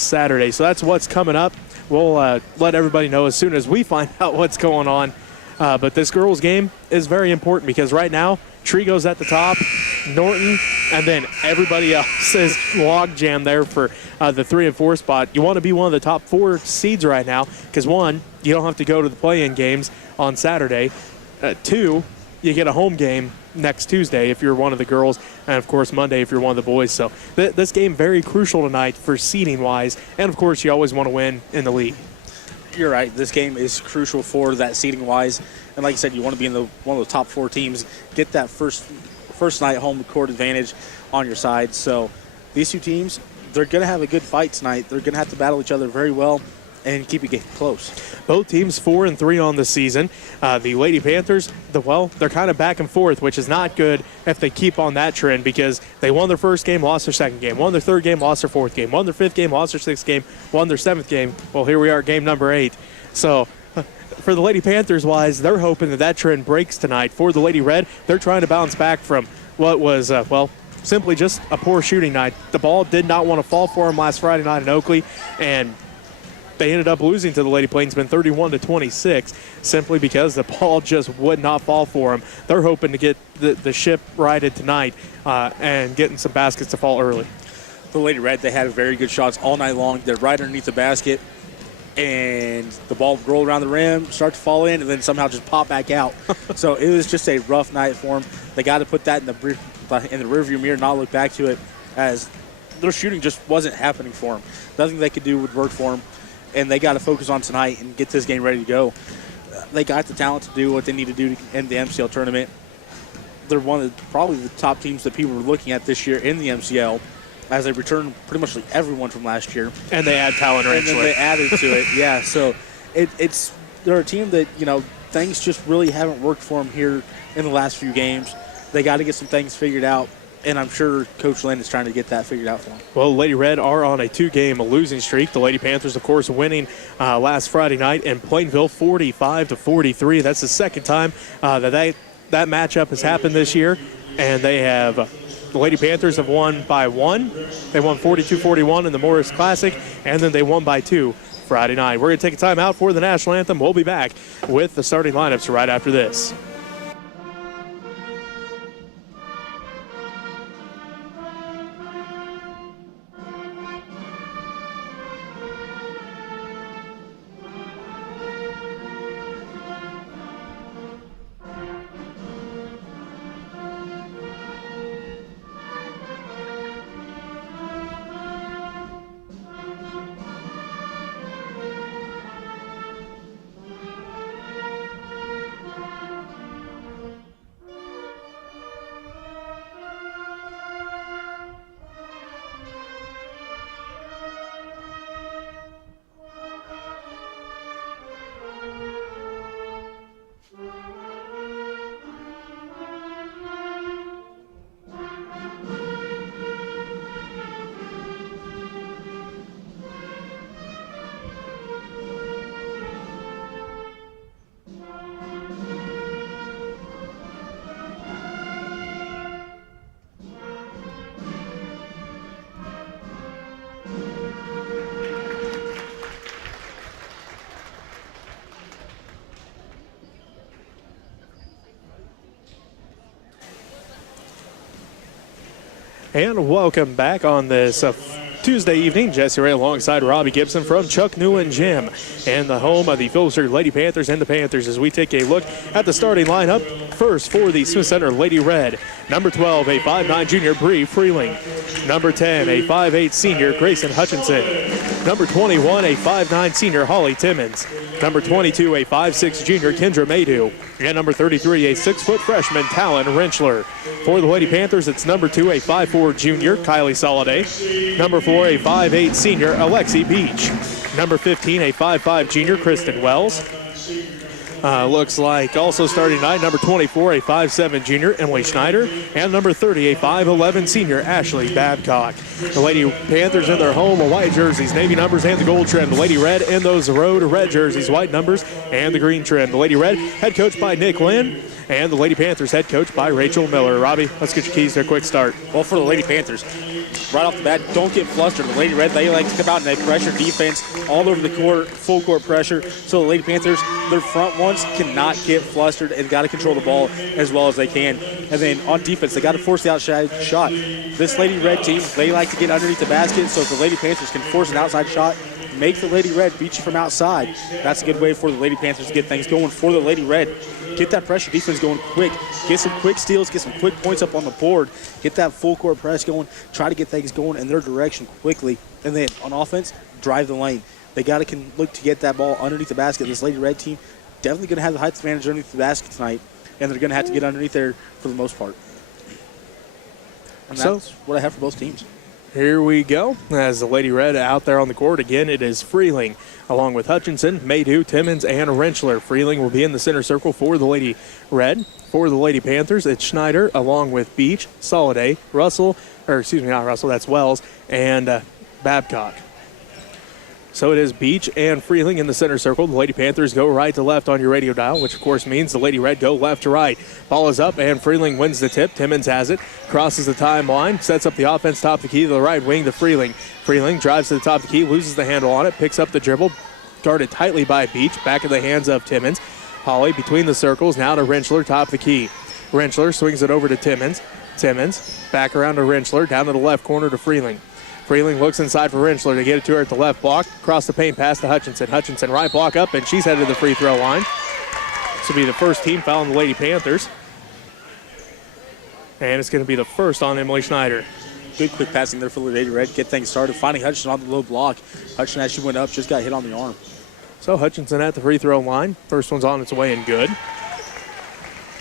Saturday. So that's what's coming up. We'll let everybody know as soon as we find out what's going on. But this girls' game is very important because right now, Trigo's at the top, Norton, and then everybody else is log jam there for the 3 and 4 spot. You want to be one of the top 4 seeds right now because, 1, you don't have to go to the play-in games on Saturday. 2, you get a home game next Tuesday if you're one of the girls, and, of course, Monday if you're one of the boys. So this game very crucial tonight for seeding-wise, and, of course, you always want to win in the league. You're right. This game is crucial for that seeding-wise. And like I said, you want to be in one of the top 4 teams, get that first night home court advantage on your side. So these 2 teams, they're going to have a good fight tonight. They're going to have to battle each other very well and keep it close. Both teams 4 and 3 on the season. The Lady Panthers, they're kind of back and forth, which is not good if they keep on that trend because they won their first game, lost their second game, won their third game, lost their fourth game, won their fifth game, lost their sixth game, won their seventh game. Well, here we are, game number 8. So for the Lady Panthers-wise, they're hoping that trend breaks tonight. For the Lady Red, they're trying to bounce back from what was, simply just a poor shooting night. The ball did not want to fall for them last Friday night in Oakley, and they ended up losing to the Lady Plainsmen 31-26 simply because the ball just would not fall for them. They're hoping to get the ship righted tonight and getting some baskets to fall early. The Lady Red, they had very good shots all night long. They're right underneath the basket, and the ball rolled around the rim, start to fall in, and then somehow just pop back out. So it was just a rough night for them. They got to put that in the rearview mirror, not look back to it, as their shooting just wasn't happening for them. Nothing they could do would work for them. And they got to focus on tonight and get this game ready to go. They got the talent to do what they need to do to end the MCL tournament. They're one of probably the top teams that people were looking at this year in the MCL, as they return pretty much like everyone from last year. And they add talent and then they added to it. Yeah, so they're a team that, things just really haven't worked for them here in the last few games. They got to get some things figured out. And I'm sure Coach Lynn is trying to get that figured out for them. Well, Lady Red are on a 2-game losing streak. The Lady Panthers, of course, winning last Friday night in Plainville 45-43. That's the second time that matchup has happened this year. And the Lady Panthers have won by 1. They won 42-41 in the Morris Classic, and then they won by 2 Friday night. We're going to take a time out for the national anthem. We'll be back with the starting lineups right after this. And welcome back on this Tuesday evening. Jesse Ray alongside Robbie Gibson from Chuck Newland Gym and the home of the Phillipsburg Lady Panthers and the Panthers as we take a look at the starting lineup. First for the Smith Center Lady Red, number 12, a 5'9 junior Bree Freeling. Number 10, a 5'8 senior Grayson Hutchinson. Number 21, a 5'9 senior Holly Timmons. Number 22, a 5'6 junior Kendra Maydew. And number 33, a 6-foot freshman Talon Rentschler. For the Lady Panthers, it's number 2, a 5'4 junior Kylie Soliday. Number 4, a 5'8 senior Alexi Beach. Number 15, a 5'5 junior Kristen Wells. Looks like also starting tonight, number 24, a 5'7 junior Emily Schneider, and number 30, a 5'11 senior Ashley Babcock. The Lady Panthers in their home white jerseys, navy numbers, and the gold trim. The Lady Red in those road red jerseys, white numbers, and the green trim. The Lady Red, head coached by Nick Lynn. and the Lady Panthers head coach by Rachel Miller. Robbie, let's get your keys to a quick start. Well, for the Lady Panthers, right off the bat, don't get flustered. The Lady Red, they like to come out and they pressure defense all over the court, full court pressure. So the Lady Panthers, their front ones cannot get flustered and got to control the ball as well as they can. And then on defense, they got to force the outside shot. This Lady Red team, they like to get underneath the basket, so if the Lady Panthers can force an outside shot, make the Lady Red beat you from outside. That's a good way for the Lady Panthers to get things going for the Lady Red. Get that pressure defense going quick. Get some quick steals, get some quick points up on the board. Get that full court press going. Try to get things going in their direction quickly. And then on offense, drive the lane. They got to look to get that ball underneath the basket. This Lady Red team definitely going to have the height advantage underneath the basket tonight, and they're going to have to get underneath there for the most part. And that's what I have for both teams. Here we go. As the Lady Red out there on the court again, it is Freeling along with Hutchinson, Maydew, Timmons, and Rentschler. Freeling will be in the center circle for the Lady Red. For the Lady Panthers, it's Schneider along with Beach, Soliday, that's Wells, and Babcock. So it is Beach and Freeling in the center circle. The Lady Panthers go right to left on your radio dial, which of course means the Lady Red go left to right. Ball is up and Freeling wins the tip. Timmons has it, crosses the timeline, sets up the offense top of the key to the right wing to Freeling. Freeling drives to the top of the key, loses the handle on it, picks up the dribble, guarded tightly by Beach, back in the hands of Timmons. Holly between the circles, now to Rentschler, top of the key. Rentschler swings it over to Timmons. Timmons back around to Rentschler, down to the left corner to Freeling. Freeling looks inside for Rentschler to get it to her at the left block. Across the paint pass to Hutchinson. Hutchinson right block up, and she's headed to the free throw line. This will be the first team foul on the Lady Panthers. And it's going to be the first on Emily Schneider. Good quick passing there for the Lady Red. Get things started. Finding Hutchinson on the low block. Hutchinson, as she went up, just got hit on the arm. So Hutchinson at the free throw line. First one's on its way and good.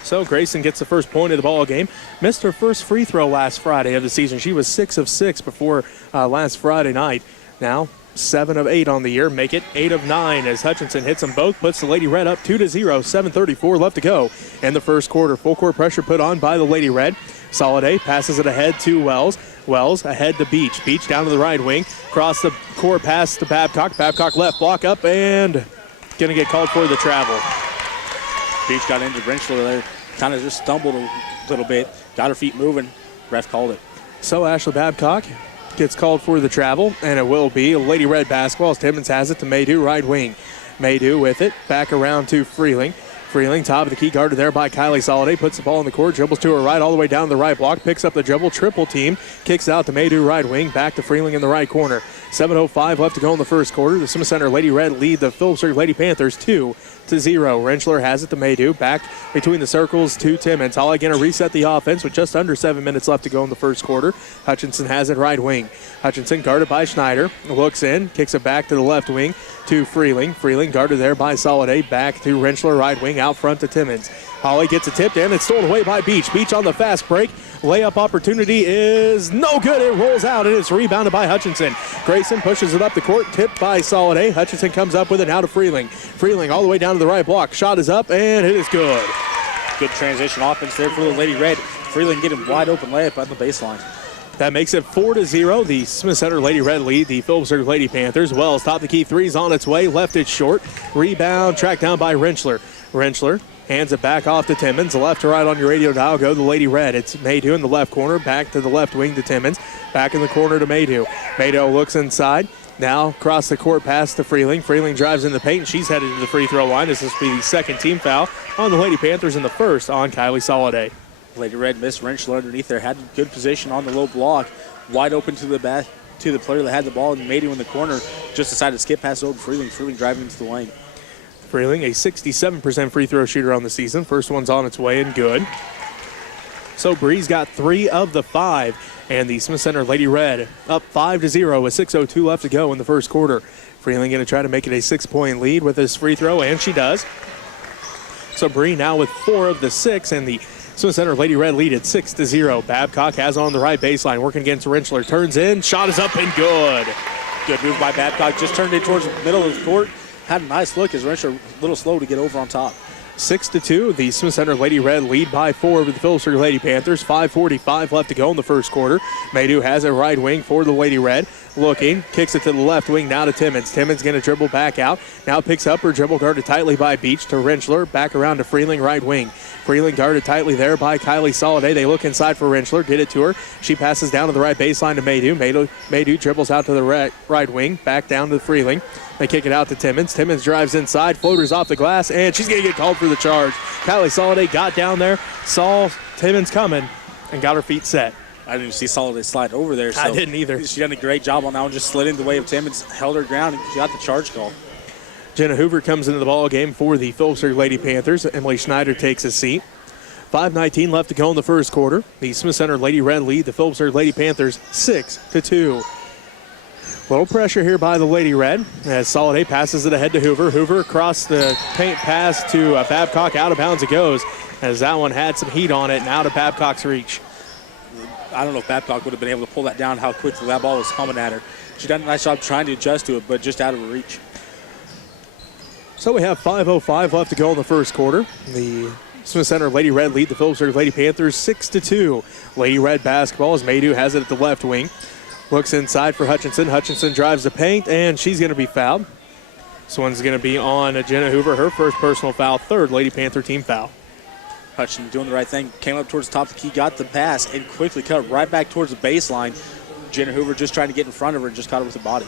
So Grayson gets the first point of the ball game. Missed her first free throw last Friday of the season. She was 6 of 6 before last Friday night. Now 7 of 8 on the year. Make it 8 of 9 as Hutchinson hits them both. Puts the Lady Red up 2-0. 7:34 left to go in the first quarter. Full court pressure put on by the Lady Red. Soliday passes it ahead to Wells. Wells ahead to Beach. Beach down to the right wing. Cross the court pass to Babcock. Babcock left block up and going to get called for the travel. Beach got into Rentschler there. Kind of just stumbled a little bit. Got her feet moving. Ref called it. So Ashley Babcock gets called for the travel, and it will be a Lady Red basketball as Timmons has it to Maydew, right wing. Maydew with it. Back around to Freeling. Freeling, top of the key, guarded there by Kylie Soliday. Puts the ball in the court, dribbles to her right all the way down the right block. Picks up the dribble, triple team. Kicks out to Maydew, right wing. Back to Freeling in the right corner. 7:05 left to go in the first quarter. The Smith Center Lady Red lead the Phillipsburg Lady Panthers 2-0. Rentschler has it to Maydew. Back between the circles to Timmons. Holly going to reset the offense with just under 7 minutes left to go in the first quarter. Hutchinson has it right wing. Hutchinson guarded by Schneider. Looks in, kicks it back to the left wing to Freeling. Freeling guarded there by Soliday. Back to Rentschler, right wing, out front to Timmons. Holly gets it tipped in. It's stolen away by Beach. Beach on the fast break. Layup opportunity is no good. It rolls out, and it's rebounded by Hutchinson. Grayson pushes it up the court, tipped by Soliday. Hutchinson comes up with it now to Freeling. Freeling all the way down to the right block. Shot is up, and it is good. Good transition offense there for the Lady Red. Freeling getting wide open layup on the baseline. That makes it 4-0. The Smith Center Lady Red lead the Phillipsburg Lady Panthers. Wells top the key three's on its way. Left it short. Rebound tracked down by Rentschler. Rentschler hands it back off to Timmons. Left to right on your radio dial go the Lady Red. It's Maydew in the left corner. Back to the left wing to Timmons. Back in the corner to Maydew. Maydew looks inside. Now across the court pass to Freeling. Freeling drives in the paint, and she's headed to the free throw line. This will be the second team foul on the Lady Panthers and the first on Kylie Soliday. Lady Red missed Rentschler underneath there. Had good position on the low block. Wide open to the player that had the ball, and Maydew in the corner just decided to skip past over Freeling. Freeling driving into the lane. Freeling, a 67% free throw shooter on the season. First one's on its way and good. So Bree's got 3 of the 5, and the Smith Center Lady Red up 5-0 with 6:02 left to go in the first quarter. Freeling going to try to make it a 6-point lead with this free throw, and she does. So Bree now with 4 of the 6, and the Smith Center Lady Red lead at 6-0. Babcock has on the right baseline, working against Rentschler. Turns in, shot is up and good. Good move by Babcock. Just turned it towards the middle of the court. Had a nice look as Rentschler a little slow to get over on top. 6-2. The Smith Center Lady Red lead by 4 over the Phillipsburg Lady Panthers. 5:45 left to go in the first quarter. Maydew has a right wing for the Lady Red. Looking, kicks it to the left wing, now to Timmons. Timmons going to dribble back out. Now picks up her dribble, guarded tightly by Beach to Rentschler. Back around to Freeling, right wing. Freeling guarded tightly there by Kylie Soliday. They look inside for Rentschler, get it to her. She passes down to the right baseline to Maydew. Maydew dribbles out to the right wing, back down to Freeling. They kick it out to Timmons. Timmons drives inside, floaters off the glass, and she's going to get called for the charge. Kylie Soliday got down there, saw Timmons coming, and got her feet set. I didn't even see Soliday slide over there. So I didn't either. She done a great job on that one, just slid in the way of Timmons, held her ground, and she got the charge call. Jenna Hoover comes into the ball game for the Phillipsburg Lady Panthers. Emily Schneider takes a seat. 5:19 left to go in the first quarter. The Smith Center Lady Red lead the Phillipsburg Lady Panthers 6-2. Little pressure here by the Lady Red as Soliday passes it ahead to Hoover. Hoover across the paint pass to Babcock. Out of bounds it goes as that one had some heat on it and out of Babcock's reach. I don't know if Babcock would have been able to pull that down, how quickly that ball was coming at her. She done a nice job trying to adjust to it, but just out of her reach. So we have 5:05 left to go in the first quarter. The Smith Center Lady Red lead the Phillipsburg Lady Panthers 6-2. Lady Red basketball as Maydew has it at the left wing. Looks inside for Hutchinson. Hutchinson drives the paint, and she's going to be fouled. This one's going to be on Jenna Hoover, her first personal foul, third Lady Panther team foul. Hutchinson doing the right thing, came up towards the top of the key, got the pass, and quickly cut right back towards the baseline. Jenna Hoover just trying to get in front of her and just caught her with the body.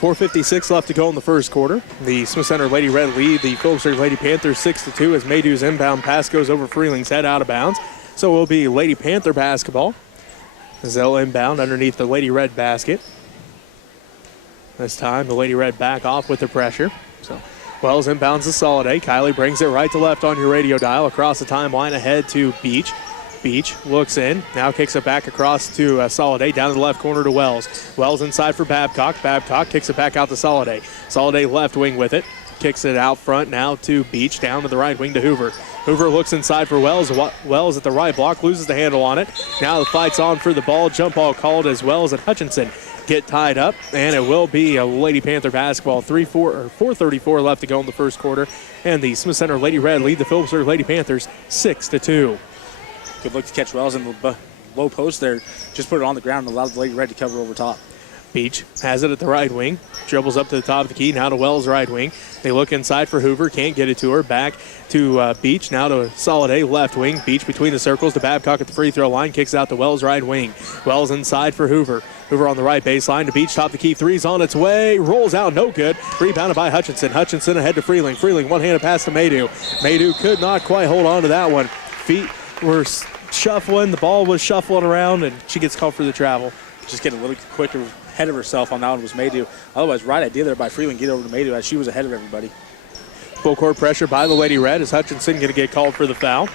4:56 left to go in the first quarter. The Smith Center Lady Red lead the Phillipsburg Lady Panthers 6-2 as Maydew's inbound pass goes over Freeling's head out of bounds. So it will be Lady Panther basketball as they'll inbound underneath the Lady Red basket. This time the Lady Red back off with the pressure. So Wells inbounds to Soliday. Kylie brings it right to left on your radio dial across the timeline ahead to Beach. Beach looks in, now kicks it back across to Soliday, down to the left corner to Wells. Wells inside for Babcock. Babcock kicks it back out to Soliday. Soliday left wing with it. Kicks it out front now to Beach, down to the right wing to Hoover. Hoover looks inside for Wells. Wells at the right block, loses the handle on it. Now the fight's on for the ball. Jump ball called as Wells and Hutchinson get tied up, and it will be a Lady Panther basketball. 4:34 left to go in the first quarter, and the Smith Center Lady Red lead the Phillipsburg Lady Panthers 6-2. Good look to catch Wells in the low post there. Just put it on the ground and allowed the Lady Red to cover over top. Beach has it at the right wing. Dribbles up to the top of the key. Now to Wells' right wing. They look inside for Hoover. Can't get it to her. Back to Beach. Now to Soliday, left wing. Beach between the circles to Babcock at the free throw line. Kicks out to Wells' right wing. Wells inside for Hoover. Hoover on the right baseline to Beach. Top of the key. Three's on its way. Rolls out. No good. Rebounded by Hutchinson. Hutchinson ahead to Freeling. Freeling one-handed pass to Maydew. Maydew could not quite hold on to that one. Feet were shuffling. The ball was shuffling around, and she gets called for the travel. Just getting a little quicker ahead of herself on that one was Maydew. Otherwise, right idea there by Freeling, get over to Maydew as she was ahead of everybody. Full court pressure by the Lady Red as Hutchinson going to get called for the foul.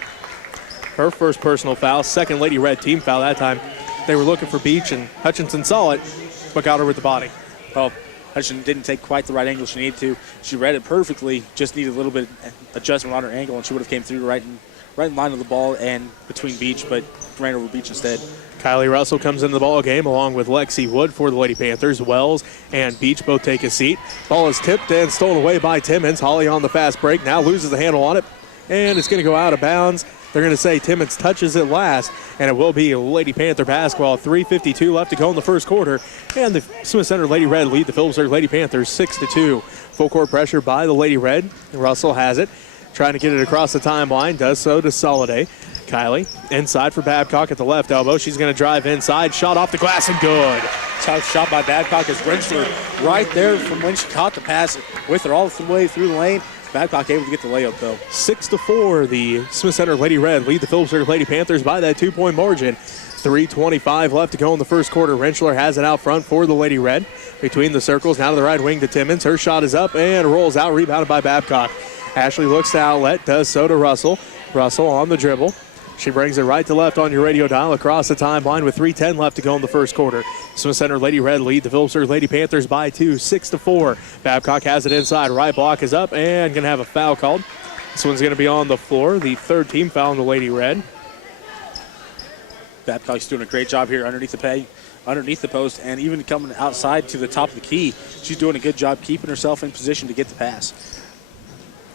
Her first personal foul, second Lady Red team foul that time. They were looking for Beach, and Hutchinson saw it, but got her with the body. Well, Hutchinson didn't take quite the right angle she needed to. She read it perfectly, just needed a little bit of adjustment on her angle, and she would have came through right in line of the ball and between Beach, but ran over Beach instead. Kylie Russell comes into the ball game along with Lexi Wood for the Lady Panthers. Wells and Beach both take a seat. Ball is tipped and stolen away by Timmons. Holly on the fast break, now loses the handle on it, and it's going to go out of bounds. They're going to say Timmons touches it last, and it will be a Lady Panther basketball. 3:52 left to go in the first quarter, and the Smith Center Lady Red lead the Phillipsburg Lady Panthers 6-2. Full court pressure by the Lady Red. Russell has it, trying to get it across the timeline, does so to Soliday. Kylie inside for Babcock at the left elbow. She's going to drive inside, shot off the glass and good. Tough shot by Babcock as Rentschler right there from when she caught the pass with her all the way through the lane. Babcock able to get the layup though. 6-4, the Smith Center Lady Red lead the Phillipsburg Lady Panthers by that 2-point margin. 3:25 left to go in the first quarter. Rentschler has it out front for the Lady Red. Between the circles, now to the right wing to Timmons. Her shot is up and rolls out, rebounded by Babcock. Ashley looks to outlet, does so to Russell. Russell on the dribble. She brings it right to left on your radio dial across the timeline with 3:10 left to go in the first quarter. Smith Center Lady Red lead the Phillipsburg Lady Panthers by 2, 6-4. Babcock has it inside. Right block is up and going to have a foul called. This one's going to be on the floor. The third team foul on the Lady Red. Babcock's doing a great job here underneath the post, and even coming outside to the top of the key. She's doing a good job keeping herself in position to get the pass.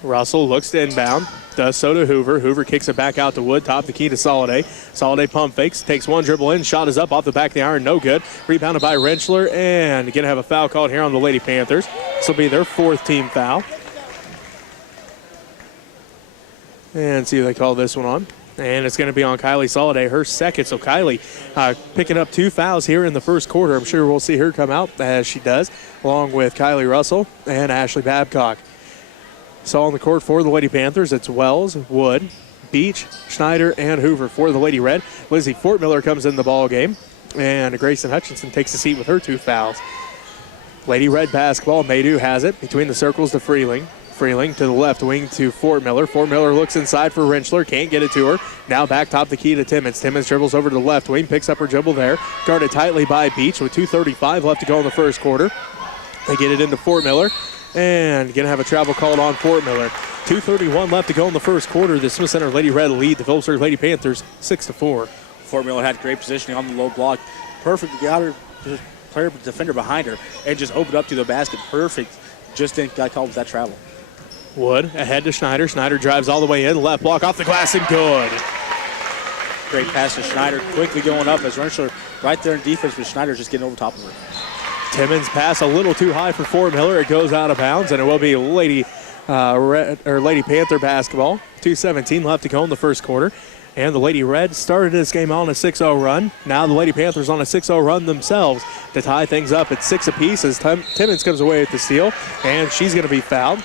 Russell looks to inbound. Does so to Hoover. Hoover kicks it back out to Wood. Top the key to Soliday. Soliday pump fakes. Takes one dribble in. Shot is up off the back of the iron. No good. Rebounded by Rentschler. And going to have a foul called here on the Lady Panthers. This will be their 4th team foul. And see if they call this one on. And it's going to be on Kylie Soliday, her 2nd. So Kylie picking up 2 fouls here in the first quarter. I'm sure we'll see her come out as she does, along with Kylie Russell and Ashley Babcock. So on the court for the Lady Panthers, it's Wells, Wood, Beach, Schneider, and Hoover for the Lady Red. Lizzie Fortmiller comes in the ball game, and Grayson Hutchinson takes a seat with her 2 fouls. Lady Red basketball, Maydew has it between the circles to Freeling. Freeling to the left wing to Fortmiller. Fortmiller looks inside for Rentschler. Can't get it to her. Now back top the key to Timmons. Timmons dribbles over to the left wing. Picks up her dribble there. Guarded tightly by Beach with 2:35 left to go in the first quarter. They get it into Fortmiller. And going to have a travel called on Fortmiller. 2:31 left to go in the first quarter. The Smith Center Lady Red lead the Phillipsburg Lady Panthers 6-4. Fortmiller had great positioning on the low block. Perfect. Got her player defender behind her and just opened up to the basket. Perfect. Just didn't got called with that travel. Wood ahead to Schneider. Schneider drives all the way in. Left block off the glass and good. Great pass to Schneider. Quickly going up as Rentschler right there in defense, but Schneider's just getting over top of her. Timmons pass a little too high for Fortmiller. It goes out of bounds, and it will be Lady Panther basketball. 2:17 left to go in the first quarter. And the Lady Red started this game on a 6-0 run. Now the Lady Panthers on a 6-0 run themselves to tie things up at 6 apiece as Timmons comes away with the steal, and she's going to be fouled.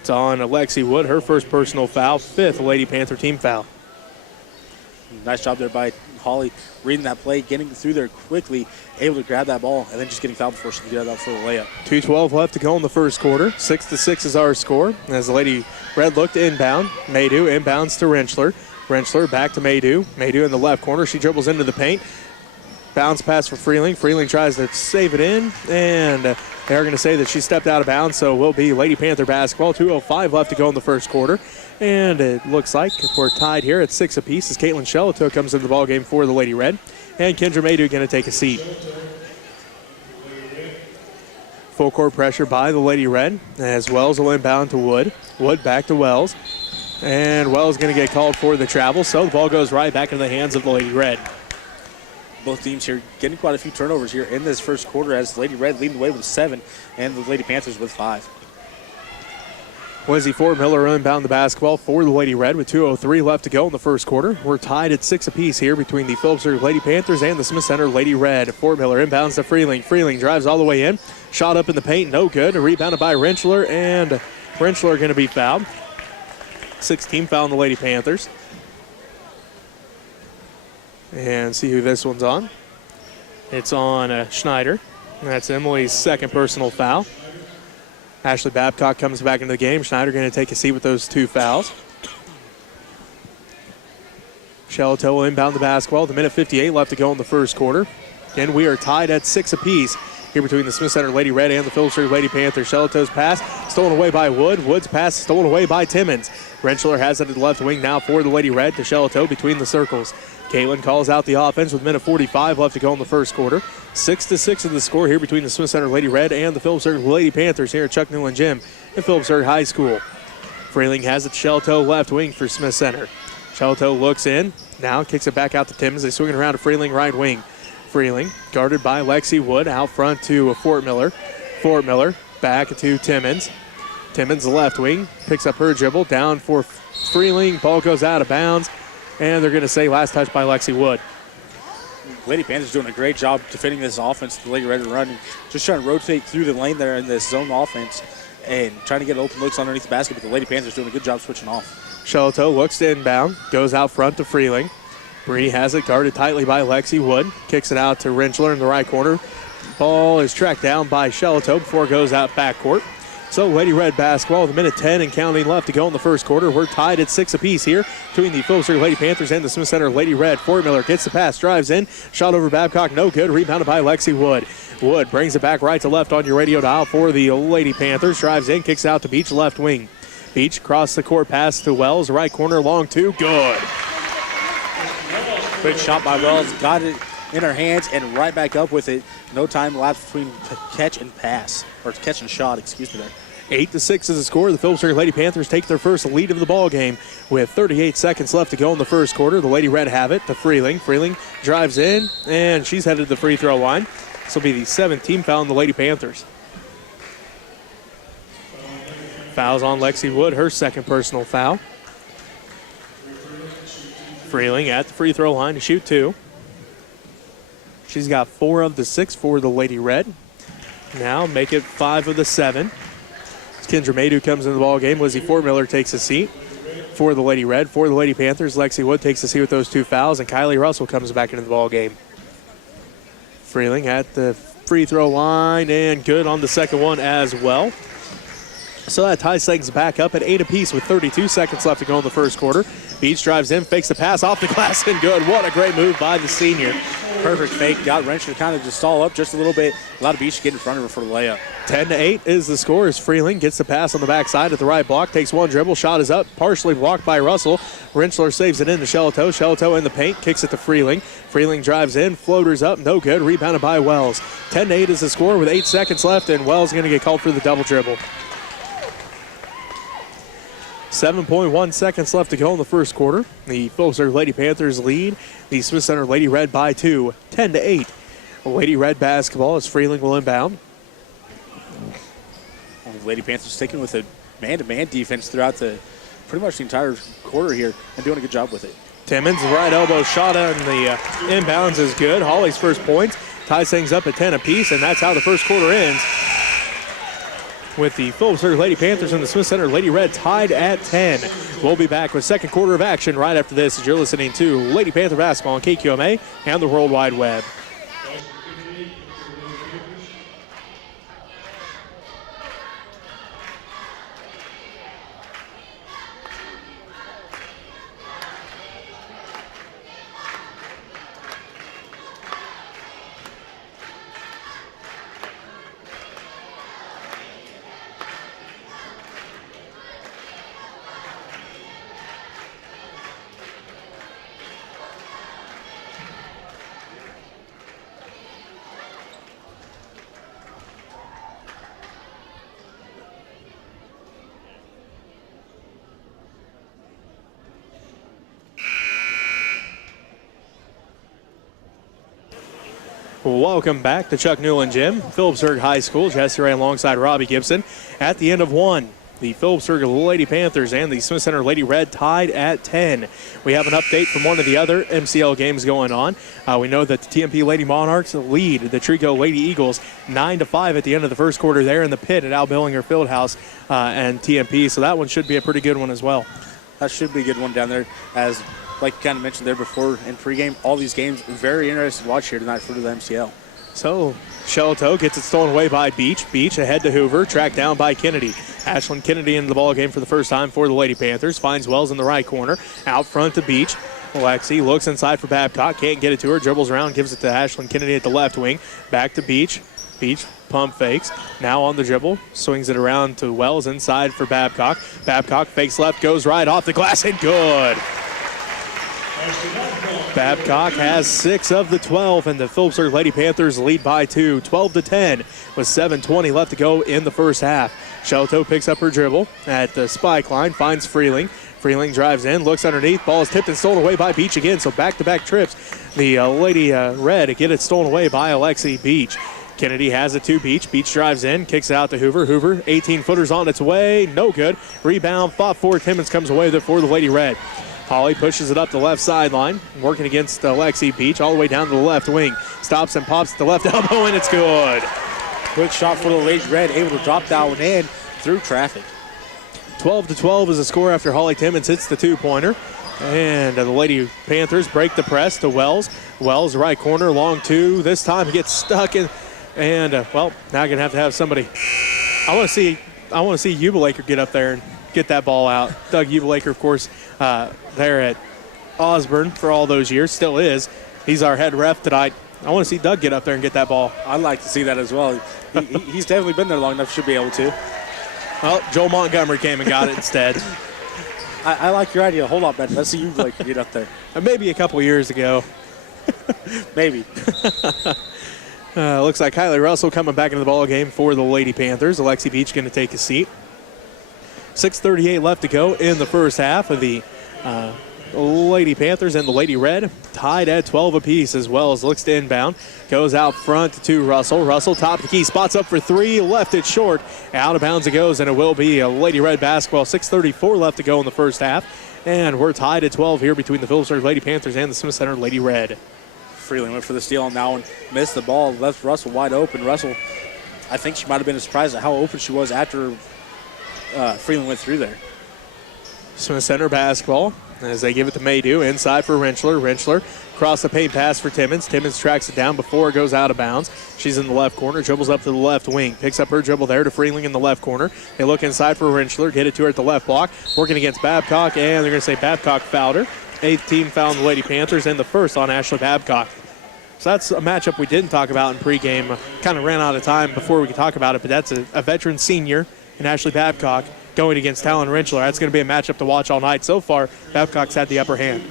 It's on Alexi Wood, her first personal foul, 5th Lady Panther team foul. Nice job there by Holly, reading that play, getting through there quickly, able to grab that ball, and then just getting fouled before she can get out for the layup. 2:12 left to go in the first quarter. 6-6 is our score. As the Lady Red looked inbound, Maydew inbounds to Rentschler. Rentschler back to Maydew. Maydew in the left corner. She dribbles into the paint. Bounce pass for Freeling. Freeling tries to save it in, and they're going to say that she stepped out of bounds, so it will be Lady Panther basketball. 2:05 left to go in the first quarter. And it looks like we're tied here at 6 apiece as Caitlin Shellito comes into the ballgame for the Lady Red. And Kendra Maydew going to take a seat. Full court pressure by the Lady Red as Wells will inbound to Wood. Wood back to Wells. And Wells going to get called for the travel, so the ball goes right back into the hands of the Lady Red. Both teams here getting quite a few turnovers here in this first quarter as the Lady Red leading the way with 7 and the Lady Panthers with 5. Lizzie Fortmiller inbound the basketball for the Lady Red with 2:03 left to go in the first quarter. We're tied at 6 apiece here between the Phillipsburg Lady Panthers and the Smith Center Lady Red. Fortmiller inbounds to Freeling. Freeling drives all the way in. Shot up in the paint, no good. Rebounded by Rentschler, and Rentschler going to be fouled. 6th foul on the Lady Panthers. And see who this one's on. It's on Schneider. That's Emily's 2nd personal foul. Ashley Babcock comes back into the game. Schneider going to take a seat with those 2 fouls. Shellito will inbound the basketball. The minute 58 left to go in the first quarter. Again, we are tied at 6 apiece here between the Smith Center Lady Red and the Phillipsburg Lady Panthers. Shellito's pass stolen away by Wood. Wood's pass stolen away by Timmons. Rentschler has it at the left wing now for the Lady Red to Shellito between the circles. Caitlin calls out the offense with minute 45 left to go in the first quarter. 6-6 is the score here between the Smith Center Lady Red and the Phillipsburg Lady Panthers here at Chuck Newland Gym at Phillipsburg High School. Freeling has it Shellito left wing for Smith Center. Shellito looks in, now kicks it back out to Timmons. They swing it around to Freeling right wing. Freeling guarded by Lexi Wood out front to Fortmiller. Fortmiller back to Timmons. Timmons left wing picks up her dribble down for Freeling. Ball goes out of bounds. And they're going to say last touch by Lexi Wood. Lady Panthers doing a great job defending this offense. The Lady Red are running, just trying to rotate through the lane there in this zone offense and trying to get open looks underneath the basket, but the Lady Panthers doing a good job switching off. Shellito looks to inbound, goes out front to Freeling. Bree has it guarded tightly by Lexi Wood. Kicks it out to Rentschler in the right corner. Ball is tracked down by Shellito before it goes out backcourt. So Lady Red basketball with a minute 10 and counting left to go in the first quarter. We're tied at 6 apiece here between the Phillipsburg Lady Panthers and the Smith Center Lady Red. Fortmiller gets the pass, drives in, shot over Babcock, no good. Rebounded by Lexi Wood. Wood brings it back right to left on your radio dial for the Lady Panthers. Drives in, kicks out to Beach, left wing. Beach across the court, pass to Wells, right corner, long 2, good. Quick shot by Wells, got it in her hands and right back up with it. No time elapsed between catch and pass, or catch and shot, excuse me there. 8-6 is the score. The Phillipsburg Lady Panthers take their first lead of the ball game with 38 seconds left to go in the first quarter. The Lady Red have it to Freeling. Freeling drives in, and she's headed to the free throw line. This will be the 7th team foul on the Lady Panthers. Fouls on Lexi Wood, her second personal foul. Freeling at the free throw line to shoot 2. She's got 4 of the 6 for the Lady Red. Now make it 5 of the 7. Kendra Maydew comes into the ball game. Lizzie Fortmiller takes a seat for the Lady Red. For the Lady Panthers, Lexi Wood takes a seat with those 2 fouls, and Kylie Russell comes back into the ball game. Freeling at the free throw line, and good on the second one as well. So that ties things back up at 8 apiece with 32 seconds left to go in the first quarter. Beach drives in, fakes the pass off the glass, and good. What a great move by the senior. Perfect fake. Got Wrench to kind of just stall up just a little bit. Allowed Beach to get in front of her for the layup. 10-8 is the score as Freeling gets the pass on the backside at the right block, takes one dribble, shot is up, partially blocked by Russell. Rentschler saves it into Shelto. Shelto in the paint, kicks it to Freeling. Freeling drives in, floaters up, no good, rebounded by Wells. 10-8 is the score with 8 seconds left, and Wells going to get called for the double dribble. 7.1 seconds left to go in the first quarter. The Phillipsburg Lady Panthers lead the Smith Center Lady Red by 2, 10-8. Lady Red basketball as Freeling will inbound. Lady Panthers sticking with a man-to-man defense throughout pretty much the entire quarter here and doing a good job with it. Timmons, right elbow shot on the inbounds is good. Holly's first points ties things up at 10 apiece, and that's how the first quarter ends. With the Phillipsburg Lady Panthers and the Smith Center Lady Red tied at 10. We'll be back with second quarter of action right after this as you're listening to Lady Panther Basketball on KQMA and the World Wide Web. Welcome back to Chuck Newland Gym, Phillipsburg High School. Jesse Ray alongside Robbie Gibson. At the end of one, the Phillipsburg Lady Panthers and the Smith Center Lady Red tied at 10. We have an update from one of the other MCL games going on. We know that the TMP Lady Monarchs lead the Trico Lady Eagles 9-5 at the end of the first quarter there in the pit at Al Billinger Fieldhouse and TMP. So that one should be a pretty good one as well. That should be a good one down there. As like you kind of mentioned there before in pregame, all these games very interesting to watch here tonight for the MCL. So Shelto gets it stolen away by Beach. Beach ahead to Hoover, tracked down by Kennedy. Ashlyn Kennedy into the ball game for the first time for the Lady Panthers. Finds Wells in the right corner. Out front to Beach. Lexi looks inside for Babcock. Can't get it to her. Dribbles around. Gives it to Ashlyn Kennedy at the left wing. Back to Beach. Beach pump fakes. Now on the dribble. Swings it around to Wells inside for Babcock. Babcock fakes left. Goes right off the glass and good. Babcock has 6 of the 12, and the Phillipsburg Lady Panthers lead by 2, 12-10, with 7:20 left to go in the first half. Shelto picks up her dribble at the spike line, finds Freeling. Freeling drives in, looks underneath. Ball is tipped and stolen away by Beach again, so back-to-back trips. The Lady Red get it stolen away by Alexi Beach. Kennedy has it to Beach. Beach drives in, kicks it out to Hoover. Hoover, 18-footers on its way, no good. Rebound, fought for. Timmons comes away with it for the Lady Red. Holly pushes it up the left sideline, working against Lexi Beach all the way down to the left wing. Stops and pops at the left elbow, and it's good. Quick shot for the Lady Red, able to drop that one in through traffic. 12-12 is the score after Holly Timmons hits the two-pointer. And the Lady Panthers break the press to Wells. Wells, right corner, long two. This time he gets stuck in. And, well, now going to have somebody. I want to see Ubelaker get up there and get that ball out. Doug Ubelaker, of course, there at Osborne for all those years, still is. He's our head ref tonight. I want to see Doug get up there and get that ball. I'd like to see that as well. He's definitely been there long enough, should be able to. Well, Joel Montgomery came and got it instead. I like your idea a whole lot better. Let's see you get up there. Maybe a couple years ago. Maybe. Looks like Kylie Russell coming back into the ball game for the Lady Panthers. Alexi Beach going to take a seat. 6:38 left to go in the first half of the Lady Panthers and the Lady Red tied at 12 apiece, as well as looks to inbound. Goes out front to Russell. Russell, top of the key, spots up for three, left it short. Out of bounds it goes, and it will be a Lady Red basketball. 6:34 left to go in the first half, and we're tied at 12 here between the Phillipsburg Lady Panthers and the Smith Center Lady Red. Freeling went for the steal on that one, missed the ball, left Russell wide open. Russell, I think she might have been surprised at how open she was after Freeling went through there. Smith Center basketball as they give it to Maydew. Inside for Rentschler. Rentschler across the paint pass for Timmons. Timmons tracks it down before it goes out of bounds. She's in the left corner, dribbles up to the left wing. Picks up her dribble there to Freeling in the left corner. They look inside for Rentschler. Get it to her at the left block. Working against Babcock, and they're going to say Babcock fouled her. 8th team foul on the Lady Panthers, and the first on Ashley Babcock. So that's a matchup we didn't talk about in pregame. Kind of ran out of time before we could talk about it, but that's a veteran senior in Ashley Babcock going against Talon Rentschler. That's going to be a matchup to watch all night. So far, Babcock's had the upper hand.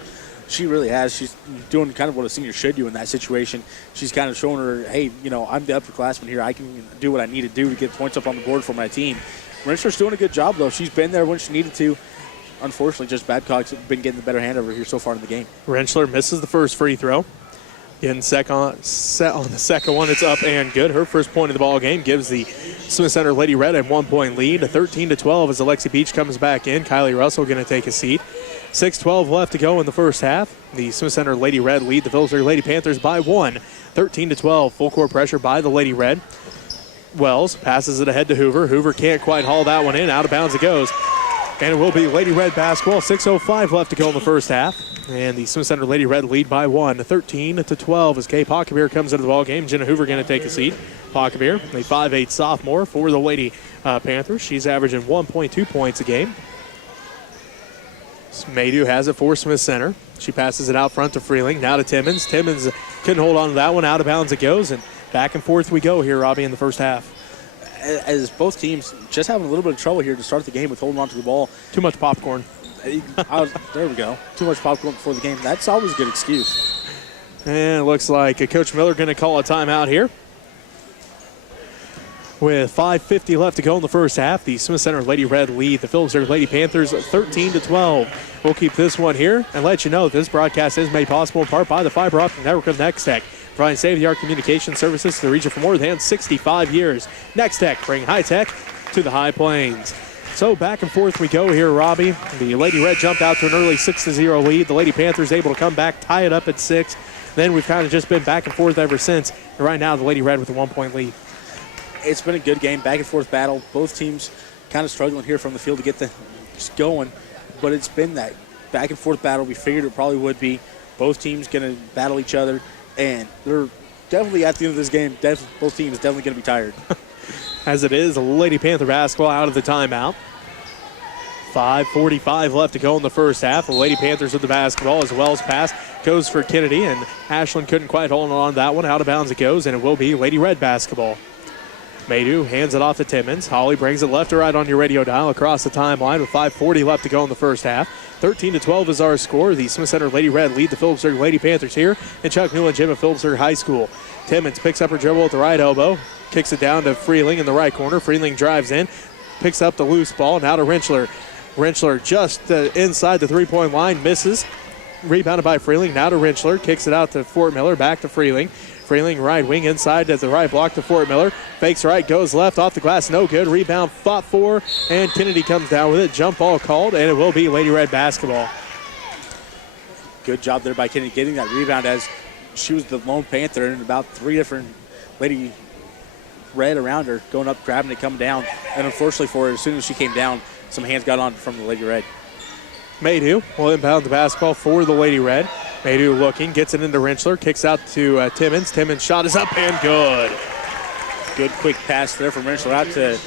She really has. She's doing kind of what a senior should do in that situation. She's kind of showing her, hey, I'm the upperclassman here. I can do what I need to do to get points up on the board for my team. Rentschler's doing a good job, though. She's been there when she needed to. Unfortunately, just Babcock's been getting the better hand over here so far in the game. Rentschler misses the first free throw. Getting set on the second one, it's up and good. Her first point of the ball game gives the Smith Center Lady Red a 1-point lead. A 13-12 as Alexi Beach comes back in. Kylie Russell going to take a seat. 6:12 left to go in the first half. The Smith Center Lady Red lead the Phillipsburg Lady Panthers by 1. 13-12. Full court pressure by the Lady Red. Wells passes it ahead to Hoover. Hoover can't quite haul that one in. Out of bounds it goes. And it will be Lady Red basketball. 6:05 left to go in the first half. And the Smith Center Lady Red lead by 1. 13-12 as Kay Pockavere comes into the ball game. Jenna Hoover going to take a seat. Pockavere, a 5'8 sophomore for the Lady Panthers. She's averaging 1.2 points a game. Maydew has it for Smith Center. She passes it out front to Freeling. Now to Timmons. Timmons couldn't hold on to that one. Out of bounds it goes. And back and forth we go here, Robbie, in the first half. As both teams just having a little bit of trouble here to start the game with holding on to the ball. Too much popcorn. There we go. Too much popcorn before the game. That's always a good excuse. And it looks like Coach Miller going to call a timeout here. With 5:50 left to go in the first half, the Smith Center Lady Red lead the Phillipsburg Lady Panthers 13-12. We'll keep this one here and let you know this broadcast is made possible in part by the fiber optic network of Nextech, providing state-of-the-art communication services to the region for more than 65 years. Nextech, bring high tech to the High Plains. So back and forth we go here, Robbie. The Lady Red jumped out to an early 6-0 lead. The Lady Panthers able to come back, tie it up at 6. Then we've kind of just been back and forth ever since. And right now, the Lady Red with a 1-point lead. It's been a good game, back and forth battle. Both teams kind of struggling here from the field to get the going, but it's been that back and forth battle we figured it probably would be. Both teams going to battle each other, and they're definitely at the end of this game, both teams definitely going to be tired. As it is, Lady Panther basketball out of the timeout. 5:45 left to go in the first half. The Lady Panthers with the basketball as Wells pass goes for Kennedy, and Ashland couldn't quite hold on to that one. Out of bounds it goes, and it will be Lady Red basketball. Maydew hands it off to Timmons. Holly brings it left to right on your radio dial across the timeline with 5:40 left to go in the first half. 13-12 is our score. The Smith Center Lady Red lead the Phillipsburg Lady Panthers here in Chuck Newland Gym at Phillipsburg High School. Timmons picks up her dribble at the right elbow, kicks it down to Freeling in the right corner. Freeling drives in, picks up the loose ball. Now to Rentschler. Rentschler just inside the three-point line, misses. Rebounded by Freeling. Now to Rentschler, kicks it out to Fort Miller, back to Freeling. Freeling right wing inside at the right block to Fort Miller. Fakes right, goes left, off the glass, no good. Rebound fought for, and Kennedy comes down with it. Jump ball called, and it will be Lady Red basketball. Good job there by Kennedy getting that rebound, as she was the lone Panther and about three different Lady Red around her, going up, grabbing it, coming down. And unfortunately for her, as soon as she came down, some hands got on from the Lady Red. Maydew will inbound the basketball for the Lady Red. Maydew looking, gets it into Rentschler, kicks out to Timmons. Timmons' shot is up and good. Good quick pass there from Rentschler out to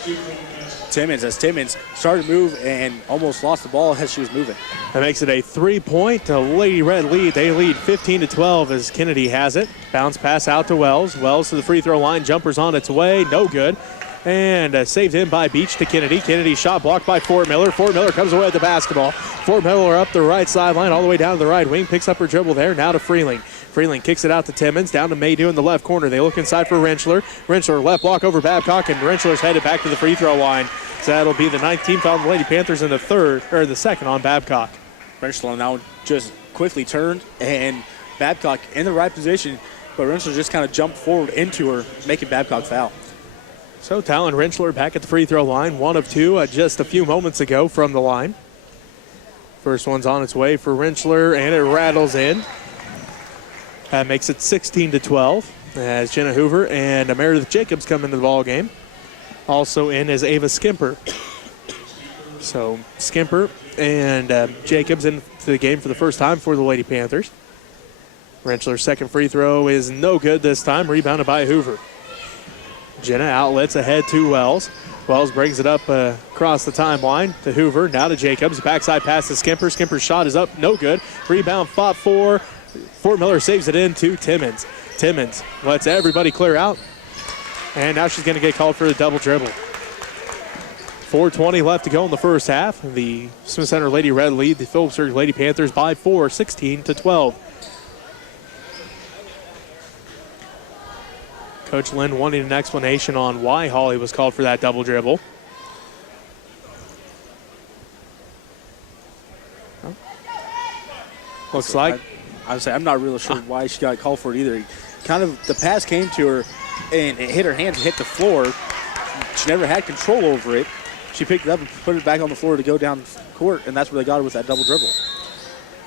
Timmons, as Timmons started to move and almost lost the ball as she was moving. That makes it a 3-point Lady Red lead. They lead 15-12 as Kennedy has it. Bounce pass out to Wells. Wells to the free throw line. Jumper's on its way. No good. And saved in by Beach to Kennedy. Kennedy shot blocked by Fort Miller. Fort Miller comes away with the basketball. Fort Miller up the right sideline all the way down to the right wing. Picks up her dribble there. Now to Freeling. Freeling kicks it out to Timmons. Down to Maydew in the left corner. They look inside for Rentschler. Rentschler left block over Babcock, and Rentschler's headed back to the free throw line. So that'll be the 9th team foul on the Lady Panthers and the second on Babcock. Rentschler now just quickly turned, and Babcock in the right position, but Rentschler just kind of jumped forward into her, making Babcock foul. So Talon Rentschler back at the free throw line. 1 of 2 just a few moments ago from the line. First one's on its way for Rentschler, and it rattles in. That makes it 16-12 as Jenna Hoover and Meredith Jacobs come into the ball game. Also in is Ava Skimper. So Skimper and Jacobs into the game for the first time for the Lady Panthers. Rentschler's second free throw is no good this time, rebounded by Hoover. Jenna outlets ahead to Wells. Wells brings it up across the timeline to Hoover, now to Jacobs. Backside pass to Skimper. Skimper's shot is up, no good. Rebound fought for. Fort Miller saves it in to Timmons. Timmons lets everybody clear out. And now she's going to get called for a double dribble. 4:20 left to go in the first half. The Smith Center Lady Red lead the Phillipsburg Lady Panthers by 4, 16-12. Coach Lynn wanting an explanation on why Hawley was called for that double dribble. Looks like. I would say I'm not really sure why she got called for it either. Kind of the pass came to her and it hit her hands and hit the floor. She never had control over it. She picked it up and put it back on the floor to go down court, and that's where they got her with that double dribble.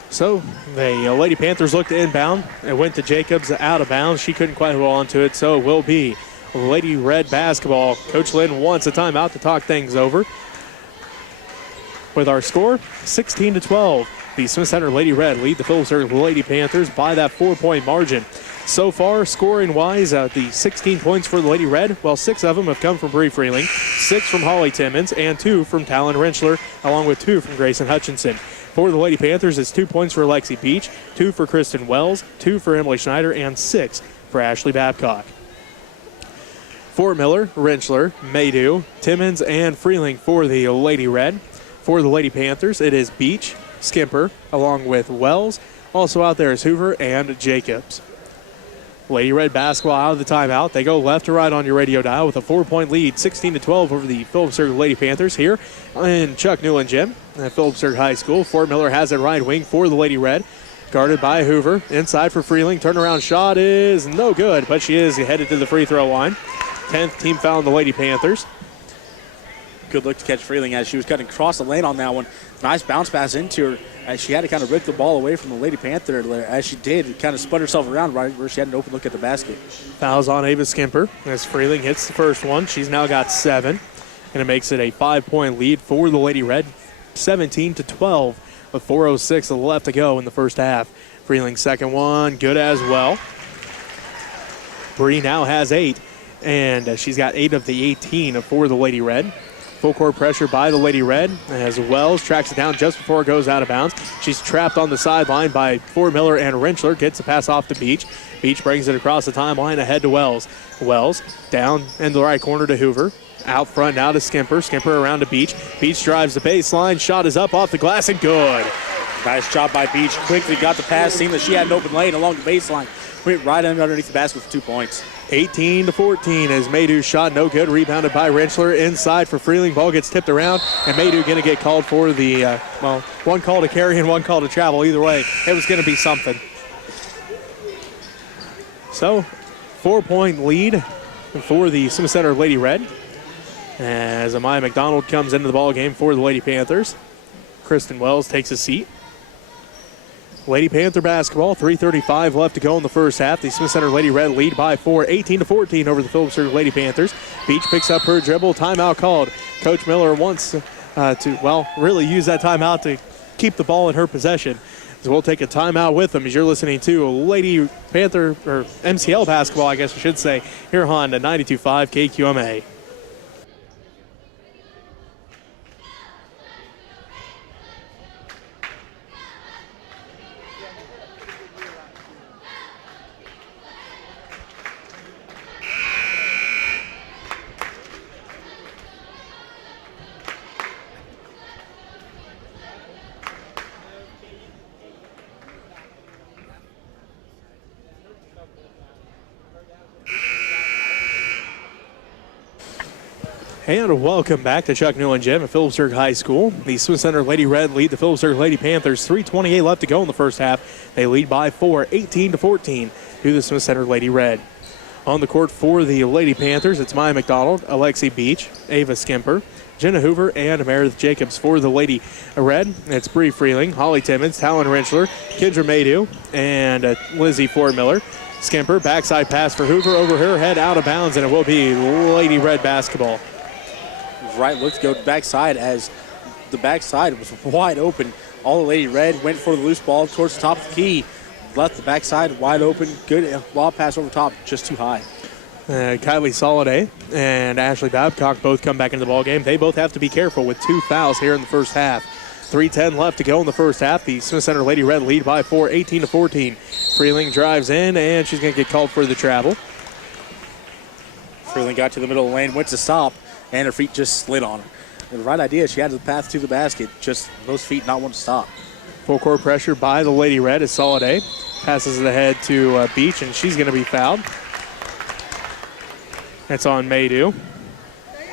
So the Lady Panthers looked inbound. It went to Jacobs out of bounds. She couldn't quite hold on to it, so it will be Lady Red basketball. Coach Lynn wants a timeout to talk things over. With our score, 16-12. The Smith Center Lady Red lead the Phillipsburg Lady Panthers by that 4-point margin. So far, scoring-wise, the 16 points for the Lady Red, well, 6 of them have come from Bree Freeling, 6 from Holly Timmons, and 2 from Talon Rentschler, along with 2 from Grayson Hutchinson. For the Lady Panthers, it's 2 points for Lexi Beach, 2 for Kristen Wells, 2 for Emily Schneider, and 6 for Ashley Babcock. Fort Miller, Rentschler, Maydew, Timmons, and Freeling for the Lady Red. For the Lady Panthers, it is Beach, Skimper, along with Wells. Also out there is Hoover and Jacobs. Lady Red basketball out of the timeout. They go left to right on your radio dial with a 4-point lead, 16-12 over the Phillipsburg Lady Panthers here in Chuck Newland Gym at Phillipsburg High School. Fort Miller has it right wing for the Lady Red. Guarded by Hoover. Inside for Freeling. Turnaround shot is no good, but she is headed to the free throw line. 10th team foul on the Lady Panthers. Good look to catch Freeling as she was cutting across the lane on that one. Nice bounce pass into her as she had to kind of rip the ball away from the Lady Panther. As she did, kind of spun herself around right where she had an open look at the basket. Fouls on Ava Skimper as Freeling hits the first one. She's now got 7, and it makes it a 5-point lead for the Lady Red, 17-12 with 4:06 left to go in the first half. Freeling's second one, good as well. Bree now has 8, and she's got 8 of the 18 for the Lady Red. Full court pressure by the Lady Red as Wells tracks it down just before it goes out of bounds. She's trapped on the sideline by Fort Miller and Rentschler. Gets the pass off to Beach. Beach brings it across the timeline ahead to Wells. Wells down in the right corner to Hoover. Out front now to Skimper. Skimper around to Beach. Beach drives the baseline. Shot is up off the glass and good. Nice job by Beach. Quickly got the pass. Seeing that she had an open lane along the baseline. Went right underneath the basket for 2 points. 18-14 as Maydew shot no good. Rebounded by Rentschler. Inside for Freeling. Ball gets tipped around, and Maydew going to get called for the, one call to carry and one call to travel. Either way, it was going to be something. So, 4-point lead for the Smith Center Lady Red as Amaya McDonald comes into the ball game for the Lady Panthers. Kristen Wells takes a seat. Lady Panther basketball, 3:35 left to go in the first half. The Smith Center Lady Red lead by 4, 18-14 over the Phillipsburg Lady Panthers. Beach picks up her dribble. Timeout called. Coach Miller wants to really use that timeout to keep the ball in her possession. So we'll take a timeout with them as you're listening to Lady Panther, or MCL basketball, I guess I should say, here on 92.5 KQMA. And welcome back to Chuck Newland Gym at Phillipsburg High School. The Swiss Center Lady Red lead the Phillipsburg Lady Panthers. 3:28 left to go in the first half. They lead by 4, 18-14 to the Swiss Center Lady Red. On the court for the Lady Panthers, it's Maya McDonald, Alexi Beach, Ava Skimper, Jenna Hoover, and Meredith Jacobs. For the Lady Red, it's Bree Freeling, Holly Timmons, Talon Rentschler, Kendra Maydew, and Lizzie Ford Miller. Skimper, backside pass for Hoover, over her head, out of bounds, and it will be Lady Red basketball. Right look to go to backside as the backside was wide open. All the Lady Red went for the loose ball towards the top of the key. Left the backside wide open. Good lob pass over top, just too high. Kylie Soliday and Ashley Babcock both come back into the ball game. They both have to be careful with 2 fouls here in the first half. 3:10 left to go in the first half. The Smith Center Lady Red lead by 4, 18-14. Freeling drives in, and she's going to get called for the travel. Freeling got to the middle of the lane, went to stop, and her feet just slid on her. The right idea, she had the path to the basket, just those feet not want to stop. Full court pressure by the Lady Red as Soliday passes it ahead to Beach, and she's going to be fouled. That's on Maydew.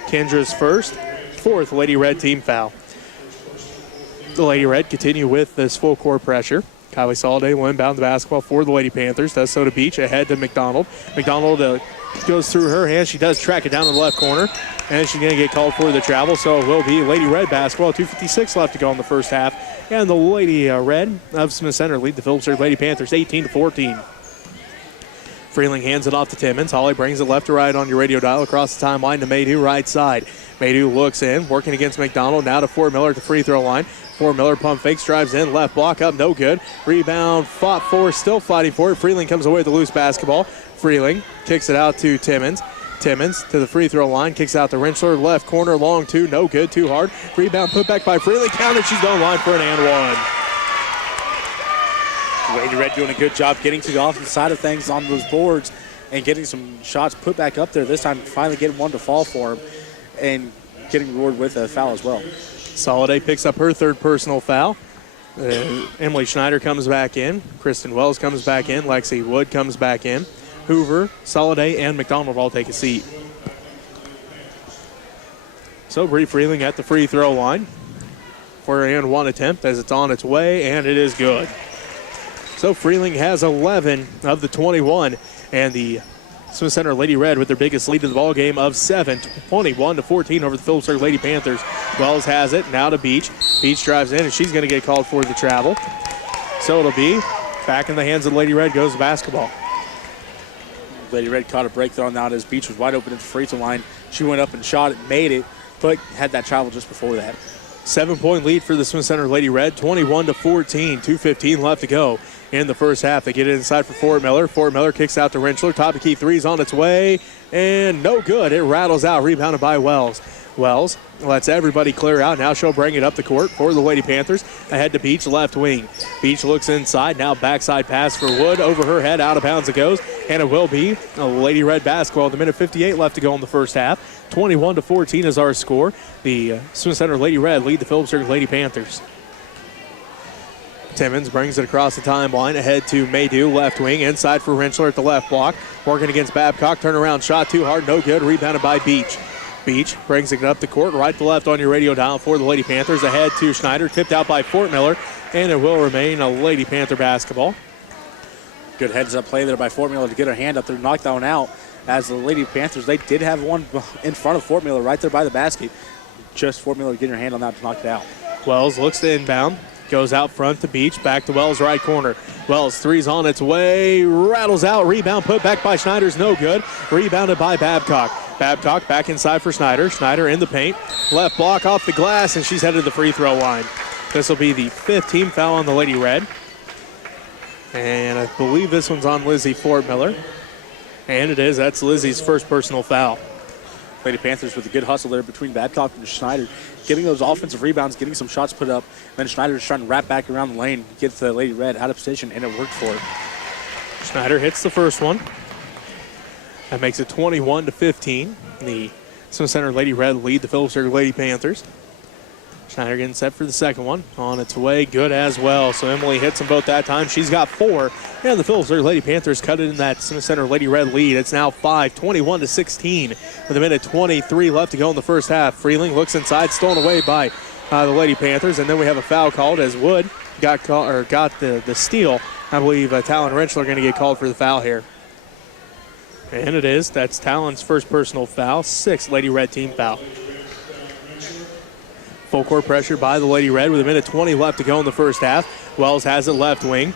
Kendra's first, 4th Lady Red team foul. The Lady Red continue with this full court pressure. Kylie Soliday will inbound the basketball for the Lady Panthers. Does so to Beach, ahead to McDonald. McDonald goes through her hands. She does track it down in the left corner, and she's going to get called for the travel, so it will be Lady Red basketball. 2:56 left to go in the first half, and the Lady Red of Smith Center lead the Phillipsburg Lady Panthers 18-14. Freeling hands it off to Timmons. Holly brings it left to right on your radio dial across the timeline to Maydew, right side. Maydew looks in, working against McDonald. Now to Ford Miller at the free throw line. Ford Miller pump fakes, drives in, left block up, no good. Rebound, fought for, still fighting for it. Freeling comes away with the loose basketball. Freeling kicks it out to Timmons. Timmons to the free throw line, kicks out to Rentschler, left corner, long 2, no good, too hard. Rebound put back by Freeling, counted, she's on line for an and one. Lady Red doing a good job getting to the offensive side of things on those boards and getting some shots put back up there. This time finally getting one to fall for him and getting rewarded with a foul as well. Soliday picks up her 3rd personal foul. Emily Schneider comes back in. Kristen Wells comes back in. Lexi Wood comes back in. Hoover, Soliday, and McDonald all take a seat. So Bree Freeling at the free throw line for an and one attempt as it's on its way, and it is good. So Freeling has 11 of the 21, and the Smith Center Lady Red with their biggest lead of the ball game of 7, 21-14 over the Phillipsburg Lady Panthers. Wells has it, now to Beach. Beach drives in, and she's going to get called for the travel. So it'll be back in the hands of the Lady Red goes the basketball. Lady Red caught a breakthrough on that as Beach was wide open at the free throw line. She went up and shot it, made it, but had that travel just before that. 7-point lead for the Smith Center Lady Red, 21-14, 2:15 left to go in the first half. They get it inside for Ford Miller. Ford Miller kicks out to Rentschler. Top of key three's on its way, and no good. It rattles out, rebounded by Wells. Wells lets everybody clear out. Now she'll bring it up the court for the Lady Panthers. Ahead to Beach, left wing. Beach looks inside. Now backside pass for Wood. Over her head, out of bounds it goes. And it will be a Lady Red basketball. The minute 58 left to go in the first half. 21-14 is our score. The Smith Center Lady Red lead the Phillipsburg Lady Panthers. Timmons brings it across the timeline. Ahead to Maydew, left wing. Inside for Rentschler at the left block. Working against Babcock. Turnaround shot too hard. No good. Rebounded by Beach. Beach brings it up the court, right to left on your radio dial for the Lady Panthers. Ahead to Schneider, tipped out by Fort Miller, and it will remain a Lady Panther basketball. Good heads-up play there by Fort Miller to get her hand up there, knock that one out. As the Lady Panthers, they did have one in front of Fort Miller right there by the basket. Just Fort Miller getting her hand on that to knock it out. Wells looks to inbound, goes out front to Beach, back to Wells, right corner. Wells, three's on its way, rattles out, rebound put back by Schneider's no good. Rebounded by Babcock. Babcock back inside for Schneider. Schneider in the paint. Left block off the glass, and she's headed to the free throw line. This will be the 5th team foul on the Lady Red. And I believe this one's on Lizzie Ford Miller. And it is. That's Lizzie's first personal foul. Lady Panthers with a good hustle there between Babcock and Schneider. Getting those offensive rebounds, getting some shots put up. Then Schneider's trying to wrap back around the lane, get the Lady Red out of position, and it worked for her. Schneider hits the first one. That makes it 21-15. The Smith Center Lady Red lead the Phillipsburg Lady Panthers. Schneider getting set for the second one. On its way, good as well. So Emily hits them both that time. She's got 4. And the Phillipsburg Lady Panthers cut it in that Smith Center Lady Red lead. It's now 5, 21-16 with a minute 23 left to go in the first half. Freeling looks inside, stolen away by the Lady Panthers. And then we have a foul called as Wood got the steal. I believe Talon Rentschler are going to get called for the foul here. And it is. That's Talon's first personal foul. 6th Lady Red team foul. Full court pressure by the Lady Red with a minute 20 left to go in the first half. Wells has it left wing.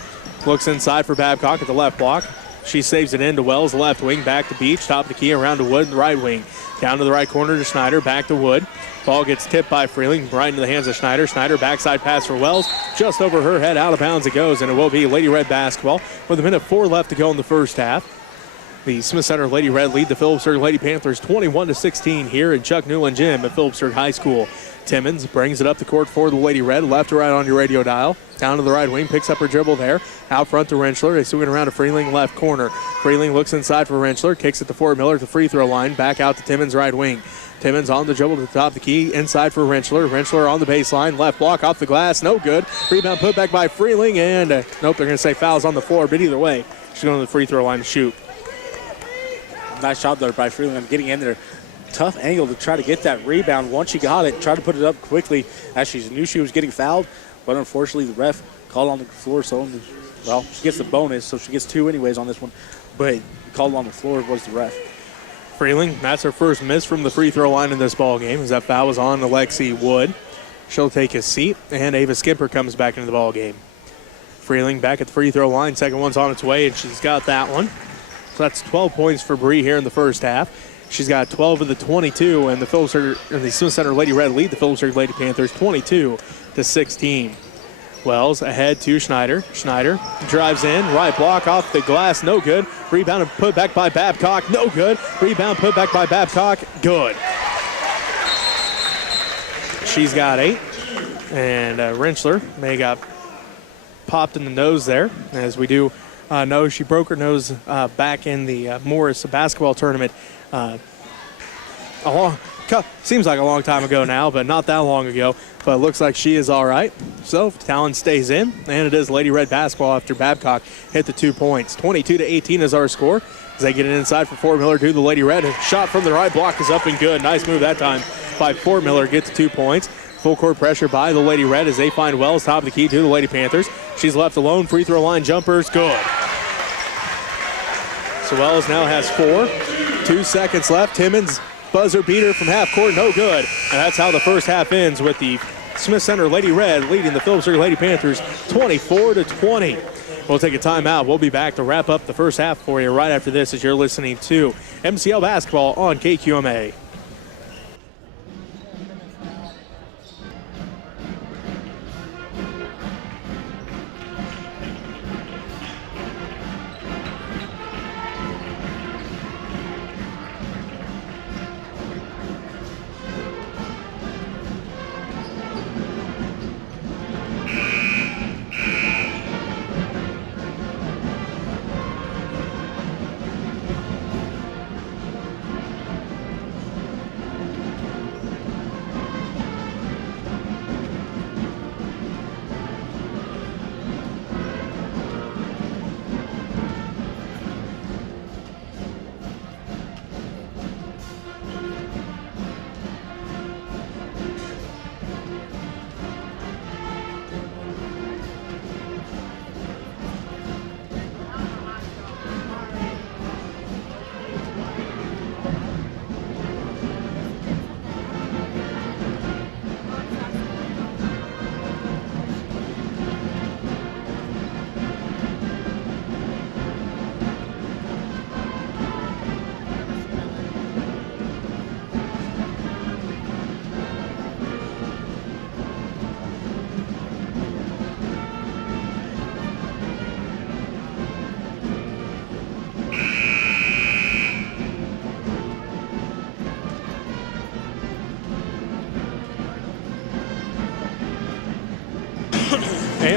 Looks inside for Babcock at the left block. She saves it into Wells, left wing, back to Beach, top of the key, around to Wood, the right wing. Down to the right corner to Schneider, back to Wood. Ball gets tipped by Freeling, right into the hands of Schneider. Schneider backside pass for Wells. Just over her head, out of bounds it goes, and it will be Lady Red basketball with a minute 4 left to go in the first half. The Smith Center Lady Red lead the Phillipsburg Lady Panthers 21-16 here in Chuck Newland Gym at Phillipsburg High School. Timmons brings it up the court for the Lady Red, left to right on your radio dial. Down to the right wing, picks up her dribble there. Out front to Rentschler. They swing it around to Freeling, left corner. Freeling looks inside for Rentschler, kicks it to Fort Miller at the free throw line. Back out to Timmons, right wing. Timmons on the dribble to the top of the key, inside for Rentschler. Rentschler on the baseline, left block off the glass, no good. Rebound put back by Freeling, and nope, they're going to say fouls on the floor, but either way, she's going to the free throw line to shoot. Nice job there by Freeling getting in there. Tough angle to try to get that rebound. Once she got it, tried to put it up quickly as she knew she was getting fouled, but unfortunately the ref called on the floor, so, well, she gets the bonus, so she gets 2 anyways on this one, but called on the floor was the ref. Freeling, that's her first miss from the free throw line in this ball game, as that foul was on Alexi Wood. She'll take a seat, and Ava Skipper comes back into the ball game. Freeling back at the free throw line, second one's on its way, and she's got that one. So that's 12 points for Bree here in the first half. She's got 12 of the 22, and the Smith Center Lady Red lead the Phillipsburg Lady Panthers 22-16. Wells ahead to Schneider. Schneider drives in, right block off the glass, no good. Rebound and put back by Babcock, no good. Rebound put back by Babcock, good. She's got 8, and Rentschler may got popped in the nose there, as we do know she broke her nose back in the Morris basketball tournament. Seems like a long time ago now, but not that long ago. But it looks like she is all right. So Talon stays in, and it is Lady Red basketball after Babcock hit the 2 points. 22-18 is our score as they get it inside for Fort Miller to the Lady Red. A shot from the right block is up and good. Nice move that time by Fort Miller. Gets the 2 points. Full court pressure by the Lady Red as they find Wells top of the key to the Lady Panthers. She's left alone. Free throw line jumpers, good. So Wells now has 4. 2 seconds left. Timmons buzzer beater from half court, no good. And that's how the first half ends with the Smith Center Lady Red leading the Phillipsburg Lady Panthers 24-20. We'll take a timeout. We'll be back to wrap up the first half for you right after this as you're listening to MCL Basketball on KQMA.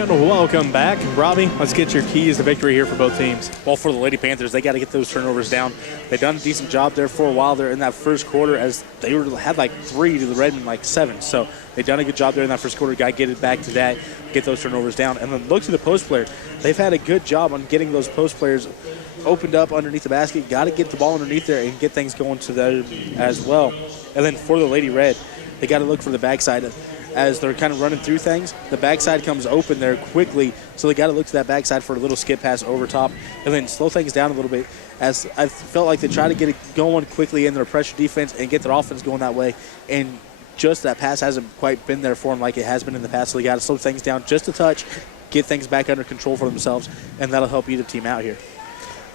And welcome back. Robbie, let's get your keys to victory here for both teams. Well, for the Lady Panthers, they got to get those turnovers down. They've done a decent job there for a while there in that first quarter, as they had like 3 to the Redmen like 7. So they've done a good job there in that first quarter. Got to get it back to that, get those turnovers down. And then look to the post player. They've had a good job on getting those post players opened up underneath the basket. Got to get the ball underneath there and get things going to them as well. And then for the Lady Red, they got to look for the backside. As they're kind of running through things, the backside comes open there quickly, so they got to look to that backside for a little skip pass over top and then slow things down a little bit, as I felt like they try to get it going quickly in their pressure defense and get their offense going that way, and just that pass hasn't quite been there for them like it has been in the past, so they got to slow things down just a touch, get things back under control for themselves, and that'll help either team out here.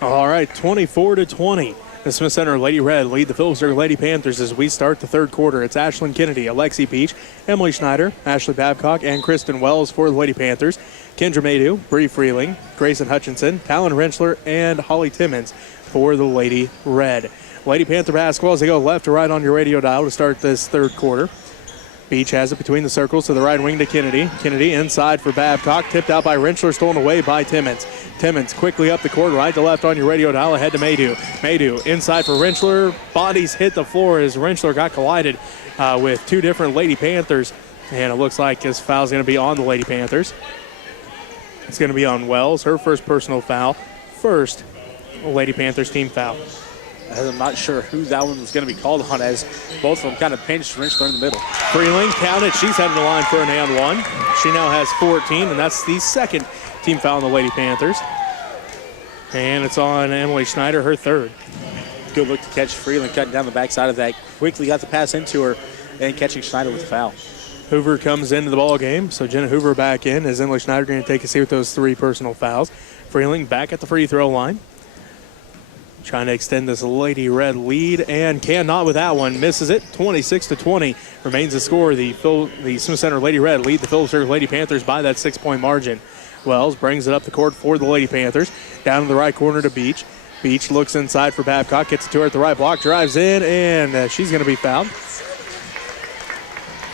All right, 24-20. The Smith Center Lady Red lead the Phillipsburg Lady Panthers as we start the third quarter. It's Ashlyn Kennedy, Alexi Peach, Emily Schneider, Ashley Babcock, and Kristen Wells for the Lady Panthers. Kendra Maydew, Bree Freeling, Grayson Hutchinson, Talon Rentschler, and Holly Timmons for the Lady Red. Lady Panther basketball as they go left to right on your radio dial to start this third quarter. Beach has it between the circles to the right wing to Kennedy. Kennedy inside for Babcock. Tipped out by Rentschler, stolen away by Timmons. Timmons quickly up the court, right to left on your radio dial, ahead to Maydew. Maydew inside for Rentschler. Bodies hit the floor as Rentschler got collided with two different Lady Panthers. And it looks like this foul is going to be on the Lady Panthers. It's going to be on Wells, her first personal foul. First Lady Panthers team foul. I'm not sure who that one was going to be called on, as both of them kind of pinched Rentschler in the middle. Freeling counted. She's heading the line for an and one. She now has 14, and that's the second team foul on the Lady Panthers. And it's on Emily Schneider, her third. Good look to catch Freeling, cutting down the backside of that. Quickly got the pass into her and catching Schneider with the foul. Hoover comes into the ball game, so Jenna Hoover back in as Emily Schneider going to take a seat with those 3 personal fouls. Freeling back at the free throw line. Trying to extend this Lady Red lead and cannot with that one. Misses it. 26-20 remains the score. The Smith Center Lady Red lead the Phillipsburg Lady Panthers by that 6-point margin. Wells brings it up the court for the Lady Panthers. Down in the right corner to Beach. Beach looks inside for Babcock. Gets it to her at the right block. Drives in, and she's going to be fouled.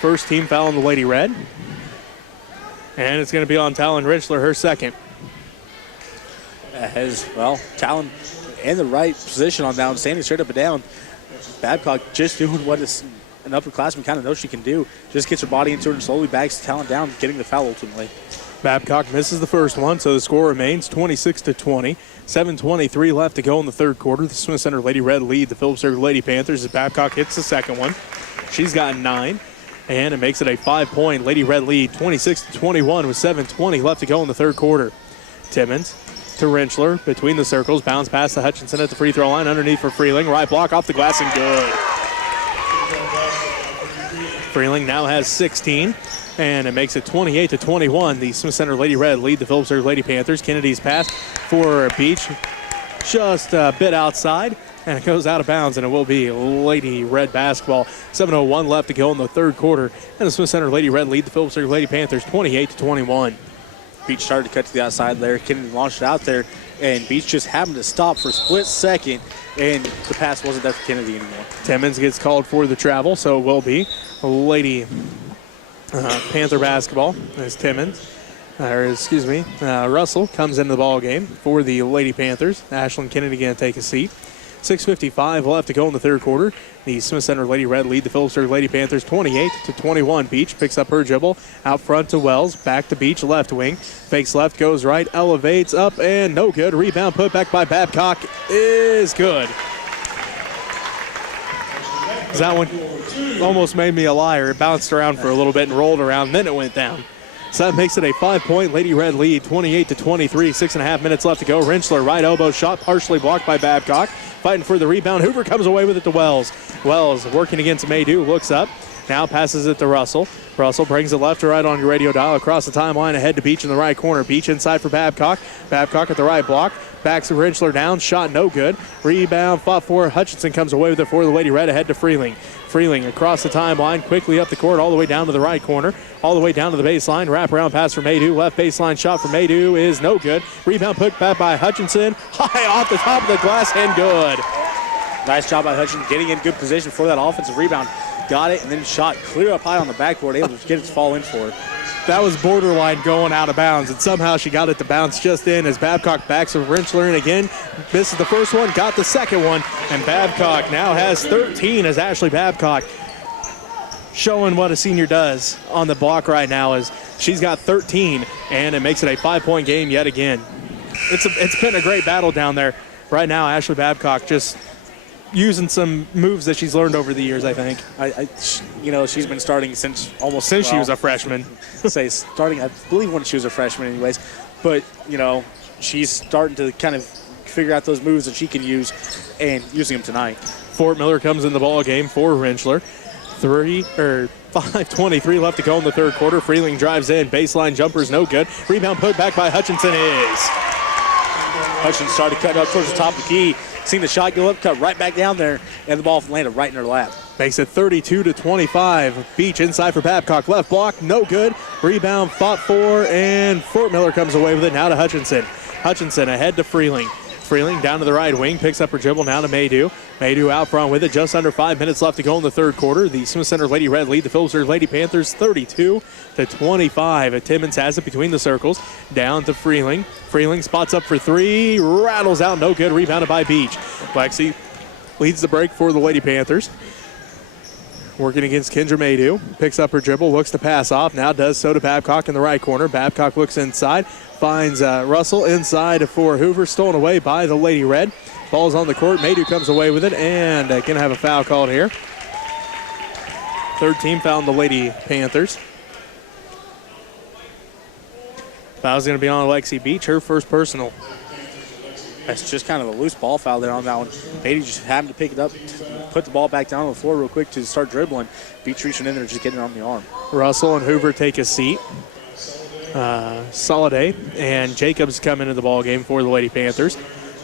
First team foul on the Lady Red. And it's going to be on Talon Rentschler, her second. Talon in the right position on down, standing straight up and down. Babcock just doing what an upperclassman kind of knows she can do. Just gets her body into her and slowly backs Talon down, getting the foul ultimately. Babcock misses the first one, so the score remains 26-20. 7:23 left to go in the third quarter. The Smith Center Lady Red lead the Phillipsburg Lady Panthers as Babcock hits the second one. She's got 9, and it makes it a 5-point Lady Red lead, 26-21 with 7:20 left to go in the third quarter. Timmons to Rentschler between the circles, bounce past to Hutchinson at the free throw line, underneath for Freeling, right block off the glass and good. Freeling now has 16, and it makes it 28-21. The Smith Center Lady Red lead the Phillipsburg Lady Panthers. Kennedy's pass for Beach, just a bit outside, and it goes out of bounds, and it will be Lady Red basketball. 7:01 left to go in the third quarter, and the Smith Center Lady Red lead the Phillipsburg Lady Panthers 28-21. Beach started to cut to the outside there. Kennedy launched it out there, and Beach just happened to stop for a split second, and the pass wasn't there for Kennedy anymore. Timmons gets called for the travel, so it will be Lady Panther basketball as Russell comes into the ball game for the Lady Panthers. Ashlyn Kennedy going to take a seat. 6:55 left to go in the third quarter. The Smith Center Lady Red lead the Phillipsburg Lady Panthers 28-21. Beach picks up her dribble out front to Wells. Back to Beach, left wing. Fakes left, goes right, elevates up, and no good. Rebound put back by Babcock is good. That one almost made me a liar. It bounced around for a little bit and rolled around, then it went down. So that makes it a 5-point Lady Red lead, 28-23, 6.5 minutes left to go. Rentschler, right elbow shot, partially blocked by Babcock. Fighting for the rebound. Hoover comes away with it to Wells. Wells working against Maydew, looks up, now passes it to Russell. Russell brings it left to right on your radio dial across the timeline, ahead to Beach in the right corner. Beach inside for Babcock. Babcock at the right block. Backs Rentschler down, shot no good. Rebound fought for. Hutchinson comes away with it for the Lady Red, ahead to Freeling. Freeling across the timeline, quickly up the court, all the way down to the right corner, all the way down to the baseline. Wraparound pass for Maydew. Left baseline shot for Maydew is no good. Rebound put back by Hutchinson. High off the top of the glass and good. Nice job by Hutchinson, getting in good position for that offensive rebound. got it, and then shot clear up high on the backboard, able to get it to fall in for her. That was borderline going out of bounds, and somehow she got it to bounce just in as Babcock backs with Rentschler in again. Misses the first one, got the second one, and Babcock now has 13 as Ashley Babcock showing what a senior does on the block right now as she's got 13, and it makes it a 5-point game yet again. It's been a great battle down there. Right now, Ashley Babcock just using some moves that she's learned over the years, I think. She's been starting since she was a freshman. I believe when she was a freshman anyways. But, she's starting to kind of figure out those moves that she can use and using them tonight. Fort Miller comes in the ball game for Rentschler. 5:23 left to go in the third quarter. Freeling drives in. Baseline jumper's no good. Rebound put back by Hutchinson is. Hutchinson started cutting up towards the top of the key. Seen the shot go up, cut right back down there, and the ball landed right in her lap. Makes it 32-25. Beach inside for Babcock. Left block, no good. Rebound fought for, and Fort Miller comes away with it. Now to Hutchinson. Hutchinson ahead to Freeling. Freeling down to the right wing, picks up her dribble now to Maydew. Maydew out front with it, just under 5 minutes left to go in the third quarter. The Smith Center Lady Red lead the Phillipsburg Lady Panthers 32-25. Timmons has it between the circles, down to Freeling. Freeling spots up for three, rattles out, no good, rebounded by Beach. Lexi leads the break for the Lady Panthers. Working against Kendra Maydew, picks up her dribble, looks to pass off, now does so to Babcock in the right corner. Babcock looks inside, finds Russell inside for Hoover, stolen away by the Lady Red. Ball's on the court, Maydew comes away with it, and gonna have a foul called here. Third team foul on the Lady Panthers. Foul's gonna be on Alexi Beach, her first personal. That's just kind of a loose ball foul there on that one. Maybe just having to pick it up, put the ball back down on the floor real quick to start dribbling. Beach reaching in there, just getting it on the arm. Russell and Hoover take a seat. Soliday and Jacobs come into the ball game for the Lady Panthers.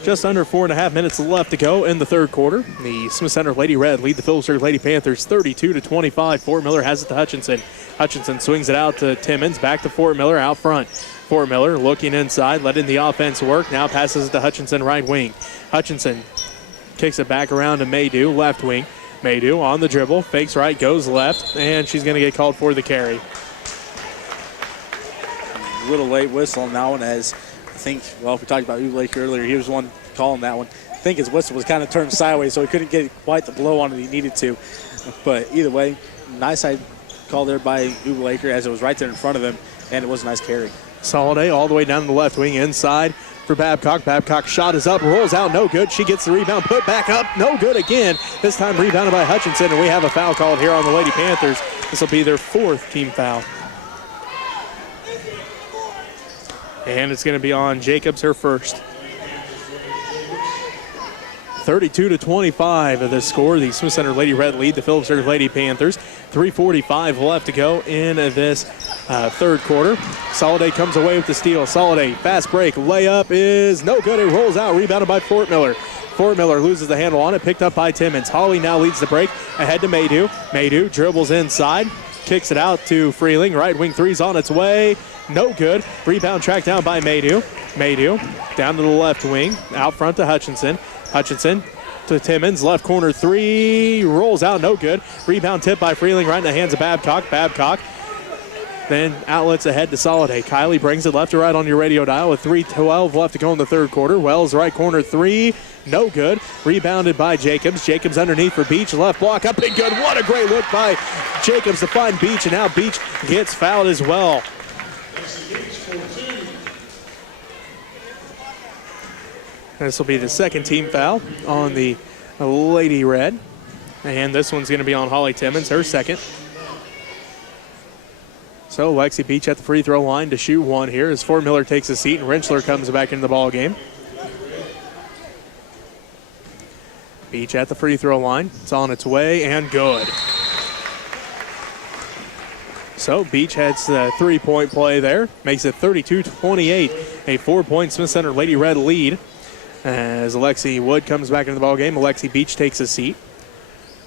Just under 4.5 minutes left to go in the third quarter. The Smith Center Lady Red lead the Phillipsburg Lady Panthers 32-25. Fort Miller has it to Hutchinson. Hutchinson swings it out to Timmons, back to Fort Miller out front. Fort Miller looking inside, letting the offense work. Now passes it to Hutchinson, right wing. Hutchinson kicks it back around to Maydew, left wing. Maydew on the dribble, fakes right, goes left, and she's going to get called for the carry. A little late whistle on that one, as I think, well, if we talked about Lake earlier, he was the one calling that one. I think his whistle was kind of turned sideways, so he couldn't get quite the blow on it he needed to. But either way, nice side call there by Laker, as it was right there in front of him, and it was a nice carry. Soliday all the way down to the left wing, inside for Babcock. Babcock's shot is up, rolls out, no good. She gets the rebound, put back up, no good again. This time rebounded by Hutchinson, and we have a foul called here on the Lady Panthers. This will be their fourth team foul. And it's going to be on Jacobs, her first. 32-25 of the score. The Smith Center Lady Red lead the Phillipsburg Lady Panthers. 3:45 left to go in this third quarter. Soliday comes away with the steal. Soliday, fast break, layup is no good. It rolls out, rebounded by Fort Miller. Fort Miller loses the handle on it, picked up by Timmons. Holly now leads the break, ahead to Maydew. Maydew dribbles inside, kicks it out to Freeling. Right wing three's on its way, no good. Rebound tracked down by Maydew. Maydew down to the left wing, out front to Hutchinson. Hutchinson to Timmons, left corner three, rolls out, no good. Rebound tip by Freeling right in the hands of Babcock. Babcock then outlets ahead to Soliday. Kylie brings it left to right on your radio dial with 3:12 left to go in the third quarter. Wells right corner three, no good. Rebounded by Jacobs. Jacobs underneath for Beach, left block up and good. What a great look by Jacobs to find Beach, and now Beach gets fouled as well. This will be the second team foul on the Lady Red. And this one's going to be on Holly Timmons, her second. So Lexi Beach at the free throw line to shoot one here as Fort Miller takes a seat and Rentschler comes back into the ball game. Beach at the free throw line. It's on its way and good. So Beach heads the three-point play there. Makes it 32-28. A 4-point Smith Center Lady Red lead. As Alexi Wood comes back into the ballgame, Alexi Beach takes a seat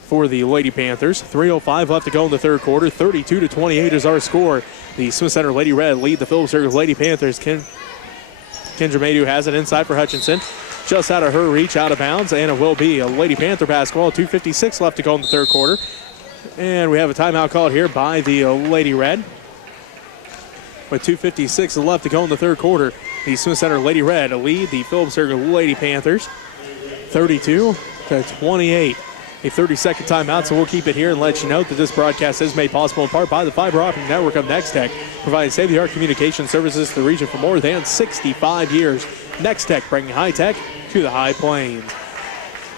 for the Lady Panthers. 3:05 left to go in the third quarter. 32-28 is our score. The Smith Center Lady Red lead the Phillipsburg Lady Panthers. Kendra Maydew has it inside for Hutchinson. Just out of her reach, out of bounds, and it will be a Lady Panther basketball. 2:56 left to go in the third quarter. And we have a timeout called here by the Lady Red. With 2:56 left to go in the third quarter, the Smith Center Lady Red lead the Phillipsburg Lady Panthers 32-28. A 30-second timeout, so we'll keep it here and let you know that this broadcast is made possible in part by the fiber optic network of Nextech, providing state-of-the-art communication services to the region for more than 65 years. Nextech bringing high tech to the High Plains.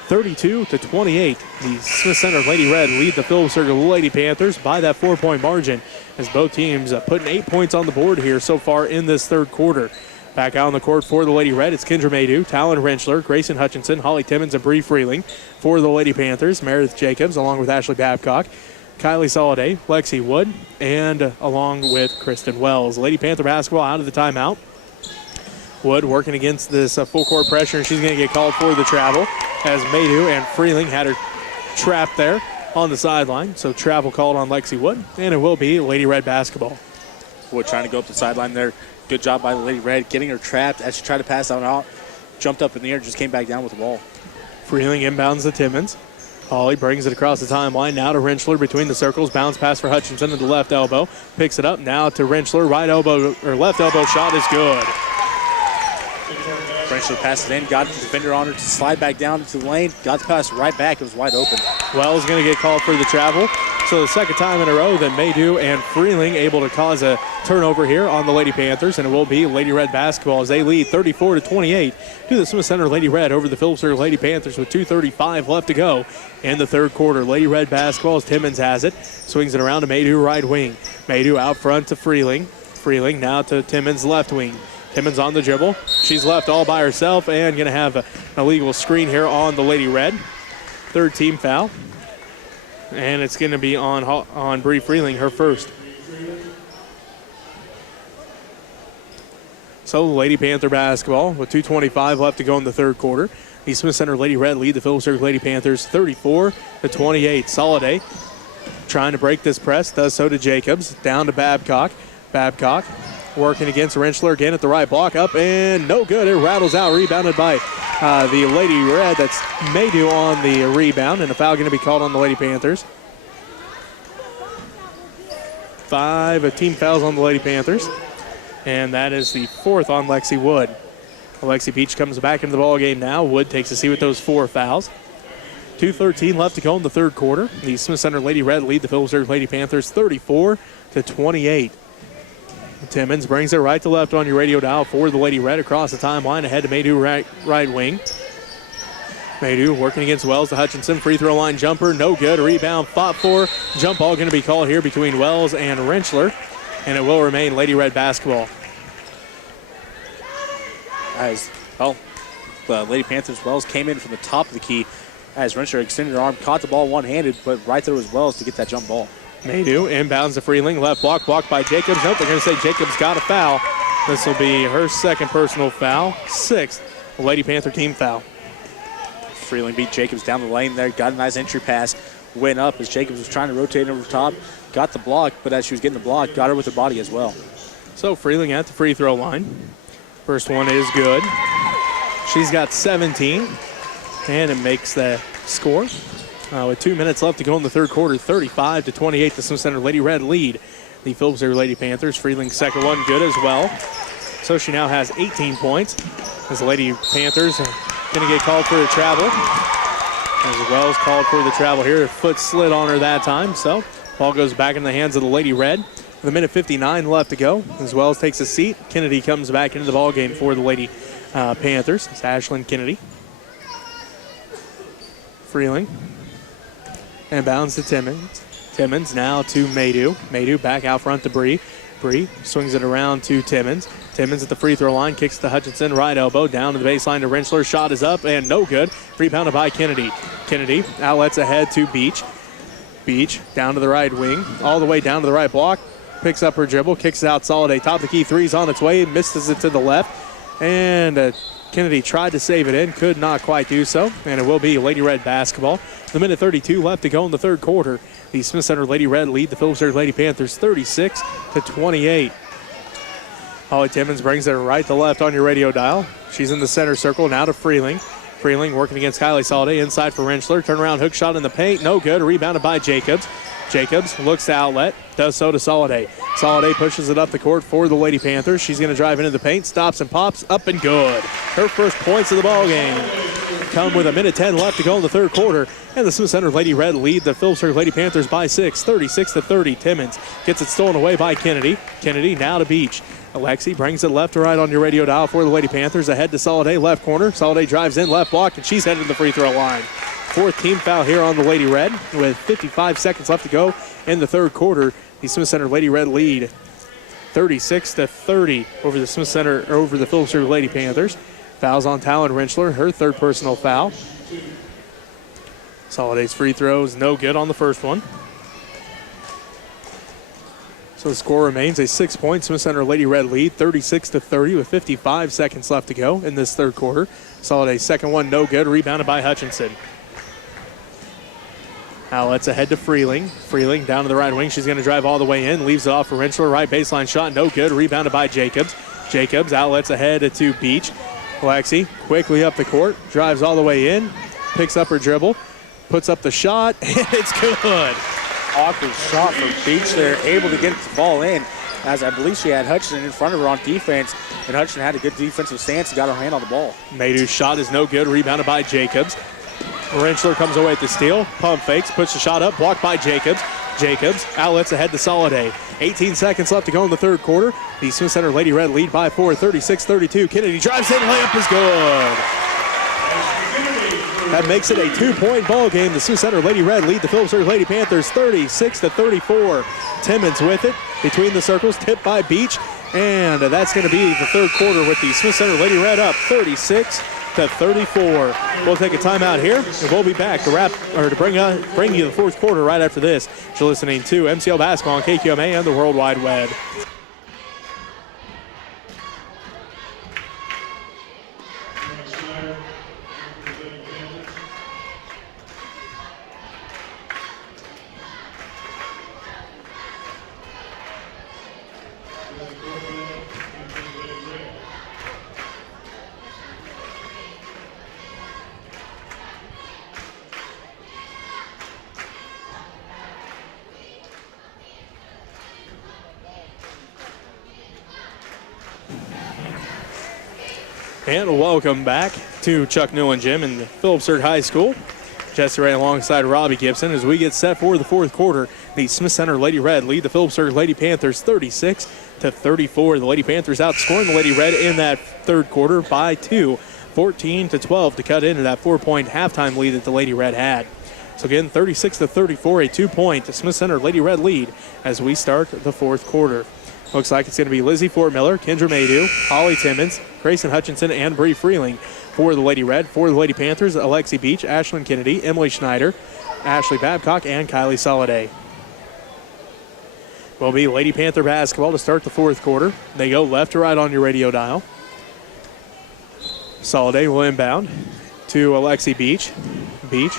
32-28, the Smith Center Lady Red lead the Phillipsburg Lady Panthers by that 4-point margin, as both teams putting 8 points on the board here so far in this third quarter. Back out on the court for the Lady Red, it's Kendra Maydew, Talon Rentschler, Grayson Hutchinson, Holly Timmons, and Bree Freeling. For the Lady Panthers, Meredith Jacobs, along with Ashley Babcock, Kylie Soliday, Lexi Wood, and along with Kristen Wells. Lady Panther basketball out of the timeout. Wood working against this full court pressure, and she's going to get called for the travel, as Maydew and Freeling had her trapped there on the sideline. So travel called on Lexi Wood, and it will be Lady Red basketball. Wood trying to go up the sideline there. Good job by the Lady Red, getting her trapped as she tried to pass out, jumped up in the air, just came back down with the ball. Freeling inbounds to Timmons. Holly brings it across the timeline, now to Rentschler between the circles. Bounce pass for Hutchinson to the left elbow. Picks it up now to Rentschler. Right elbow, or left elbow shot is good. Rentschler passed it in, got the defender on her to slide back down into the lane. Got the pass right back, it was wide open. Wells going to get called for the travel. So the second time in a row that Maydew and Freeling able to cause a turnover here on the Lady Panthers, and it will be Lady Red basketball as they lead 34-28 to the Smith Center Lady Red over the Phillipsburg Lady Panthers with 2:35 left to go in the third quarter. Lady Red basketball as Timmons has it, swings it around to Maydew right wing. Maydew out front to Freeling. Freeling now to Timmons left wing. Timmons on the dribble. She's left all by herself and going to have an illegal screen here on the Lady Red. Third team foul. And it's going to be on Bree Freeling, her first. So Lady Panther basketball with 2:25 left to go in the third quarter. The Smith Center Lady Red lead the Phillipsburg Lady Panthers 34-28. Soliday trying to break this press, does so to Jacobs. Down to Babcock. Babcock working against Rentschler again at the right block. Up and no good. It rattles out. Rebounded by the Lady Red. That's Maydew on the rebound, and a foul going to be called on the Lady Panthers. 5 team fouls on the Lady Panthers, and that is the fourth on Lexi Wood. Alexi Beach comes back into the ball game now. Wood takes a seat with those 4 fouls. 2:13 left to go in the third quarter. The Smith Center Lady Red lead the Phillipsburg Lady Panthers 34-28. Timmons brings it right to left on your radio dial for the Lady Red across the timeline ahead to Maydew right wing. Maydew working against Wells to Hutchinson. Free throw line jumper, no good. Rebound fought for. Jump ball going to be called here between Wells and Rentschler, and it will remain Lady Red basketball. As well, the Lady Panthers Wells came in from the top of the key as Rentschler extended her arm, caught the ball one-handed, but right there was Wells to get that jump ball. Maydew inbounds to Freeling. Left block, blocked by Jacobs. Nope, they're going to say Jacobs got a foul. This will be her second personal foul. 6th Lady Panther team foul. Freeling beat Jacobs down the lane there. Got a nice entry pass. Went up as Jacobs was trying to rotate over the top. Got the block, but as she was getting the block, got her with her body as well. So Freeling at the free throw line. First one is good. She's got 17, and it makes the score. With 2 minutes left to go in the third quarter, 35-28, the Smith Center Lady Red lead the Phillipsburg Lady Panthers. Freeling's second one good as well. So she now has 18 points. As the Lady Panthers are going to get called for a travel. As Wells called for the travel here. Her foot slid on her that time. So ball goes back in the hands of the Lady Red. With a minute 59 left to go. As Wells takes a seat, Kennedy comes back into the ball game for the Lady Panthers. It's Ashlyn Kennedy. Freeling. And bounds to Timmons. Timmons now to Maydew. Maydew back out front to Bree. Bree swings it around to Timmons. Timmons at the free throw line, kicks to Hutchinson, right elbow, down to the baseline to Rentschler. Shot is up and no good. Rebounded by Kennedy. Kennedy outlets ahead to Beach. Beach down to the right wing, all the way down to the right block. Picks up her dribble, kicks it out Soliday. Top of the key, three's on its way, misses it to the left. And Kennedy tried to save it in, could not quite do so. And it will be Lady Red basketball. The minute 32 left to go in the third quarter. The Smith Center Lady Red lead the Phillipsburg Lady Panthers 36-28. Holly Timmons brings it right to left on your radio dial. She's in the center circle, now to Freeling. Freeling working against Kylie Soliday, inside for Rentschler. Turnaround hook shot in the paint, no good. Rebounded by Jacobs. Jacobs looks to outlet, does so to Soliday. Soliday pushes it up the court for the Lady Panthers. She's going to drive into the paint, stops and pops, up and good. Her first points of the ball game come with 1:10 left to go in the third quarter. And the Smith Center Lady Red lead the Phillipsburg Lady Panthers by 6, 36-30. Timmons gets it stolen away by Kennedy. Kennedy now to Beach. Alexi brings it left to right on your radio dial for the Lady Panthers. Ahead to Soliday, left corner. Soliday drives in, left block, and she's headed to the free throw line. Fourth team foul here on the Lady Red with 55 seconds left to go in the third quarter. The Smith Center Lady Red lead 36-30 over the Smith Center, over the Phillipsburg Lady Panthers. Fouls on Talon Rinchler, her third personal foul. Soliday's free throws no good on the first one. So the score remains a 6-point Smith Center Lady Red lead, 36-30 with 55 seconds left to go in this third quarter. Soliday's second one no good, rebounded by Hutchinson. Outlets ahead to Freeling. Freeling down to the right wing. She's going to drive all the way in. Leaves it off for Rinchler. Right baseline shot. No good. Rebounded by Jacobs. Jacobs outlets ahead to Beach. Lexi quickly up the court. Drives all the way in. Picks up her dribble. Puts up the shot. And it's good. Awkward shot for Beach there. Able to get the ball in, as I believe she had Hutchinson in front of her on defense. And Hutchinson had a good defensive stance and got her hand on the ball. Maydu's shot is no good. Rebounded by Jacobs. Rinchler comes away at the steal. Pump fakes, puts the shot up, blocked by Jacobs. Jacobs outlets ahead to Soliday. 18 seconds left to go in the third quarter. The Smith Center Lady Red lead by 4, 36-32. Kennedy drives in, layup is good. That makes it a 2-point ball game. The Smith Center Lady Red lead the Phillipsburg Lady Panthers 36-34. Timmons with it between the circles, tipped by Beach. And that's going to be the third quarter with the Smith Center Lady Red up 36-34. We'll take a timeout here, and we'll be back to bring you the fourth quarter right after this. You're listening to MCL Basketball on KQMA and the World Wide Web. And welcome back to Chuck Newland Gym in Phillipsburg High School. Jesse Ray alongside Robbie Gibson as we get set for the fourth quarter. The Smith Center Lady Red lead the Phillipsburg Lady Panthers 36-34. The Lady Panthers outscoring the Lady Red in that third quarter by 2, 14-12 to cut into that 4-point halftime lead that the Lady Red had. So again, 36-34, a 2-point Smith Center Lady Red lead as we start the fourth quarter. Looks like it's going to be Lizzie Fort Miller, Kendra Maydew, Holly Timmons, Grayson Hutchinson, and Bree Freeling for the Lady Red. For the Lady Panthers, Alexi Beach, Ashlyn Kennedy, Emily Schneider, Ashley Babcock, and Kylie Soliday. Will be Lady Panther basketball to start the fourth quarter. They go left to right on your radio dial. Soliday will inbound to Alexi Beach. Beach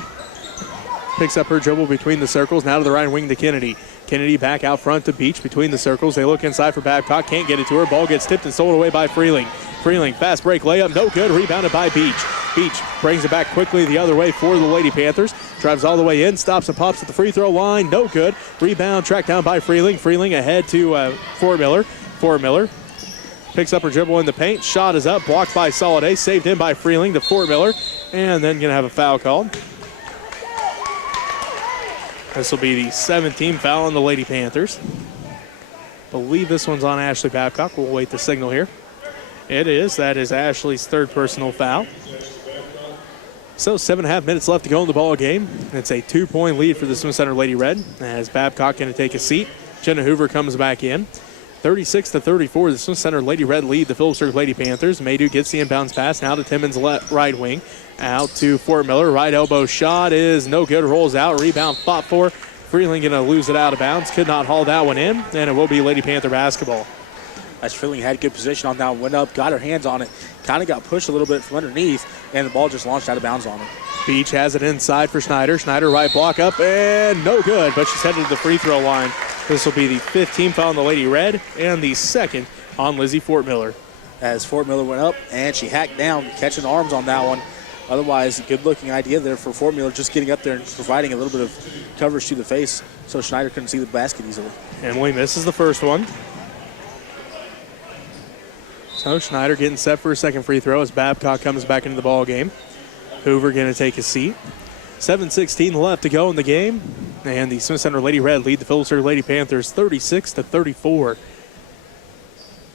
picks up her dribble between the circles, now to the right wing to Kennedy. Kennedy back out front to Beach between the circles. They look inside for Babcock. Can't get it to her. Ball gets tipped and stolen away by Freeling. Freeling, fast break layup. No good. Rebounded by Beach. Beach brings it back quickly the other way for the Lady Panthers. Drives all the way in. Stops and pops at the free throw line. No good. Rebound tracked down by Freeling. Freeling ahead to Fort Miller. Fort Miller picks up her dribble in the paint. Shot is up. Blocked by Soliday. Saved in by Freeling to Fort Miller. And then going to have a foul called. This will be the 17th foul on the Lady Panthers. Believe this one's on Ashley Babcock. We'll wait the signal here. It is. That is Ashley's third personal foul. So 7.5 minutes left to go in the ball game. It's a 2-point lead for the Smith Center Lady Red as Babcock going to take a seat. Jenna Hoover comes back in. 36-34, the Smith Center Lady Red lead the Phillipsburg Lady Panthers. Maydew gets the inbounds pass now to Timmons right wing. Out to Fort Miller. Right elbow shot is no good. Rolls out. Rebound fought for. Freeling going to lose it out of bounds. Could not haul that one in. And it will be Lady Panther basketball. As Freeling had good position on that one. Went up, got her hands on it. Kind of got pushed a little bit from underneath. And the ball just launched out of bounds on her. Beach has it inside for Schneider. Schneider right block up and no good. But she's headed to the free throw line. This will be the 15th foul on the Lady Red and the second on Lizzie Fort Miller. As Fort Miller went up and she hacked down, catching arms on that one. Otherwise, good-looking idea there for Fort Miller, just getting up there and providing a little bit of coverage to the face so Schneider couldn't see the basket easily. Emily misses the first one. So Schneider getting set for a second free throw as Babcock comes back into the ball game. Hoover going to take a seat. 7:16 left to go in the game. And the Smith Center Lady Red lead the Phillipsburg Lady Panthers 36-34.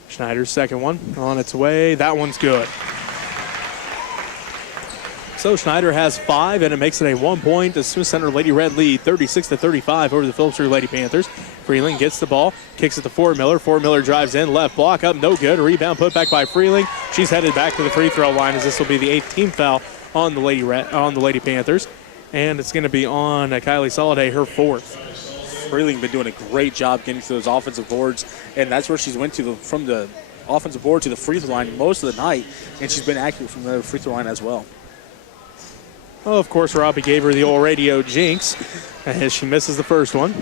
Schneider's second one on its way. That one's good. So Schneider has 5, and it makes it a 1-point. The Smith Center Lady Red lead 36-35 over the Phillipsburg Lady Panthers. Freeling gets the ball, kicks it to Fort Miller. Fort Miller drives in, left block up, no good. Rebound put back by Freeling. She's headed back to the free throw line as this will be the 8th team foul on the Lady Panthers. And it's going to be on Kylie Soliday, her 4th. Freeling been doing a great job getting to those offensive boards, and that's where she's went to from the offensive board to the free throw line most of the night, and she's been accurate from the free throw line as well. Well, of course, Robbie gave her the old radio jinx as she misses the first one.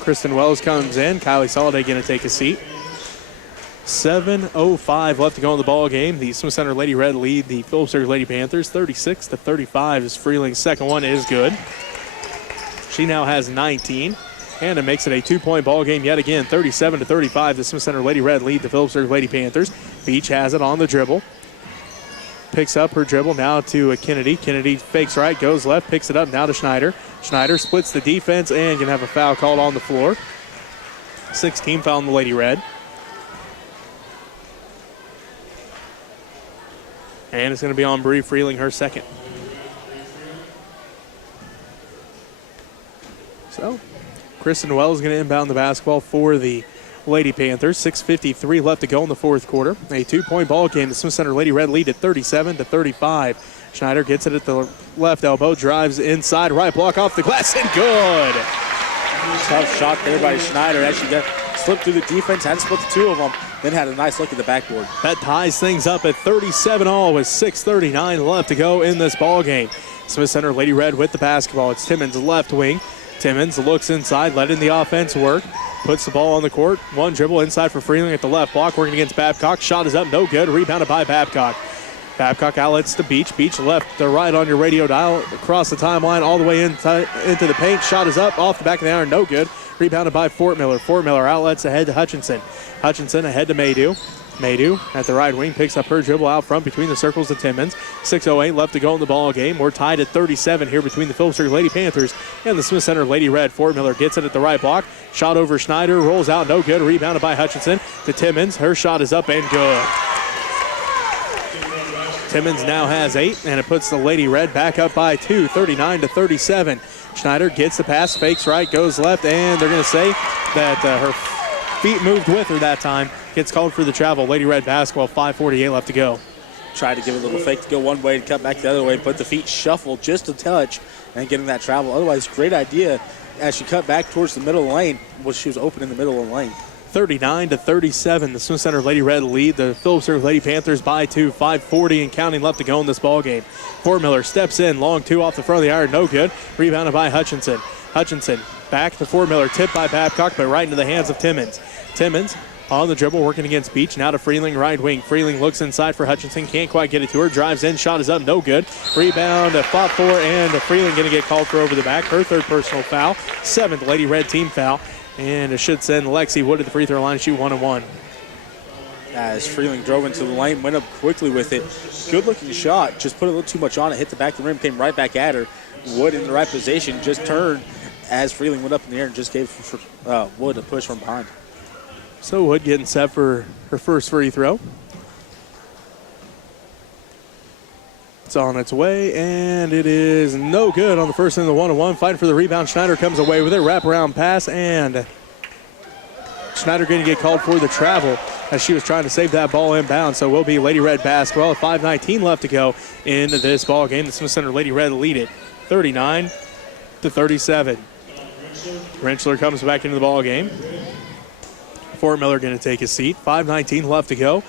Kristen Wells comes in. Kylie Soliday going to take a seat. 7:05 left to go in the ball game. The Smith Center Lady Red lead the Phillipsburg Lady Panthers 36-35 as Freeling's second one is good. She now has 19, and it makes it a 2-point ball game yet again. 37-35. The Smith Center Lady Red lead the Phillipsburg Lady Panthers. Beach has it on the dribble. Picks up her dribble now to Kennedy. Kennedy fakes right, goes left, picks it up now to Schneider. Schneider splits the defense and can have a foul called on the floor. 16 foul on the Lady Red. And it's going to be on Bree Freeling, her second. So, Kristen Wells is going to inbound the basketball for the Lady Panthers. 6:53 left to go in the fourth quarter. A 2-point ball game. The Smith Center Lady Red lead at 37-35. Schneider gets it at the left elbow, drives inside, right block off the glass, and good. Tough shot there by Schneider as she slipped through the defense, had to split the two of them, then had a nice look at the backboard. That ties things up at 37-all with 6:39 left to go in this ball game. Smith Center Lady Red with the basketball. It's Timmons left wing. Timmons looks inside, letting the offense work. Puts the ball on the court. One dribble inside for Freeling at the left block, working against Babcock. Shot is up, no good. Rebounded by Babcock. Babcock outlets to Beach. Beach left to right on your radio dial. Across the timeline, all the way into the paint. Shot is up, off the back of the iron, no good. Rebounded by Fort Miller. Fort Miller outlets ahead to Hutchinson. Hutchinson ahead to Maydew. Maydew at the right wing picks up her dribble out front between the circles to Timmons. 6:08 left to go in the ball game. We're tied at 37 here between the Phillipsburg Lady Panthers and the Smith Center Lady Red. Fort Miller gets it at the right block. Shot over Schneider, rolls out, no good. Rebounded by Hutchinson to Timmons. Her shot is up and good. Timmons now has 8, and it puts the Lady Red back up by 2, 39-37. Schneider gets the pass, fakes right, goes left, and they're going to say that her feet moved with her that time. Gets called for the travel. Lady Red basketball, 5:48 left to go. Tried to give a little fake to go one way and cut back the other way, but the feet shuffled just a touch and getting that travel. Otherwise, great idea as she cut back towards the middle of the lane. Well, she was open in the middle of the lane. 39-37. The Smith Center Lady Red lead the Phillipsburg Lady Panthers by 2. 5:40 and counting left to go in this ball game. Fort Miller steps in, long 2 off the front of the iron, no good. Rebounded by Hutchinson. Hutchinson back to Fort Miller, tipped by Babcock, but right into the hands of Timmons. Timmons on the dribble, working against Beach. Now to Freeling, right wing. Freeling looks inside for Hutchinson, can't quite get it to her. Drives in, shot is up, no good. Rebound, fought for, and Freeling going to get called for over the back. Her 3rd personal foul, 7th Lady Red team foul. And it should send Lexi Wood at the free throw line, shoot 1-1. As Freeling drove into the lane, went up quickly with it. Good looking shot, just put a little too much on it, hit the back of the rim, came right back at her. Wood in the right position, just turned as Freeling went up in the air and just gave Wood a push from behind. So Wood getting set for her first free throw. It's on its way, and it is no good on the first end of the 1-1. Fighting for the rebound. Schneider comes away with it. Wraparound pass, and Schneider going to get called for the travel as she was trying to save that ball inbound. So will be Lady Red basketball. 5:19 left to go in this ball game. The Smith Center Lady Red lead it 39-37. Rentschler comes back into the ball game. Fort Miller going to take his seat. 5:19 left to go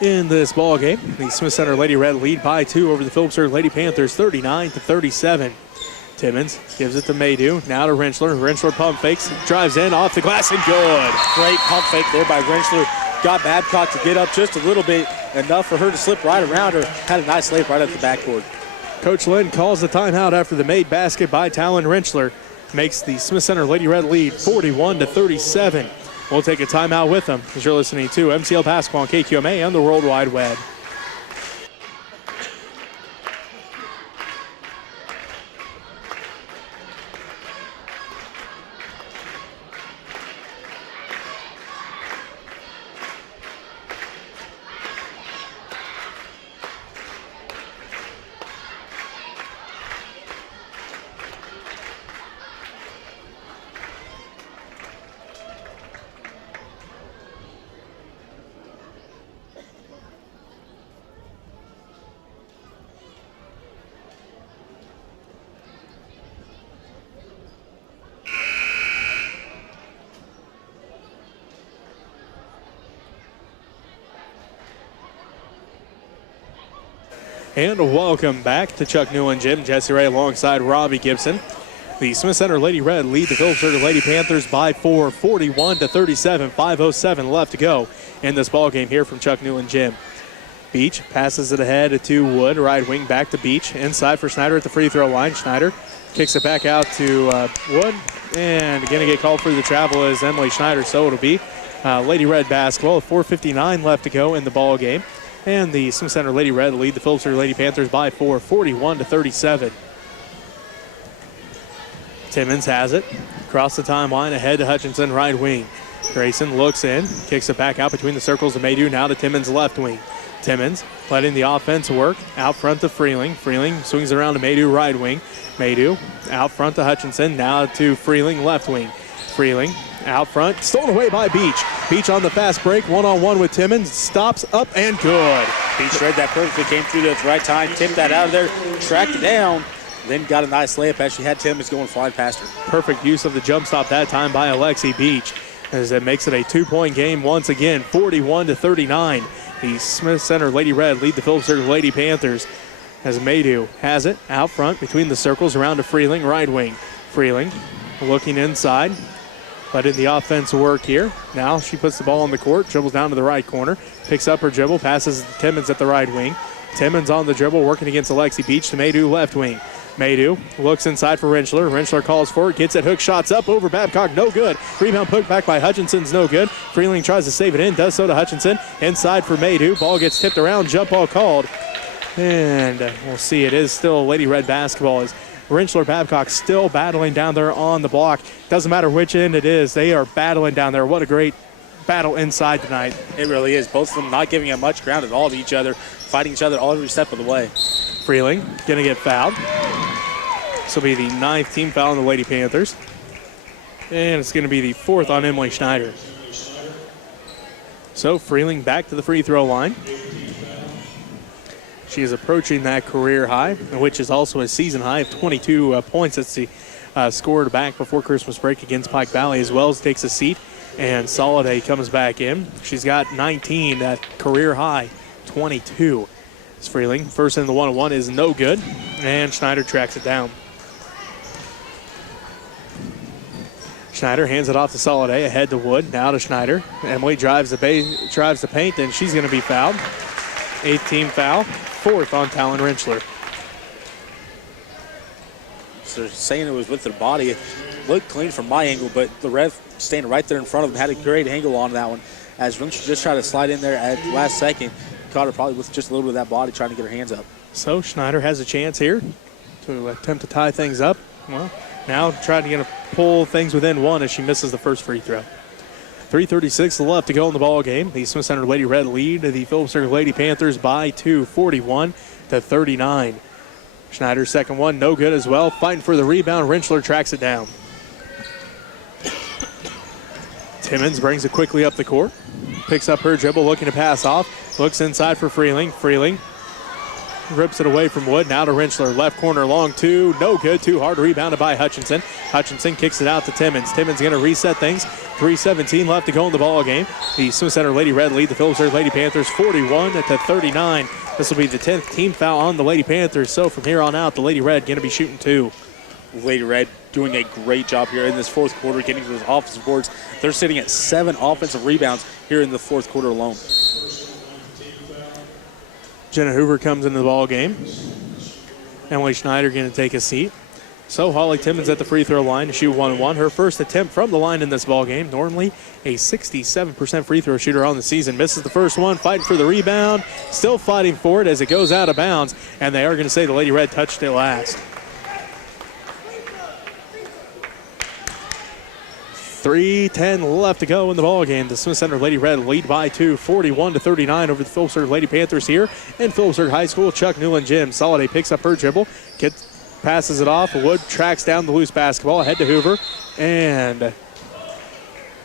in this ball game. The Smith Center Lady Red lead by 2 over the Phillipsburg Lady Panthers, 39-37. Timmons gives it to Maydew. Now to Rentschler. Rentschler pump fakes, drives in, off the glass, and good. Great pump fake there by Rentschler. Got Babcock to get up just a little bit, enough for her to slip right around her. Had a nice slip right at the backboard. Coach Lynn calls the timeout after the made basket by Talon Rentschler. Makes the Smith Center Lady Red lead 41-37. We'll take a timeout with them as you're listening to MCL Basketball on KQMA on the World Wide Web. And welcome back to Chuck Newland Gym. Jesse Ray alongside Robbie Gibson. The Smith Center Lady Red lead the Phillipsburg Lady Panthers by 4, 41-37. 5:07 left to go in this ball game here from Chuck Newland Gym. Beach passes it ahead to Wood. Right wing back to Beach. Inside for Schneider at the free throw line. Schneider kicks it back out to Wood. And going to get called for the travel is Emily Schneider. So it'll be Lady Red basketball. 4:59 left to go in the ball game. And the Smith Center Lady Red lead the Phillipsburg Lady Panthers by 4, 41-37. Timmons has it. Across the timeline, ahead to Hutchinson, right wing. Grayson looks in, kicks it back out between the circles of Maydew, now to Timmons, left wing. Timmons letting the offense work. Out front to Freeling. Freeling swings around to Maydew, right wing. Maydew out front to Hutchinson, now to Freeling, left wing. Freeling out front, stolen away by Beach. Beach on the fast break, one-on-one with Timmons, stops up and good. Beach read that perfectly, came through at the right time, tipped that out of there, tracked it down, then got a nice layup as she had Timmons going flying past her. Perfect use of the jump stop that time by Alexi Beach, as it makes it a 2-point game once again, 41-39. The Smith Center Lady Red lead the Phillipsburg Lady Panthers as Maydew has it out front between the circles, around to Freeling, right wing. Freeling looking inside. Letting the offense work here. Now she puts the ball on the court, dribbles down to the right corner, picks up her dribble, passes to Timmons at the right wing. Timmons on the dribble, working against Alexi Beach to Maydew, left wing. Maydew looks inside for Rentschler. Rentschler calls for it, gets it, hook shots up over Babcock, no good. Rebound put back by Hutchinson's no good. Freeling tries to save it in, does so to Hutchinson. Inside for Maydew, ball gets tipped around, jump ball called. And we'll see, it is still Lady Red basketball as Rentschler Babcock still battling down there on the block. Doesn't matter which end it is, they are battling down there. What a great battle inside tonight. It really is. Both of them not giving up much ground at all to each other, fighting each other every step of the way. Freeling going to get fouled. This will be the 9th team foul on the Lady Panthers. And it's going to be the 4th on Emily Schneider. So Freeling back to the free throw line. She is approaching that career high, which is also a season high of 22 points. That's the scored back before Christmas break against Pike Valley. As Wells takes a seat, and Soliday comes back in. She's got 19, that career high, 22. It's Freeling. First in the one-on-one is no good, and Schneider tracks it down. Schneider hands it off to Soliday, ahead to Wood, now to Schneider. Emily drives the paint, and she's going to be fouled. 8th team foul, 4th on Talon Rentschler. So they're saying it was with their body. It looked clean from my angle, but the ref standing right there in front of them had a great angle on that one. As Rentschler just tried to slide in there at the last second, caught her probably with just a little bit of that body trying to get her hands up. So Schneider has a chance here to attempt to tie things up. Well, now trying to pull things within one as she misses the first free throw. 3:36 left to go in the ball game. The Smith Center Lady Red lead the Phillipsburg Lady Panthers by 2, 41-39. Schneider's second one, no good as well. Fighting for the rebound, Rentschler tracks it down. Timmons brings it quickly up the court. Picks up her dribble, looking to pass off. Looks inside for Freeling. Freeling rips it away from Wood. Now to Rentschler. Left corner, long two. No good. Too hard. Rebounded by Hutchinson. Hutchinson kicks it out to Timmons. Timmons going to reset things. 3:17 left to go in the ball game. The Smith Center Lady Red lead the Phillipsburg Lady Panthers 41-39. This will be the 10th team foul on the Lady Panthers. So from here on out, the Lady Red going to be shooting 2. Lady Red doing a great job here in this fourth quarter, getting to those offensive boards. They're sitting at 7 offensive rebounds here in the fourth quarter alone. Jenna Hoover comes into the ball game. Emily Schneider going to take a seat. So Holly Timmons at the free throw line to shoot 1-1. Her first attempt from the line in this ball game. Normally a 67% free throw shooter on the season. Misses the first one, fighting for the rebound. Still fighting for it as it goes out of bounds. And they are going to say the Lady Red touched it last. 3:10 left to go in the ball game. The Smith Center Lady Red lead by 2, 41-39 over the Phillipsburg Lady Panthers here in Phillipsburg High School. Chuck Newland Gym. Soliday picks up her dribble, passes it off. Wood tracks down the loose basketball, ahead to Hoover, and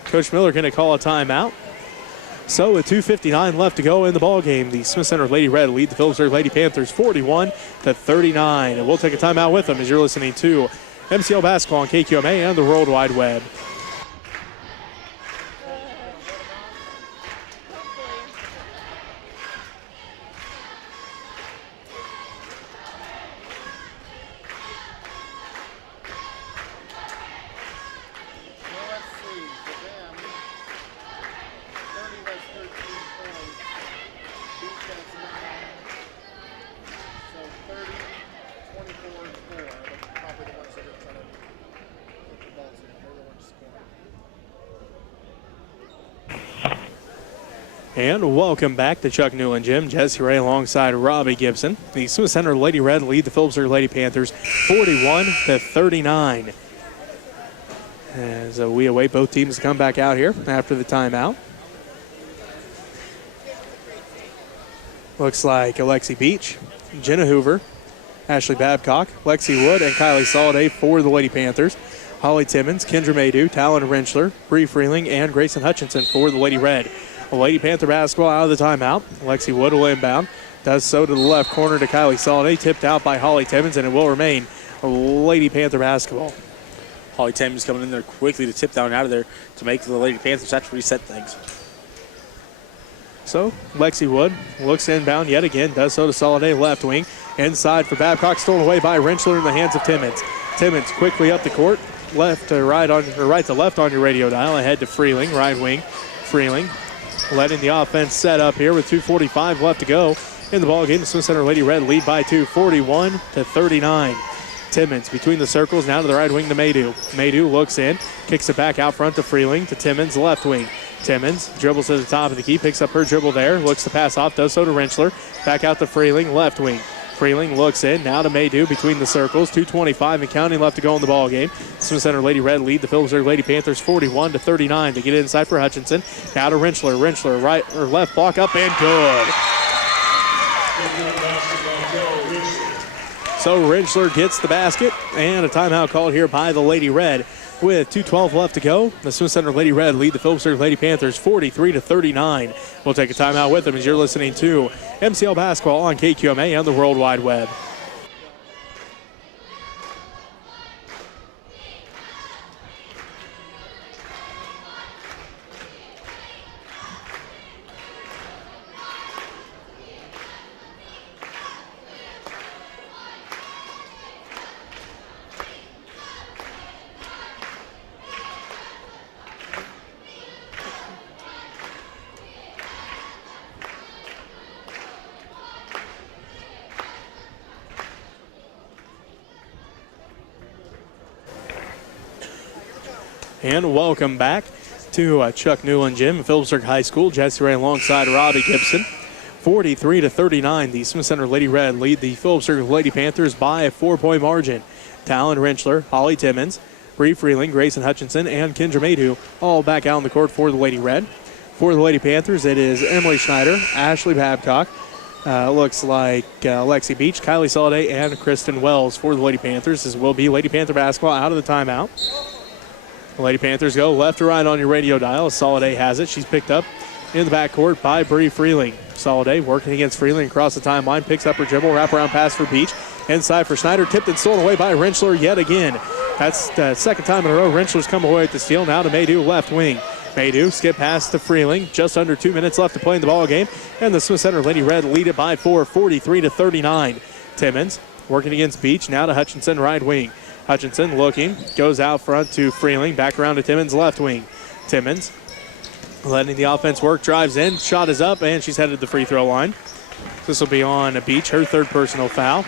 Coach Miller going to call a timeout. So with 2:59 left to go in the ball game, the Smith Center Lady Red lead the Phillipsburg Lady Panthers 41-39. And we'll take a timeout with them as you're listening to MCL Basketball on KQMA and the World Wide Web. And welcome back to Chuck Newland Gym. Jesse Ray alongside Robbie Gibson. The Smith Center Lady Red lead the Phillipsburg Lady Panthers 41-39. As we await both teams to come back out here after the timeout. Looks like Alexi Beach, Jenna Hoover, Ashley Babcock, Lexi Wood, and Kylie Soliday for the Lady Panthers. Holly Timmons, Kendra Maydew, Talon Rentschler, Bree Freeling, and Grayson Hutchinson for the Lady Red. Lady Panther basketball out of the timeout. Lexi Wood will inbound. Does so to the left corner to Kylie Soliday. Tipped out by Holly Timmons, and it will remain Lady Panther basketball. Holly Timmons coming in there quickly to tip down out of there to make the Lady Panthers have to reset things. So Lexi Wood looks inbound yet again. Does so to Soliday, left wing. Inside for Babcock, stolen away by Rentschler in the hands of Timmons. Timmons quickly up the court. Left to right on, or right to left on your radio dial. Ahead to Freeling, right wing. Freeling letting the offense set up here with 2:45 left to go in the ball game. The Smith Center Lady Red lead by 2, 41-39. Timmons between the circles, now to the right wing to Maydew. Maydew looks in, kicks it back out front to Freeling, to Timmons, left wing. Timmons dribbles to the top of the key, picks up her dribble there, looks to pass off, does so to Rentschler. Back out to Freeling, left wing. Freeling looks in, now to Maydew between the circles. 2:25 and counting left to go in the ball game. Smith Center Lady Red lead the Phillipsburg Lady Panthers 41-39. They get it inside for Hutchinson. Now to Rentschler. Rentschler right or left block up and good. So Rentschler gets the basket and a timeout called here by the Lady Red. With 2:12 left to go, the Smith Center Lady Red lead the Phillipsburg Lady Panthers 43-39. We'll take a timeout with them as you're listening to MCL Basketball on KQMA and the World Wide Web. And welcome back to Chuck Newland Gym in Phillipsburg High School. Jesse Ray alongside Robbie Gibson. 43-39. The Smith Center Lady Red lead the Phillipsburg Lady Panthers by a 4-point margin. Talon Rentschler, Holly Timmons, Bree Freeling, Grayson Hutchinson, and Kendra Maydew all back out on the court for the Lady Red. For the Lady Panthers, it is Emily Schneider, Ashley Babcock, looks like Lexi Beach, Kylie Soliday, and Kristen Wells for the Lady Panthers. This will be Lady Panther basketball out of the timeout. The Lady Panthers go left to right on your radio dial. Soliday has it. She's picked up in the backcourt by Bree Freeling. Soliday working against Freeling across the timeline. Picks up her dribble. Wraparound pass for Beach. Inside for Schneider. Tipped and stolen away by Rentschler yet again. That's the second time in a row Rentschler's come away with the steal. Now to Maydew, left wing. Maydew skip pass to Freeling. Just under 2 minutes left to play in the ball game. And the Smith Center Lady Red lead it by 4, 43-39. Timmons working against Beach. Now to Hutchinson, right wing. Hutchinson looking, goes out front to Freeling, back around to Timmons, left wing. Timmons letting the offense work, drives in, shot is up, and she's headed to the free throw line. This will be on a Beach, her third personal foul.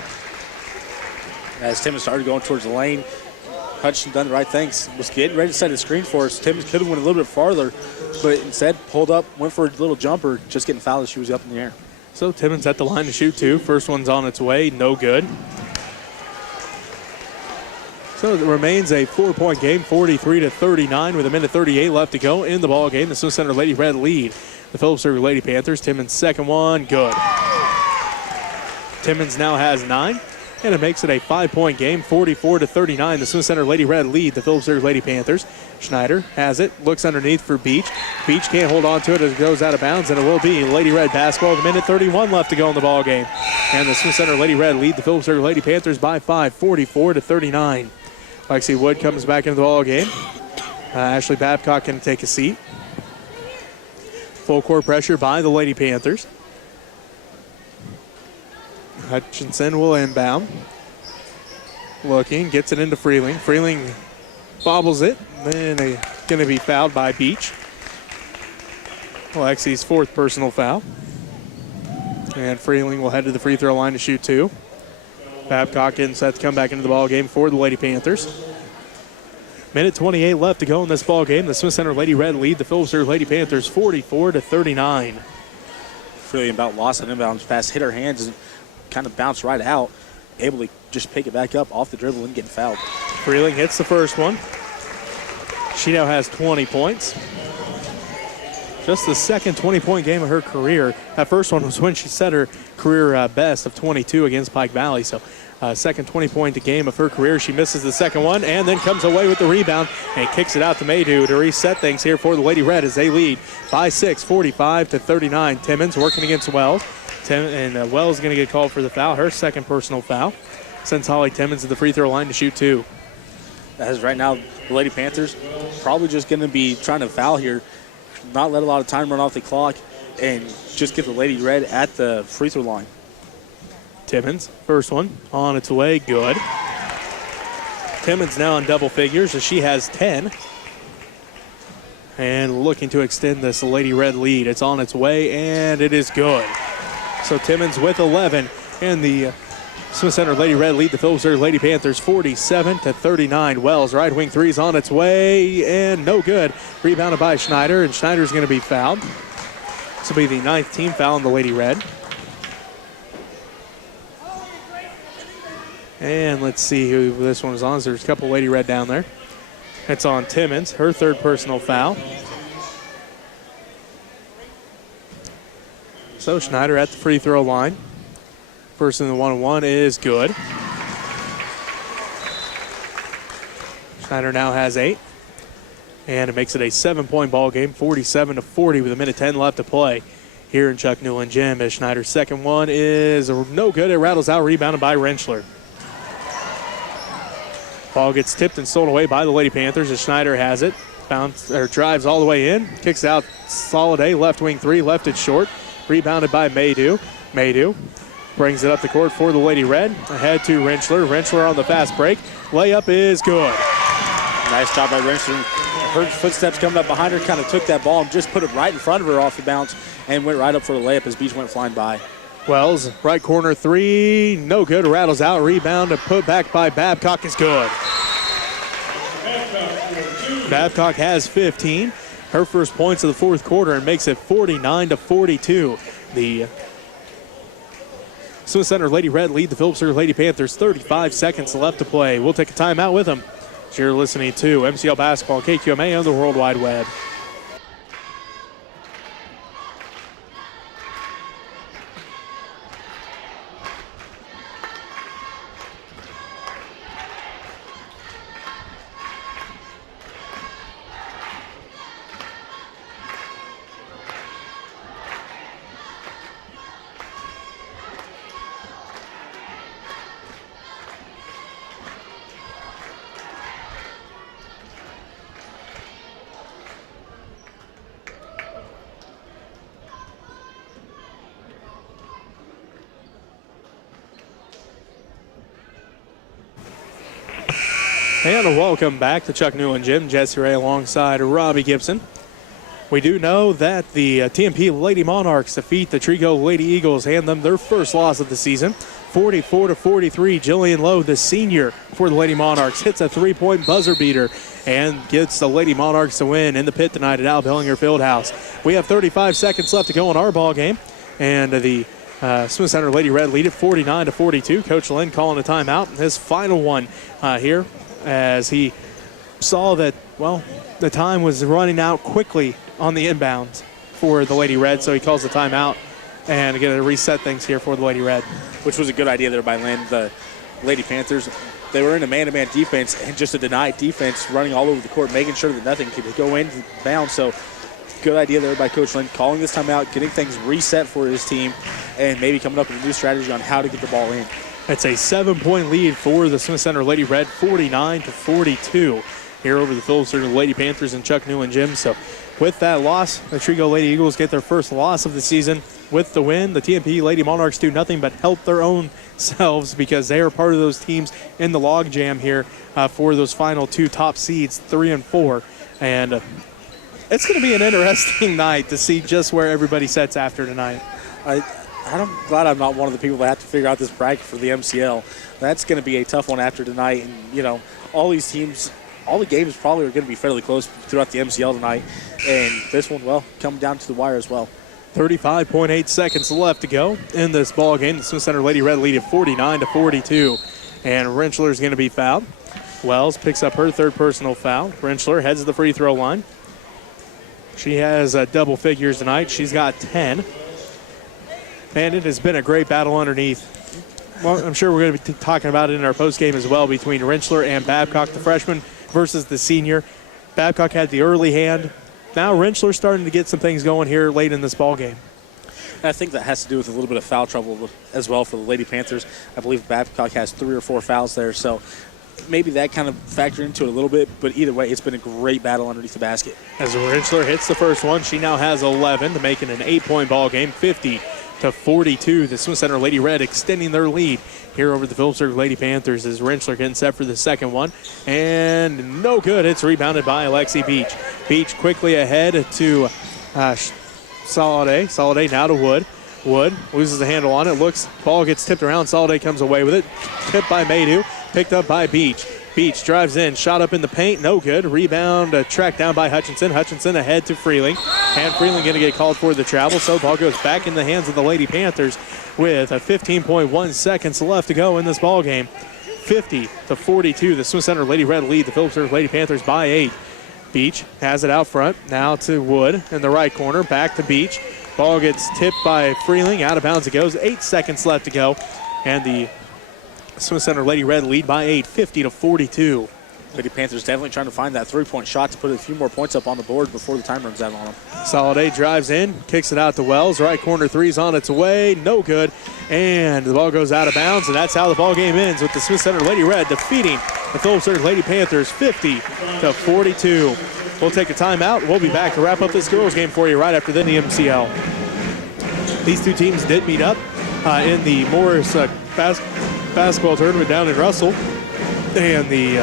As Timmons started going towards the lane, Hutchinson done the right things. Was getting ready to set a screen for us. Timmons could have went a little bit farther, but instead pulled up, went for a little jumper, just getting fouled as she was up in the air. So Timmons at the line to shoot two. First one's on its way, no good. So it remains a 4-point game, 43-39, with 1:38 left to go in the ball game. The Smith Center Lady Red lead the Phillipsburg Lady Panthers. Timmons' second one, good. Timmons now has 9, and it makes it a 5-point game, 44-39. The Smith Center Lady Red lead the Phillipsburg Lady Panthers. Schneider has it, looks underneath for Beach. Beach can't hold on to it as it goes out of bounds, and it will be Lady Red basketball with 1:31 left to go in the ball game. And the Smith Center Lady Red lead the Phillipsburg Lady Panthers by 5, 44-39. Lexi Wood comes back into the ball game. Ashley Babcock going to take a seat. Full court pressure by the Lady Panthers. Hutchinson will inbound. Looking, gets it into Freeling. Freeling bobbles it, then going to be fouled by Beach. Lexi's fourth personal foul. And Freeling will head to the free throw line to shoot two. Babcock getting set to come back into the ball game for the Lady Panthers. 1:28 left to go in this ball game. The Smith Center Lady Red lead the Phillipsburg Lady Panthers 44-39. Freeling about lost an inbound pass, hit her hands and kind of bounced right out. Able to just pick it back up off the dribble and get fouled. Freeling hits the first one. She now has 20 points. Just the second 20-point game of her career. That first one was when she set her career best of 22 against Pike Valley. So second 20-point game of her career. She misses the second one and then comes away with the rebound and kicks it out to Maydew to reset things here for the Lady Red as they lead by 6, 45-39. Timmons working against Wells. Wells is going to get called for the foul, her second personal foul. Sends Holly Timmons to the free throw line to shoot two. As right now, the Lady Panthers probably just going to be trying to foul here, not let a lot of time run off the clock, and just get the Lady Red at the free throw line. Timmons, first one on its way, good. Timmons now in double figures as she has 10. And looking to extend this Lady Red lead. It's on its way, and it is good. So Timmons with 11, and the Smith Center Lady Red lead the Phillipsburg Lady Panthers 47-39. Wells, right wing three's on its way, and no good. Rebounded by Schneider, and Schneider's going to be fouled. This will be the 9th team foul on the Lady Red. And let's see who this one is on. There's a couple Lady Red down there. It's on Timmons, her third personal foul. So Schneider at the free throw line. First in the 1-on-1 is good. Schneider now has 8. And it makes it a 7-point ball game, 47-40 with 1:10 left to play here in Chuck Newland Gym. As Schneider's second one is no good. It rattles out, rebounded by Rentschler. Ball gets tipped and stolen away by the Lady Panthers as Schneider has it. Drives all the way in, kicks out solid A, left wing three, left it short. Rebounded by Maydew. Maydew brings it up the court for the Lady Red. Ahead to Rentschler. Rentschler on the fast break. Layup is good. Nice job by Rentschler. Her footsteps coming up behind her, kind of took that ball and just put it right in front of her off the bounce and went right up for the layup as Beach went flying by. Wells, right corner three, no good, rattles out, rebound, and put back by Babcock is good. Babcock has 15, her first points of the fourth quarter, and makes it 49-42. The Smith Center Lady Red lead the Phillipsburg Lady Panthers, 35 seconds left to play. We'll take a timeout with them. You're listening to MCL Basketball, KQMA on the World Wide Web. And welcome back to Chuck Newland Gym. Jesse Ray alongside Robbie Gibson. We do know that the TMP Lady Monarchs defeat the Trigo Lady Eagles, hand them their first loss of the season, 44-43. Jillian Lowe, the senior for the Lady Monarchs, hits a three-point buzzer beater and gets the Lady Monarchs to win in the pit tonight at Al Bellinger Fieldhouse. We have 35 seconds left to go in our ball game, and the Smith Center Lady Red lead at 49-42. Coach Lynn calling a timeout. His final one here as he saw that, well, the time was running out quickly on the inbounds for the Lady Red, so he calls the timeout and going to reset things here for the Lady Red. Which was a good idea there by Lynn. The Lady Panthers, they were in a man-to-man defense and just a denied defense, running all over the court, making sure that nothing could go in bounds. So good idea there by Coach Lynn, calling this timeout, getting things reset for his team, and maybe coming up with a new strategy on how to get the ball in. It's a 7-point lead for the Smith Center Lady Red, 49-42 here over the Phillipsburg Lady Panthers and Chuck Newland Gym. So with that loss, the Trigo Lady Eagles get their first loss of the season. With the win, the TMP Lady Monarchs do nothing but help their own selves because they are part of those teams in the log jam here for those final two top seeds, 3 and 4. And it's going to be an interesting night to see just where everybody sets after tonight. I'm glad I'm not one of the people that have to figure out this bracket for the MCL. That's going to be a tough one after tonight. And, you know, all these teams, all the games probably are going to be fairly close throughout the MCL tonight. And this one, well, come down to the wire as well. 35.8 seconds left to go in this ball game. The Smith Center Lady Red lead at 49-42. And Rentschler is going to be fouled. Wells picks up her third personal foul. Rentschler heads to the free throw line. She has double figures tonight. She's got 10. And it has been a great battle underneath. Well, I'm sure we're going to be talking about it in our postgame as well between Rentschler and Babcock, the freshman, versus the senior. Babcock had the early hand. Now Rentschler's starting to get some things going here late in this ball game. And I think that has to do with a little bit of foul trouble as well for the Lady Panthers. I believe Babcock has 3 or 4 fouls there, so maybe that kind of factored into it a little bit, but either way, it's been a great battle underneath the basket. As Rentschler hits the first one, she now has 11 to make it an 8-point ball game, 50-42. The Smith Center Lady Red extending their lead here over the Phillipsburg Lady Panthers as Rentschler getting set for the second one. And no good. It's rebounded by Alexi Beach. Beach quickly ahead to Soliday. Soliday now to Wood. Wood loses the handle on it. Ball gets tipped around. Soliday comes away with it. Tipped by Maydew. Picked up by Beach. Beach drives in. Shot up in the paint. No good. Rebound tracked down by Hutchinson. Hutchinson ahead to Freeling. And Freeling going to get called for the travel. So ball goes back in the hands of the Lady Panthers with a 15.1 seconds left to go in this ball game. 50-42. The Smith Center Lady Red lead the Phillipsburg Lady Panthers by 8. Beach has it out front. Now to Wood in the right corner. Back to Beach. Ball gets tipped by Freeling. Out of bounds it goes. 8 seconds left to go. And the Smith Center Lady Red lead by 8, 50-42. Lady Panthers definitely trying to find that three-point shot to put a few more points up on the board before the time runs out on them. Soliday drives in, kicks it out to Wells. Right corner three's on its way. No good. And the ball goes out of bounds, and that's how the ball game ends with the Smith Center Lady Red defeating the Phillipsburg Lady Panthers 50-42. We'll take a timeout. We'll be back to wrap up this girls game for you right after the MCL. These two teams did meet up in the Morris basketball tournament down in Russell, and the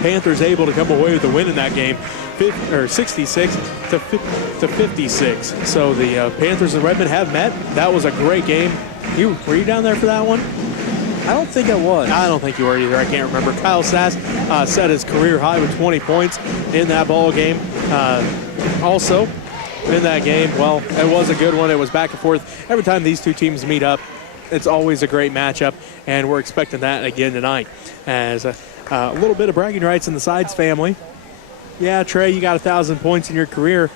Panthers able to come away with the win in that game, 66-56. So the Panthers and Redmond have met. That was a great game. Were you down there for that one? I don't think I was. I don't think you were either. I can't remember. Kyle Sass set his career high with 20 points in that ball game. Also in that game, well, it was a good one. It was back and forth. Every time these two teams meet up, it's always a great matchup, and we're expecting that again tonight. As a little bit of bragging rights in the Sides family. Yeah, Trey, you got 1,000 points in your career,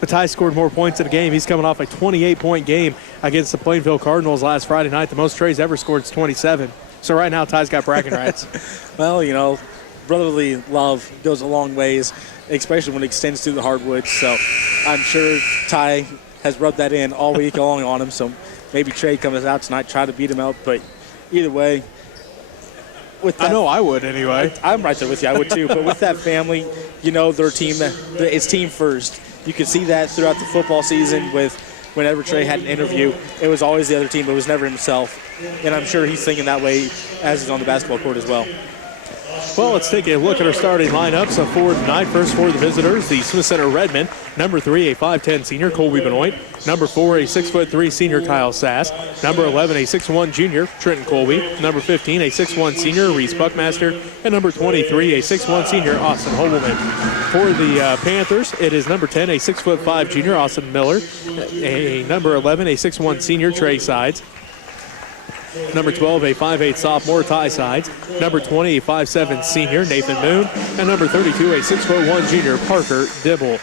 but Ty scored more points in a game. He's coming off a 28-point game against the Plainfield Cardinals last Friday night. The most Trey's ever scored is 27. So right now, Ty's got bragging rights. Well, you know, brotherly love goes a long ways, especially when it extends through the hardwoods. So I'm sure Ty has rubbed that in all week long on him. So maybe Trey comes out tonight, try to beat him out. But either way, with that, I know I would anyway. I'm right there with you. I would too. But with that family, you know, their team, it's team first. You could see that throughout the football season with whenever Trey had an interview, it was always the other team. It was never himself. And I'm sure he's thinking that way as he's on the basketball court as well. Well, let's take a look at our starting lineup. So for tonight, first for the visitors, the Smith Center Redmen. Number 3, a 5'10 senior, Colby Benoit. Number 4, a 6'3 senior, Kyle Sass. Number 11, a 6'1 junior, Trenton Colby. Number 15, a 6'1 senior, Reese Buckmaster. And number 23, a 6'1 senior, Austin Hobelman. For the Panthers, it is number 10, a 6'5 junior, Austin Miller. A number 11, a 6'1 senior, Trey Sides. Number 12, a 5'8 sophomore, Ty Sides. Number 20, a 5'7 senior, Nathan Moon. And number 32, a 6'1 junior, Parker Dibble.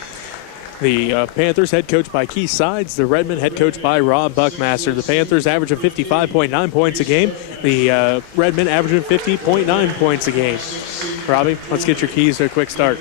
The Panthers head coached by Keith Sides. The Redmen head coached by Rob Buckmaster. The Panthers averaging 55.9 points a game. The Redmen averaging 50.9 points a game. Robbie, let's get your keys to a quick start.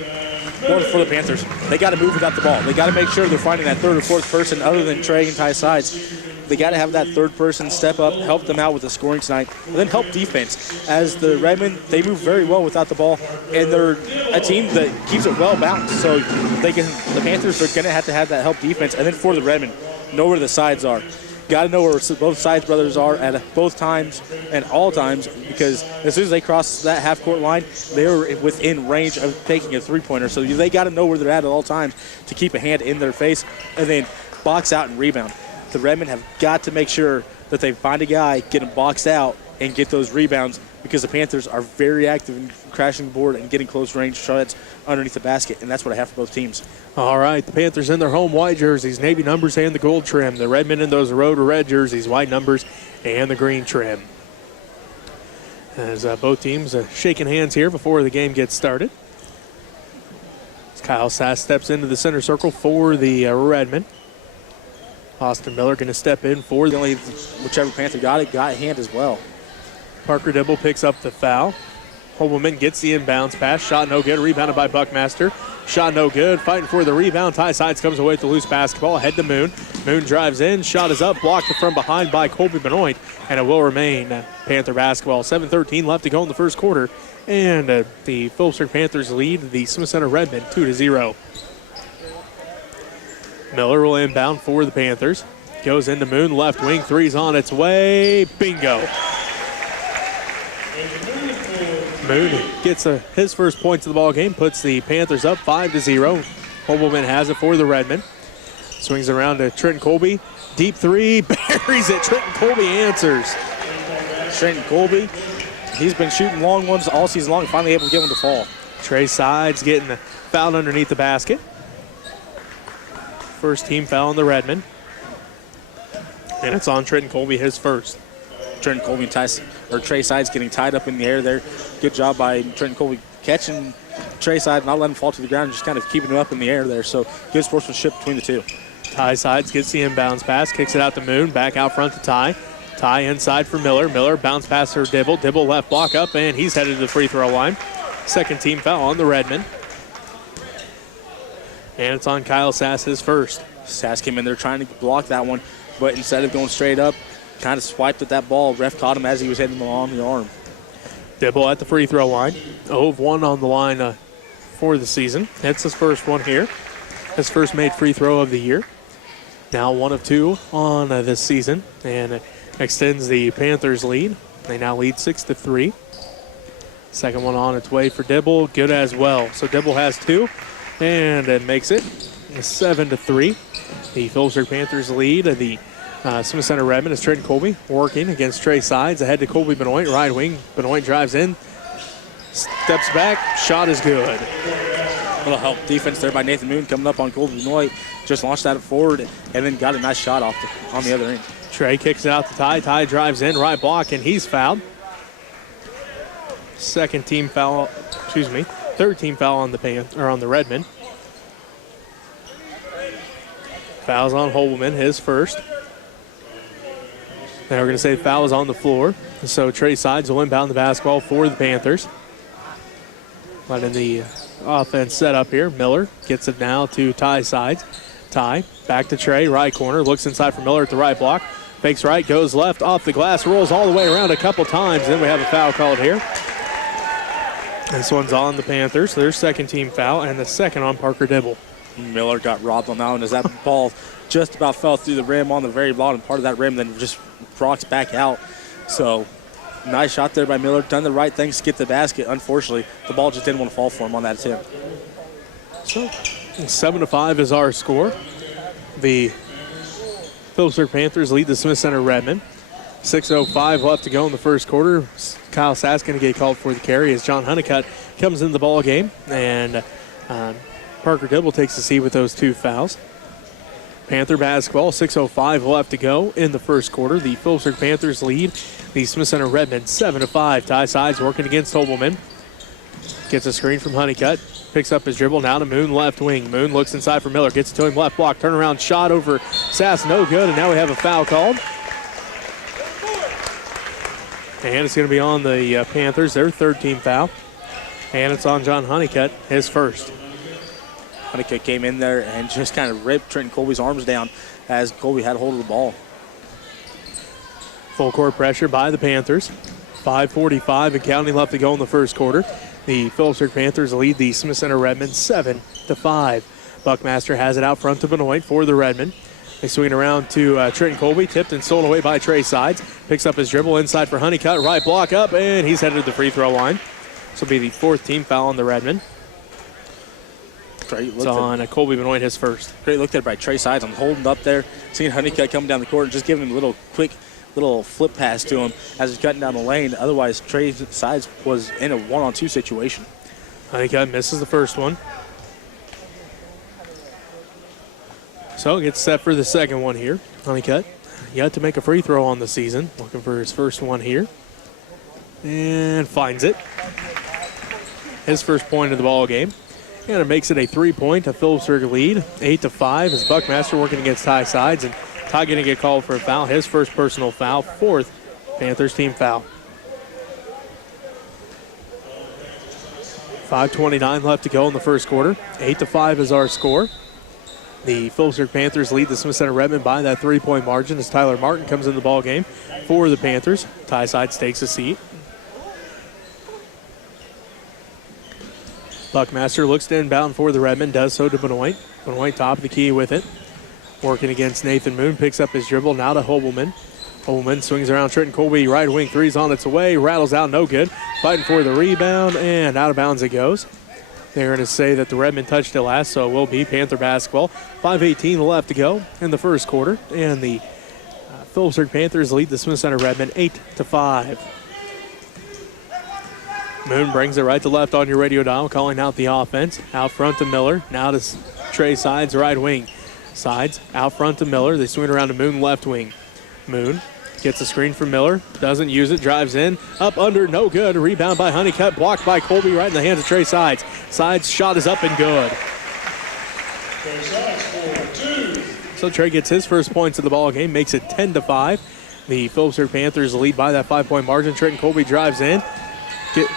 Well, for the Panthers, they got to move without the ball. They got to make sure they're finding that third or fourth person other than Trey and Ty Sides. They got to have that third person step up, help them out with the scoring tonight, and then help defense. As the Redmen, they move very well without the ball, and they're a team that keeps it well balanced. So the Panthers are going to have that help defense. And then for the Redmen, know where the sides are. Got to know where both Sides brothers are at both times and all times, because as soon as they cross that half-court line, they're within range of taking a three-pointer. So they got to know where they're at all times to keep a hand in their face and then box out and rebound. The Redmen have got to make sure that they find a guy, get him boxed out, and get those rebounds, because the Panthers are very active in crashing the board and getting close range shots underneath the basket, and that's what I have for both teams. All right, the Panthers in their home white jerseys, navy numbers and the gold trim. The Redmen in those road or red jerseys, white numbers and the green trim. As both teams shaking hands here before the game gets started. As Kyle Sass steps into the center circle for the Redmen. Austin Miller going to step in for whichever Panther got it, got a hand as well. Parker Dibble picks up the foul. Hobelman gets the inbounds pass. Shot no good. Rebounded by Buckmaster. Shot no good. Fighting for the rebound. Ty Sides comes away with the loose basketball. Ahead to Moon. Moon drives in. Shot is up. Blocked from behind by Colby Benoit. And it will remain Panther basketball. 7:13 left to go in the first quarter. And the Phillipsburg Panthers lead the Smith Center Redmen 2-0. Miller will inbound for the Panthers. Goes into Moon. Left wing. Three's on its way. Bingo. Moon gets his first points of the ball game, puts the Panthers up 5-0. Hobelman has it for the Redmen. Swings around to Trenton Colby. Deep three, buries it. Trenton Colby answers. Trenton Colby, he's been shooting long ones all season long, finally able to get one to fall. Trey Sides getting fouled underneath the basket. First team foul on the Redmen. And it's on Trenton Colby, his first. Trenton Colby and Trey Sides getting tied up in the air there. Good job by Trenton Colby catching Trey Sides, not letting him fall to the ground, and just kind of keeping him up in the air there. So good sportsmanship between the two. Ty Sides gets the inbounds pass, kicks it out to Moon, back out front to Ty. Ty inside for Miller. Miller bounce pass for Dibble. Dibble left block up, and he's headed to the free throw line. Second team foul on the Redmen. And it's on Kyle Sass, his first. Sass came in there trying to block that one, but instead of going straight up, kind of swiped at that ball. Ref caught him as he was hitting him on the arm. Dibble at the free throw line. 0 of 1 on the line for the season. That's his first one here. His first made free throw of the year. Now 1 of 2 on this season, and extends the Panthers' lead. They now lead 6-3. Second one on its way for Dibble. Good as well. So Dibble has 2, and it makes it 7-3. The Phillipsburg Panthers lead. The Smith Center Redmen is Trenton Colby working against Trey Sides. Ahead to Colby Benoit, right wing. Benoit drives in, steps back, shot is good. A little help defense there by Nathan Moon coming up on Colby Benoit. Just launched that forward and then got a nice shot on the other end. Trey kicks it out to Ty. Ty drives in, right block, and he's fouled. Third team foul on the Redmen. Fouls on Hobelman, his first. Now we're going to say foul is on the floor. So Trey Sides will inbound the basketball for the Panthers. Letting the offense set up here. Miller gets it now to Ty Sides. Ty back to Trey, right corner. Looks inside for Miller at the right block. Fakes right, goes left, off the glass, rolls all the way around a couple times. Then we have a foul called here. This one's on the Panthers. Their second team foul, and the second on Parker Dibble. Miller got robbed on that one as that ball just about fell through the rim on the very bottom part of that rim, then just rocks back out. So Nice shot there by Miller. Done the right things to get the basket. Unfortunately, the ball just didn't want to fall for him on that attempt. So 7-5 is our score. The Phillipsburg Panthers lead the Smith Center Redmond. 6:05 left to go in the first quarter. Kyle Sass going to get called for the carry as John Honeycutt comes into the ball game, and Parker Dibble takes the seat with those 2 fouls. Panther basketball, 6:05 left to go in the first quarter. The Phillipsburg Panthers lead the Smith Center Redmond 7-5. Ty sides working against Hobelman. Gets a screen from Honeycutt. Picks up his dribble. Now to Moon, left wing. Moon looks inside for Miller. Gets it to him, left block. Turnaround shot over Sass, no good. And now we have a foul called. And it's going to be on the Panthers, their 3rd team foul. And it's on John Honeycutt, his first. Honeycutt came in there and just kind of ripped Trenton Colby's arms down as Colby had hold of the ball. Full court pressure by the Panthers. 5:45 and counting left to go in the first quarter. The Phillipsburg Panthers lead the Smith Center Redmond 7-5. Buckmaster has it out front to Benoit for the Redmond. They swing it around to Trenton Colby, tipped and stolen away by Trey Sides. Picks up his dribble inside for Honeycutt, right block up, and he's headed to the free throw line. This will be the 4th team foul on the Redmond. It's on Colby Benoit, his first. Great look there by Trey Sides. I'm holding up there, seeing Honeycutt come down the court and just giving him a little quick little flip pass to him as he's cutting down the lane. Otherwise, Trey Sides was in a 1-on-2 situation. Honeycutt misses the first one. So gets set for the second one here. Honeycutt yet to make a free throw on the season. Looking for his first one here. And finds it. His first point of the ball game. And it makes it a 3-point, a Phillipsburg lead, 8-5 as Buckmaster working against Ty Sides. And Ty going to get called for a foul, his first personal foul, 4th Panthers team foul. 5:29 left to go in the first quarter. 8-5 is our score. The Phillipsburg Panthers lead the Smith Center Redmond by that 3-point margin as Tyler Martin comes in the ball game for the Panthers. Ty Sides takes a seat. Buckmaster looks to inbound for the Redmond, does so to Benoit. Benoit top of the key with it. Working against Nathan Moon, picks up his dribble, now to Hobelman. Hobelman swings around Trenton Colby, right wing, 3's on its way, rattles out, no good. Fighting for the rebound, and out of bounds it goes. They're going to say that the Redmond touched it last, so it will be Panther basketball. 5:18 left to go in the first quarter, and the Phillipsburg Panthers lead the Smith Center Redmond 8-5. Moon brings it right to left on your radio dial, calling out the offense. Out front to Miller, now to Trey Sides, right wing. Sides out front to Miller. They swing around to Moon, left wing. Moon gets a screen from Miller, doesn't use it, drives in, up under, no good. A rebound by Honeycutt, blocked by Colby, right in the hands of Trey Sides. Sides shot is up and good. So Trey gets his first points of the ball game, makes it 10-5. The Phillipsburg Panthers lead by that 5-point margin. Trenton Colby drives in,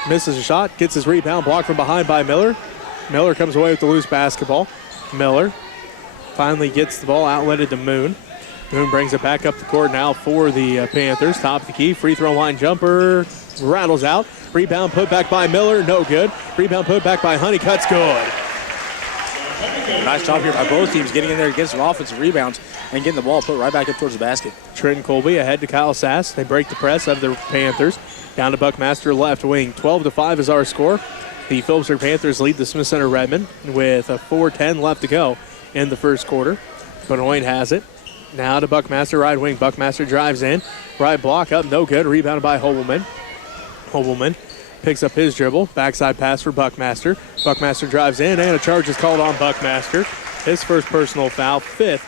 misses a shot, gets his rebound, blocked from behind by Miller. Miller comes away with the loose basketball. Miller finally gets the ball outletted to Moon. Moon brings it back up the court now for the Panthers. Top of the key, free throw line jumper, rattles out. Rebound put back by Miller, no good. Rebound put back by Honeycutt's good. Nice job here by both teams getting in there, getting some offensive rebounds, and getting the ball put right back up towards the basket. Trenton Colby ahead to Kyle Sass. They break the press of the Panthers. Down to Buckmaster, left wing. 12-5 is our score. The Phillipsburg Panthers lead the Smith Center Redmond with a 4:10 left to go in the first quarter. Benoit has it. Now to Buckmaster, right wing. Buckmaster drives in. Right block up, no good. Rebounded by Hobelman. Hobelman picks up his dribble. Backside pass for Buckmaster. Buckmaster drives in, and a charge is called on Buckmaster. His first personal foul, 5th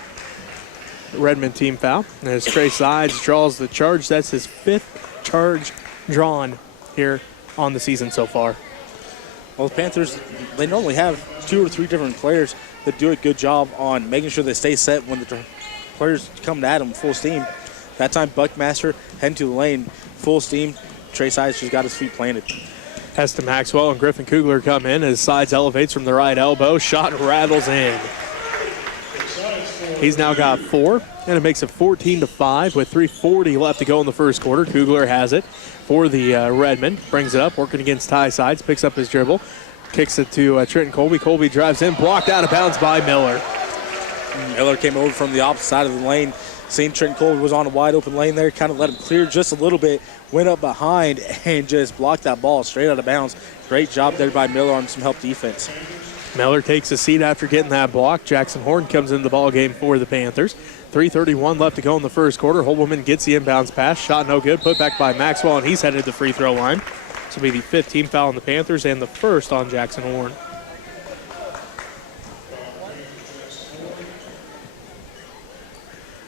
Redmond team foul. And as Trey Sides draws the charge, that's his 5th charge drawn here on the season so far. Well, the Panthers, they normally have 2 or 3 different players that do a good job on making sure they stay set when the players come at them full steam. That time, Buckmaster heading to the lane, full steam. Trey Sides just got his feet planted. Heston Maxwell and Griffin Kugler come in as Sides elevates from the right elbow. Shot rattles in. He's now got 4, and it makes it 14-5 with 3:40 left to go in the first quarter. Kugler has it for the Redmond. Brings it up, working against Ty Sides. Picks up his dribble. Kicks it to Trenton Colby. Colby drives in, blocked out of bounds by Miller. Miller came over from the opposite side of the lane Seen Trenton Colby was on a wide open lane there, kind of let him clear just a little bit, went up behind and just blocked that ball straight out of bounds. Great job there by Miller on some help defense. Miller takes a seat after getting that block. Jackson Horn comes into the ball game for the Panthers. 3:31 left to go in the first quarter. Holberman gets the inbounds pass. Shot no good. Put back by Maxwell, and he's headed to the free throw line. This will be the 15th foul on the Panthers and the first on Jackson Horn.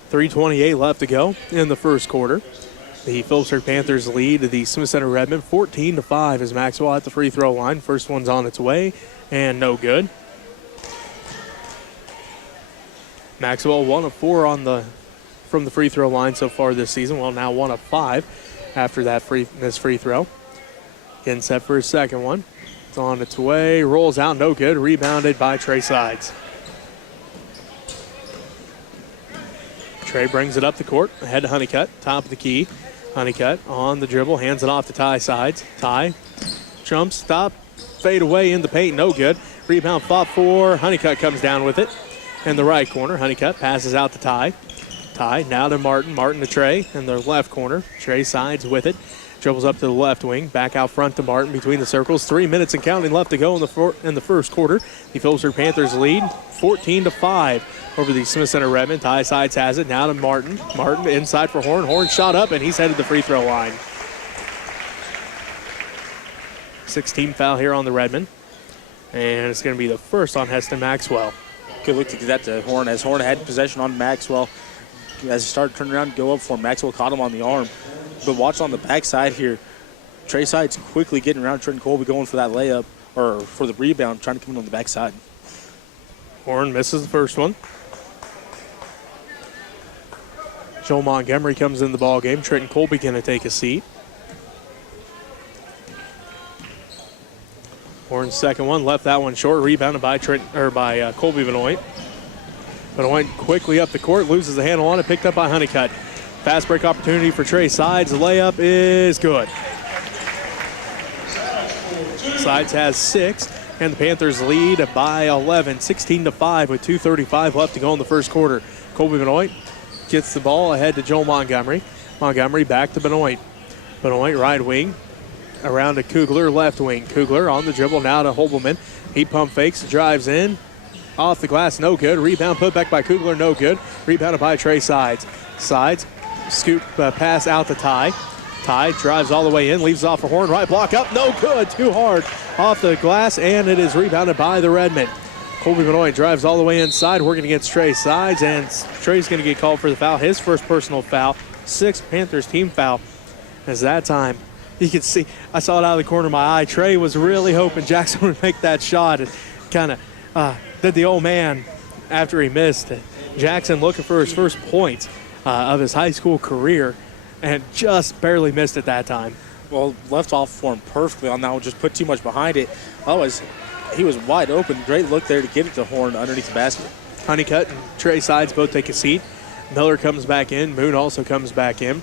.328 left to go in the first quarter. The Phillipsburg Panthers lead the Smith Center Redmond 14-5 as Maxwell at the free throw line. First one's on its way and no good. Maxwell 1 of 4 from the free throw line so far this season. Well, now 1 of 5 after this free throw. Getting set for his second one. It's on its way, rolls out, no good. Rebounded by Trey Sides. Trey brings it up the court, ahead to Honeycutt, top of the key. Honeycutt on the dribble, hands it off to Ty Sides. Ty jump, stop, fade away in the paint, no good. Rebound fought for, Honeycutt comes down with it. In the right corner, Honeycutt passes out to Ty. Ty now to Martin, Martin to Trey in the left corner. Trey Sides with it. Dribbles up to the left wing, back out front to Martin between the circles. 3 minutes and counting left to go in the first quarter. The Phillipsburg Panthers lead 14-5 over the Smith Center Redmond. Ty Sides has it, now to Martin. Martin inside for Horn. Horn shot up, and he's headed to the free throw line. 16th foul here on the Redmond. And it's going to be the first on Heston Maxwell. Good look to get that to Horn, as Horn had possession on Maxwell. As he started turning around to go up for him, Maxwell caught him on the arm. But watch on the backside here. Trey Sides quickly getting around Trenton Colby, going for that layup, or for the rebound, trying to come in on the backside. Horn misses the first one. Joel Montgomery comes in the ball game. Trenton Colby going to take a seat. Horn's second one, left that one short, rebounded by Colby Benoit. Benoit quickly up the court, loses the handle on it, picked up by Honeycutt. Fast break opportunity for Trey Sides. The layup is good. Sides has 6, and the Panthers lead by 11, 16-5 with 2:35 left to go in the first quarter. Colby Benoit gets the ball ahead to Joel Montgomery. Montgomery back to Benoit. Benoit right wing. Around to Kugler, left wing. Kugler on the dribble now to Holberman. He pump fakes, drives in. Off the glass, no good. Rebound put back by Kugler, no good. Rebounded by Trey Sides. Sides, scoop pass out to Ty. Ty drives all the way in, leaves off a Horn. Right block up, no good. Too hard off the glass, and it is rebounded by the Redmond. Colby Benoit drives all the way inside, working against Trey Sides, and Trey's going to get called for the foul. His first personal foul, 6th Panthers team foul. As that time, you can see, I saw it out of the corner of my eye. Trey was really hoping Jackson would make that shot and kind of did the old man after he missed. Jackson looking for his first points of his high school career and just barely missed it that time. Well, left off for him perfectly on that one, just put too much behind it. Otherwise, he was wide open. Great look there to get it to Horn underneath the basket. Honeycutt and Trey Sides both take a seat. Miller comes back in. Moon also comes back in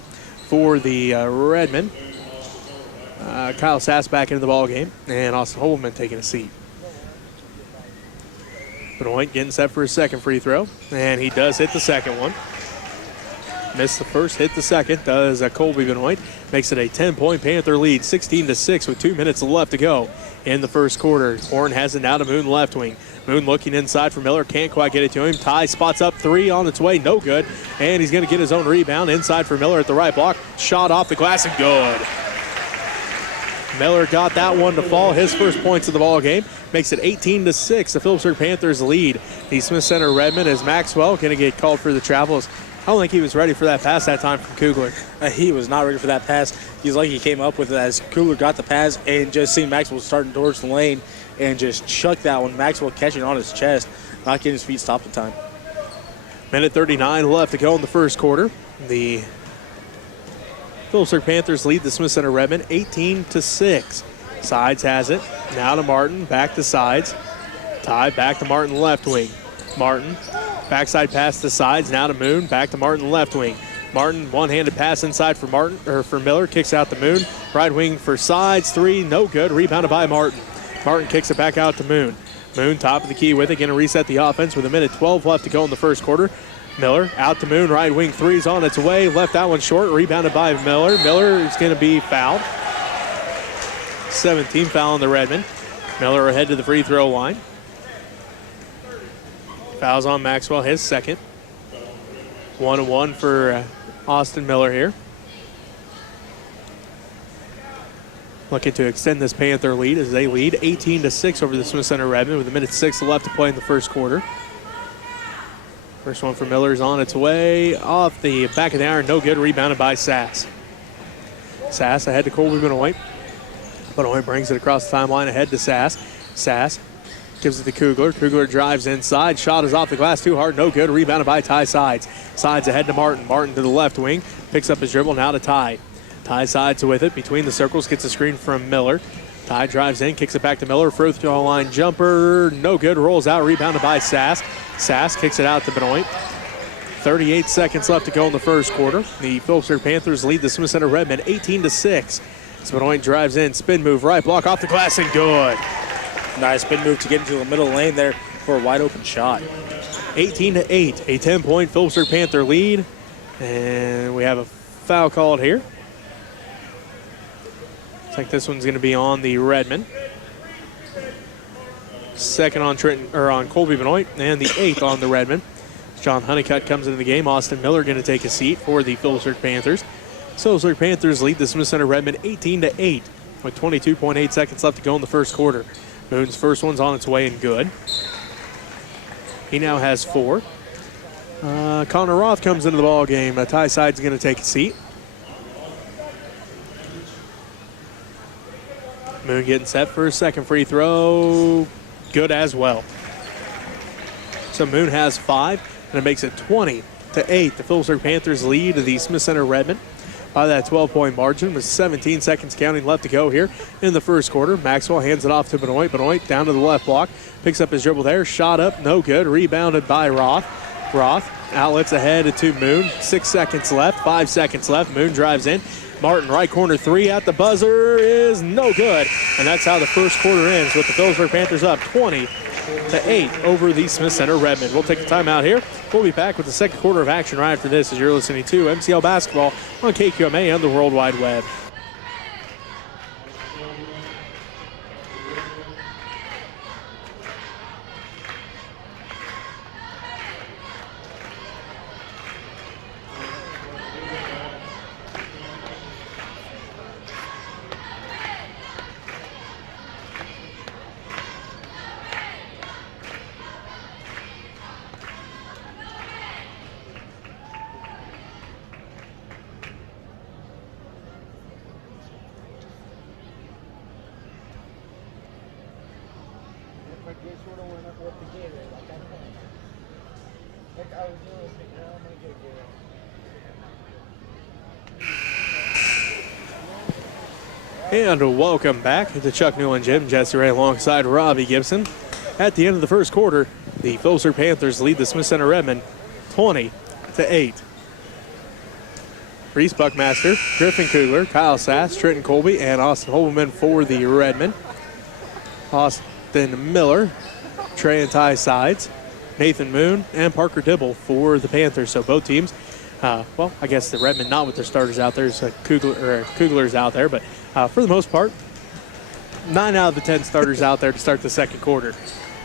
for the Redmond. Kyle Sass back into the ball game, and Austin Holman taking a seat. Benoit getting set for his second free throw, and he does hit the second one. Missed the first, hit the second, does Colby Benoit. Makes it a 10-point Panther lead, 16-6 with 2 minutes left to go in the first quarter. Horn has it now to Moon left wing. Moon looking inside for Miller, can't quite get it to him. Ty spots up 3 on its way, no good. And he's going to get his own rebound inside for Miller at the right block. Shot off the glass and good. Miller got that one to fall, his first points of the ball game. Makes it 18-6. The Phillipsburg Panthers lead the Smith Center Redmond as Maxwell going to get called for the travels. I don't think he was ready for that pass that time from Kugler. He was not ready for that pass. He's like he came up with it as Kugler got the pass and just seen Maxwell starting towards the lane and just chucked that one. Maxwell catching on his chest, not getting his feet stopped in time. Minute 39 left to go in the first quarter. The Phillipsburg Panthers lead the Smith Center Redmond 18-6. Sides has it. Now to Martin, back to Sides. Ty back to Martin left wing. Martin, backside pass to Sides, now to Moon, back to Martin left wing. Martin, one-handed pass inside for Miller, kicks out to Moon. Right wing for Sides, 3, no good. Rebounded by Martin. Martin kicks it back out to Moon. Moon, top of the key with it, going to reset the offense with 1:12 left to go in the first quarter. Miller out to Moon, right wing three's on its way. Left that one short, rebounded by Miller. Miller is going to be fouled. 17th foul on the Redmen. Miller ahead to the free throw line. Fouls on Maxwell, his second. 1-1 for Austin Miller here. Looking to extend this Panther lead as they lead 18-6 over the Smith Center Redmen with 1:06 left to play in the first quarter. First one for Miller is on its way. Off the back of the iron, no good. Rebounded by Sass. Sass ahead to Colby Benoit. Benoit brings it across the timeline ahead to Sass. Sass gives it to Kugler. Kugler drives inside. Shot is off the glass too hard. No good. Rebounded by Ty Sides. Sides ahead to Martin. Martin to the left wing. Picks up his dribble now to Ty. Ty Sides with it. Between the circles. Gets a screen from Miller. Ty drives in. Kicks it back to Miller. Free throw line jumper. No good. Rolls out. Rebounded by Sass. Sass kicks it out to Benoit. 38 seconds left to go in the first quarter. The Phillipsburg Panthers lead the Smith Center Redmen 18-6. As Benoit drives in. Spin move right. Block off the glass and good. Nice spin move to get into the middle lane there for a wide open shot. 18-8, a 10-point Phillipsburg Panther lead. And we have a foul called here. Looks like this one's going to be on the Redmen. Second on Trenton, or on Colby Benoit, and the 8th on the Redmen. John Honeycutt comes into the game. Austin Miller going to take a seat for the Phillipsburg Panthers. Phillipsburg Panthers lead the Smith Center Redmen 18-8 with 22.8 seconds left to go in the first quarter. Moon's first one's on its way and good. He now has 4. Connor Roth comes into the ball game. Ty Side's going to take a seat. Moon getting set for his second free throw. Good as well. So Moon has 5, and it makes it 20-8. The Phillipsburg Panthers lead the Smith Center Redmen by that 12-point margin with 17 seconds counting left to go here in the first quarter. Maxwell hands it off to Benoit. Benoit down to the left block. Picks up his dribble there. Shot up. No good. Rebounded by Roth. Roth outlets ahead to Moon. 6 seconds left. 5 seconds left. Moon drives in. Martin right corner 3 at the buzzer is no good. And that's how the first quarter ends with the Phillipsburg Panthers up 20-8 over the Smith Center Redmen. We'll take a timeout here. We'll be back with the second quarter of action right after this as you're listening to MCL Basketball on KQMA and the World Wide Web. And welcome back to Chuck Newland Gym. Jesse Ray alongside Robbie Gibson. At the end of the first quarter, the Phillipsburg Panthers lead the Smith Center Redmen 20-8. Reese Buckmaster, Griffin Kugler, Kyle Sass, Trenton Colby, and Austin Holman for the Redmen. Austin Miller, Trey and Ty Sides, Nathan Moon, and Parker Dibble for the Panthers. So both teams, well, I guess the Redmen not with their starters out there. So Kugler's out there, but for the most part, 9 out of the 10 starters out there to start the second quarter.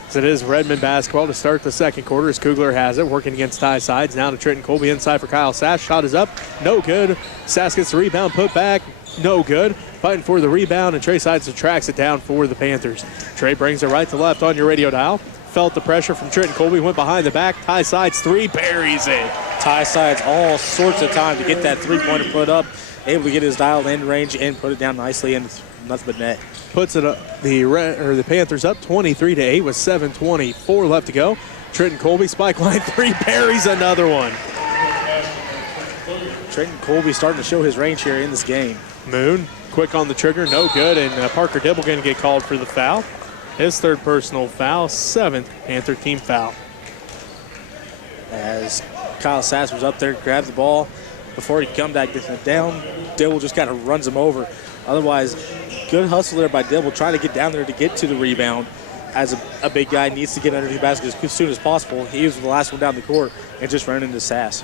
So it is Redmen basketball to start the second quarter as Kugler has it, working against Ty Sides. Now to Trenton Colby inside for Kyle Sass. Shot is up, no good. Sass gets the rebound, put back, no good. Fighting for the rebound, and Trey Sides tracks it down for the Panthers. Trey brings it right to left on your radio dial. Felt the pressure from Trenton Colby, went behind the back. Ty Sides 3, buries it. Ty Sides all sorts of time to get that three-pointer put up. Able to get his dialed in range and put it down nicely, and nothing but net. Puts it up, the Panthers up 23-8 with 7:24 left to go. Trenton Colby, spike line 3, buries another one. Trenton Colby starting to show his range here in this game. Moon, quick on the trigger, no good, and Parker Dibble going to get called for the foul. His third personal foul, 7th Panther team foul. As Kyle Sass was up there, grabbed the ball. Before he could come back, gets it down, Dibble just kind of runs him over. Otherwise, good hustle there by Dibble, trying to get down there to get to the rebound. as a big guy, needs to get under the basket as soon as possible. He was the last one down the court and just ran into Sass.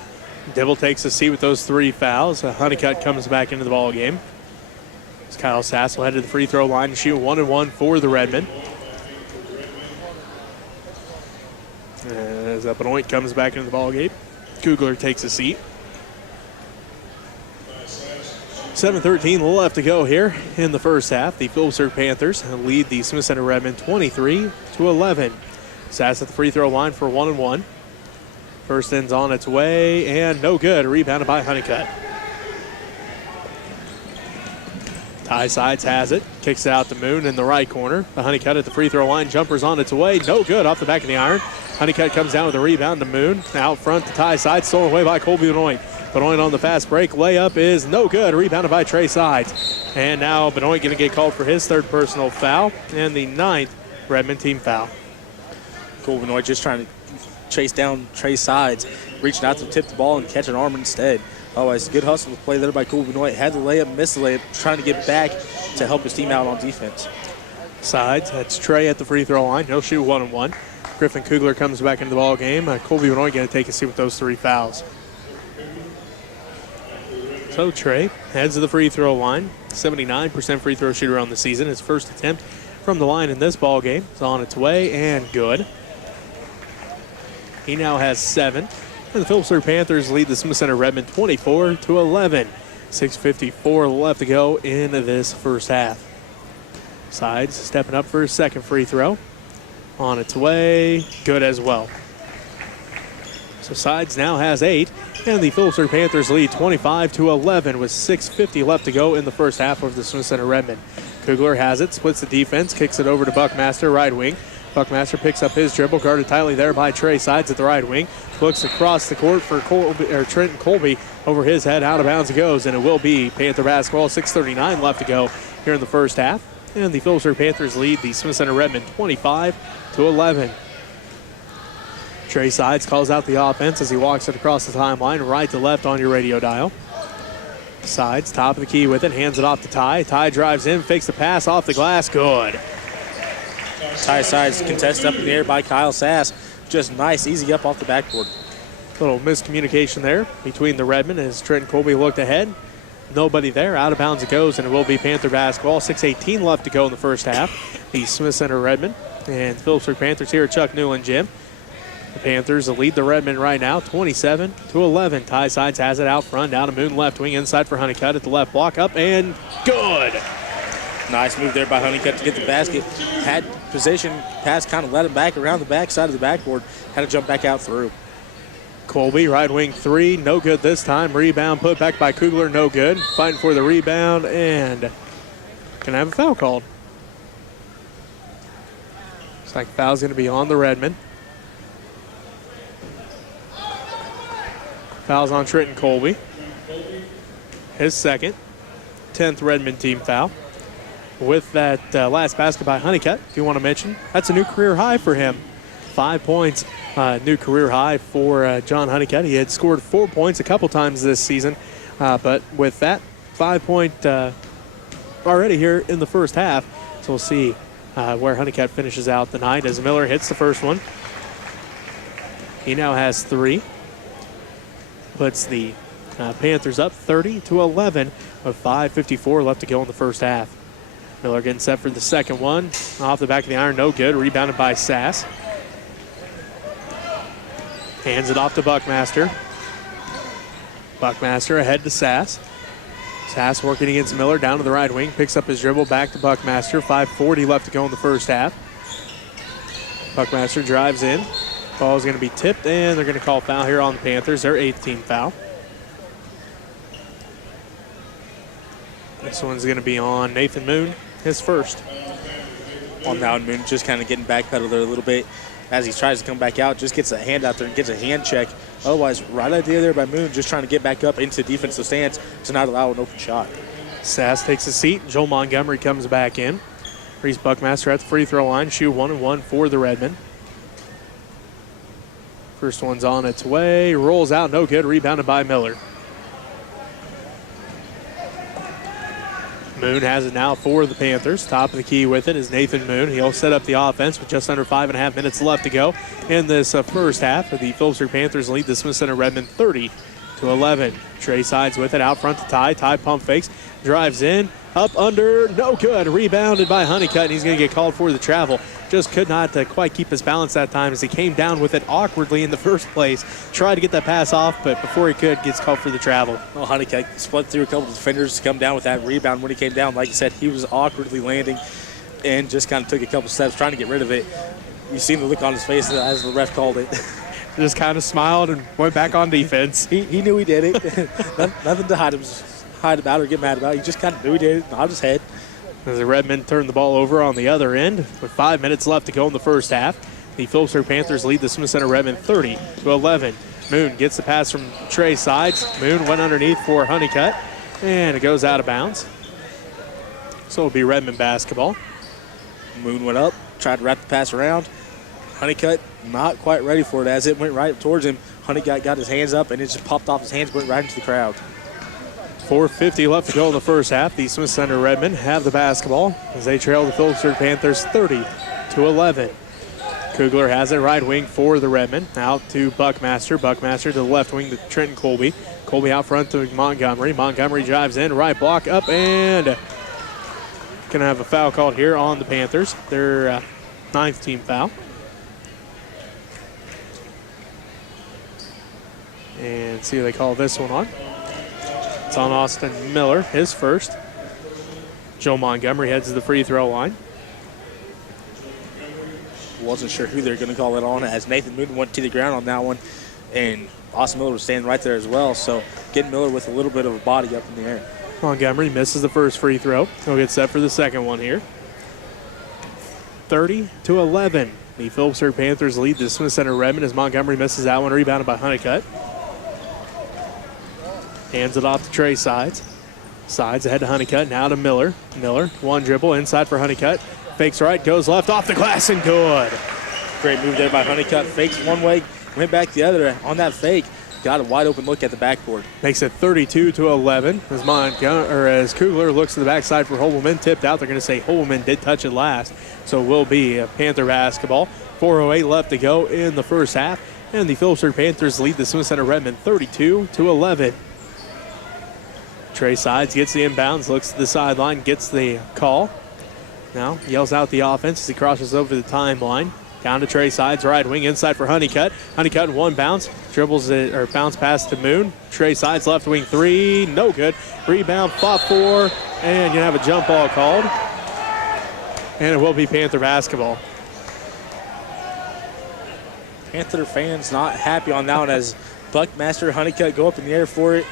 Dibble takes a seat with those 3 fouls. Honeycutt comes back into the ball game. As Kyle Sass will head to the free throw line and shoot 1-1 for the Redmen. As Benoit comes back into the ball game, Kugler takes a seat. 7:13 left to go here in the first half. The Phillipsburg Panthers lead the Smith Center Redmen 23-11. Sass at the free throw line for 1-1. First end's on its way and no good. Rebounded by Honeycutt. Ty Sides has it. Kicks it out to Moon in the right corner. The Honeycutt at the free throw line. Jumper's on its way. No good off the back of the iron. Honeycutt comes down with a rebound to Moon. Out front to Ty Sides. Stolen away by Colby Benoit. Benoit on the fast break. Layup is no good. Rebounded by Trey Sides. And now Benoit going to get called for his 3rd personal foul and the 9th Redmond team foul. Colby Benoit just trying to chase down Trey Sides, reaching out to tip the ball and catch an arm instead. Otherwise, good hustle play there by Colby Benoit. Had the layup, missed the layup, trying to get back to help his team out on defense. Sides, that's Trey at the free throw line. He'll shoot 1-1. Griffin Kugler comes back into the ball game. Colby Benoit going to take a seat with those 3 fouls. So Trey heads to the free throw line. 79% free throw shooter on the season. His first attempt from the line in this ball game is on its way and good. He now has 7. And the Phillipsburg Panthers lead the Smith Center Redmen 24-11. 6:54 left to go in this first half. Sides stepping up for his 2nd free throw. On its way, good as well. So Sides now has 8. And the Phillipsburg Panthers lead 25-11 with 6:50 left to go in the first half of the Smith Center Redmen. Kugler has it, splits the defense, kicks it over to Buckmaster, right wing. Buckmaster picks up his dribble, guarded tightly there by Trey Sides at the right wing. Looks across the court for Trenton Colby. Over his head, out of bounds it goes, and it will be Panther basketball. 6:39 left to go here in the first half. And the Phillipsburg Panthers lead the Smith Center Redmen 25-11. Trey Sides calls out the offense as he walks it across the timeline, right to left on your radio dial. Sides, top of the key with it, hands it off to Ty. Ty drives in, fakes the pass off the glass, good. Ty Sides contested up in the air by Kyle Sass. Just nice, easy up off the backboard. Little miscommunication there between the Redmen as Trenton Colby looked ahead. Nobody there, out of bounds it goes, and it will be Panther basketball. 6:18 left to go in the first half. The Smith Center Redmen and Phillipsburg Panthers here at Chuck Newland Gym. The Panthers lead the Redmen right now, 27-11. Ty Sides has it out front, down to Moon left wing, inside for Honeycutt at the left block, up and good. Nice move there by Honeycutt to get the basket. Had position, pass kind of led him back around the backside of the backboard. Had to jump back out through. Colby, right wing 3, no good this time. Rebound put back by Kugler, no good. Fighting for the rebound, and can I have a foul called? Looks like foul's going to be on the Redmen. Foul's on Trenton Colby. His 2nd, 10th Redmond team foul. With that last basket by Honeycutt, if you want to mention, that's a new career high for him. 5 points, new career high for John Honeycutt. He had scored 4 points a couple times this season, but with that 5-point already here in the first half, so we'll see where Honeycutt finishes out the night as Miller hits the first one. He now has 3. Puts the Panthers up 30-11 with 5:54 left to go in the first half. Miller getting set for the second one. Off the back of the iron, no good. Rebounded by Sass. Hands it off to Buckmaster. Buckmaster ahead to Sass. Sass working against Miller down to the right wing. Picks up his dribble back to Buckmaster. 5:40 left to go in the first half. Buckmaster drives in. Ball is going to be tipped, and they're going to call foul here on the Panthers, their 8th team foul. This one's going to be on Nathan Moon, his first. On Mountain Moon, just kind of getting backpedaled there a little bit. As he tries to come back out, just gets a hand out there and gets a hand check. Otherwise, right idea there by Moon, just trying to get back up into defensive stance to not allow an open shot. Sass takes a seat. Joel Montgomery comes back in. Reese Buckmaster at the free throw line. Shoot 1-1 for the Redmen. First one's on its way. Rolls out, no good. Rebounded by Miller. Moon has it now for the Panthers. Top of the key with it is Nathan Moon. He'll set up the offense with just under 5.5 minutes left to go in this first half. The Phillipsburg Panthers lead the Smith Center Redmen 30-11. Trey Sides with it out front to Ty. Ty pump fakes, drives in, up under, no good. Rebounded by Honeycutt, and he's going to get called for the travel. Just could not quite keep his balance that time as he came down with it awkwardly in the first place. Tried to get that pass off, but before he could, gets called for the travel. Well, Honeycutt split through a couple of defenders to come down with that rebound. When he came down, like you said, he was awkwardly landing and just kind of took a couple steps trying to get rid of it. You seen the look on his face as the ref called it. Just kind of smiled and went back on defense. He knew he did it. Nothing to hide about or get mad about. He just kind of knew he did it, nodded his head. As the Redmen turn the ball over on the other end with 5 minutes left to go in the first half. The Phillipsburg Panthers lead the Smith Center Redmen 30-11. Moon gets the pass from Trey Sides. Moon went underneath for Honeycutt, and it goes out of bounds. So it'll be Redmen basketball. Moon went up, tried to wrap the pass around. Honeycutt not quite ready for it as it went right towards him. Honeycutt got his hands up, and it just popped off his hands, went right into the crowd. 4:50 left to go in the first half. The Smith Center Redmen have the basketball as they trail the Phillipsburg Panthers 30-11. Kugler has it right wing for the Redmen. Out to Buckmaster. Buckmaster to the left wing to Trenton Colby. Colby out front to Montgomery. Montgomery drives in, right block up, and going to have a foul called here on the Panthers. Their 9th team foul. And see who they call this one on. It's on Austin Miller, his first. Joe Montgomery heads to the free throw line. Wasn't sure who they're going to call it on as Nathan Moon went to the ground on that one, and Austin Miller was standing right there as well, so getting Miller with a little bit of a body up in the air. Montgomery misses the first free throw. He'll get set for the second one here. 30-11. The Phillipsburg Panthers lead the Smith Center Redmen as Montgomery misses that one, rebounded by Honeycutt. Hands it off to Trey Sides. Sides ahead to Honeycutt, now to Miller. Miller, one dribble, inside for Honeycutt. Fakes right, goes left, off the glass, and good. Great move there by Honeycutt. Fakes one way, went back the other. On that fake, got a wide open look at the backboard. Makes it 32-11 as Kugler looks to the backside for Hobelman. Tipped out. They're going to say Hobelman did touch it last, so it will be a Panther basketball. 4:08 left to go in the first half, and the Phillipsburg Panthers lead the Smith Center Redmen 32-11. Trey Sides gets the inbounds, looks to the sideline, gets the call. Now yells out the offense as he crosses over the timeline. Down to Trey Sides, right wing inside for Honeycutt. Honeycutt in one bounce, dribbles it, or bounce pass to Moon. Trey Sides left wing three, no good. Rebound, fought for, and you have a jump ball called. And it will be Panther basketball. Panther fans not happy on that one as Buckmaster and Honeycutt go up in the air for it.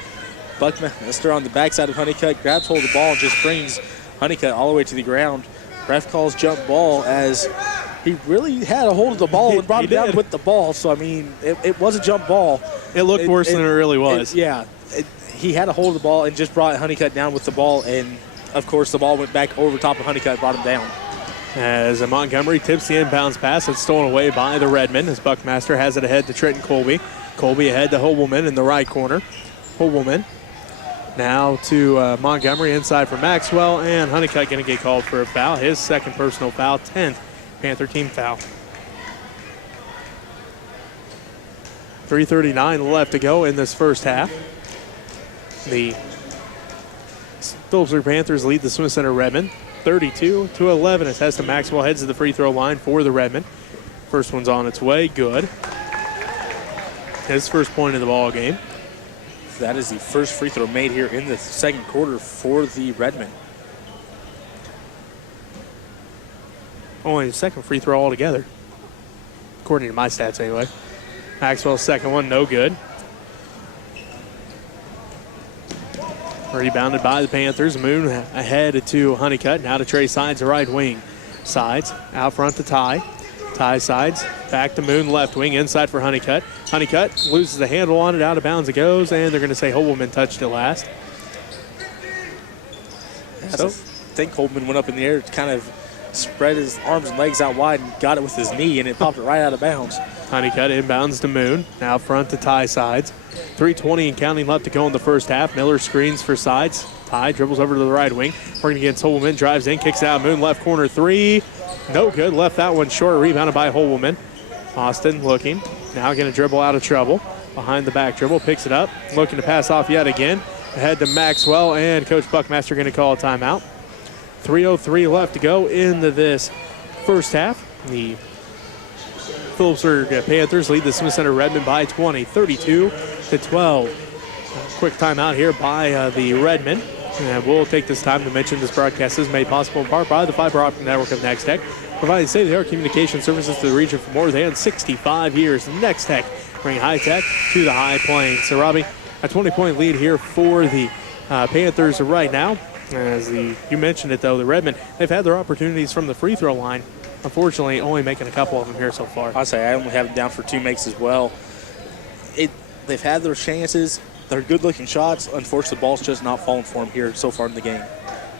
Buckmaster on the backside of Honeycutt grabs hold of the ball and just brings Honeycutt all the way to the ground. Ref calls jump ball as he really had a hold of the ball and brought him down with the ball. So, I mean, it was a jump ball. It looked worse than it really was. He had a hold of the ball and just brought Honeycutt down with the ball. And, of course, the ball went back over top of Honeycutt, brought him down. As Montgomery tips the inbounds pass, it's stolen away by the Redmen as Buckmaster has it ahead to Trenton Colby. Colby ahead to Hobelman in the right corner. Hobelman now to Montgomery inside for Maxwell, and Honeycutt going to get called for a foul. His second personal foul, 10th Panther team foul. 3:39 left to go in this first half. The Phillipsburg Panthers lead the Smith Center Redmen 32-11 as Heston Maxwell heads to the free throw line for the Redmen. First one's on its way, good. His first point of the ball game. That is the first free throw made here in the second quarter for the Redmen. Only the second free throw altogether, according to my stats anyway. Maxwell's second one, no good. Rebounded by the Panthers. Moon ahead to Honeycutt. Now to Trey Sides, right wing. Sides out front to Ty. Ty Sides back to Moon, left wing, inside for Honeycutt. Honeycutt loses the handle on it, out of bounds it goes, and they're going to say Hobelman touched it last. So I think Hobelman went up in the air to kind of spread his arms and legs out wide and got it with his knee, and it popped it right out of bounds. Honeycutt inbounds to Moon. Now front to Ty Sides. 3:20 and counting left to go in the first half. Miller screens for sides. Ty dribbles over to the right wing. Working against Holwoman. Drives in. Kicks out. Moon left corner three. No good. Left that one short. Rebounded by Holwoman. Austin looking. Now going to dribble out of trouble. Behind the back dribble. Picks it up. Looking to pass off yet again. Ahead to Maxwell. And Coach Buckmaster going to call a timeout. 3:03 left to go into this first half. The Phillipsburg Panthers lead the Smith Center Redmen by 20, 32-12. Quick timeout here by the Redmen. And we'll take this time to mention this broadcast is made possible in part by the fiber optic network of Next Tech, providing state-of-the-art communication services to the region for more than 65 years. Next Tech bringing high tech to the high plains. So, Robbie, a 20-point lead here for the Panthers right now. As you mentioned it, though, the Redmen, they've had their opportunities from the free throw line. Unfortunately, only making a couple of them here so far. I'll say I only have them down for 2 makes as well. They've had their chances. They're good-looking shots. Unfortunately, the ball's just not falling for them here so far in the game.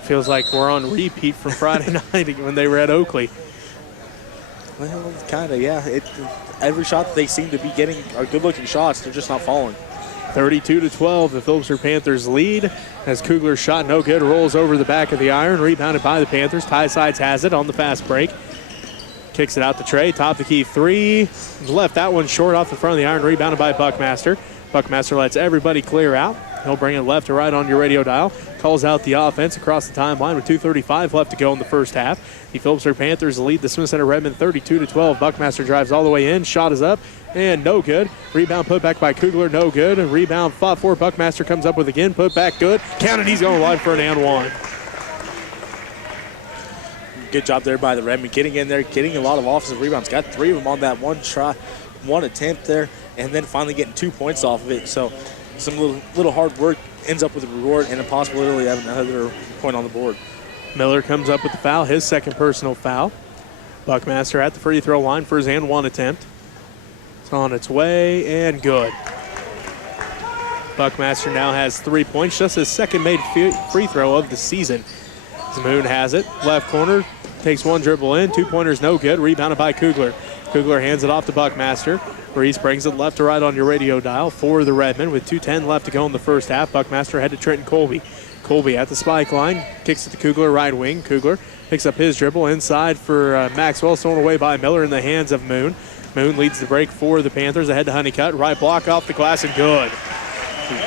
Feels like we're on repeat from Friday night when they were at Oakley. Well, kind of, yeah. Every shot that they seem to be getting are good-looking shots. They're just not falling. 32-12, the Phillipsburg Panthers lead as Kugler's shot no good, rolls over the back of the iron, rebounded by the Panthers. Ty Sides has it on the fast break. Kicks it out to Trey, top of the key three. Left that one short off the front of the iron, rebounded by Buckmaster. Buckmaster lets everybody clear out. He'll bring it left to right on your radio dial. Calls out the offense across the timeline with 2:35 left to go in the first half. The Phillipsburg Panthers lead the Smith Center Redmen 32-12. Buckmaster drives all the way in. Shot is up and no good. Rebound put back by Kugler, no good. And rebound fought for. Buckmaster comes up with again. Put back good. Counted. He's going wide for an and one. Good job there by the Redmen, getting in there, getting a lot of offensive rebounds. Got 3 of them on that one try, one attempt there, and then finally getting 2 points off of it. So some little hard work ends up with a reward and a possibility of another point on the board. Miller comes up with the foul, his second personal foul. Buckmaster at the free throw line for his and one attempt. It's on its way and good. Buckmaster now has 3 points, just his second made free throw of the season. Moon has it, left corner, takes one dribble in, 2-pointers no good, rebounded by Kugler. Kugler hands it off to Buckmaster. Reese brings it left to right on your radio dial for the Redmen with 2:10 left to go in the first half. Buckmaster head to Trenton Colby. Colby at the spike line, kicks it to Kugler, right wing. Kugler picks up his dribble inside for Maxwell, thrown away by Miller in the hands of Moon. Moon leads the break for the Panthers, ahead to Honeycutt. Right block off the glass and good.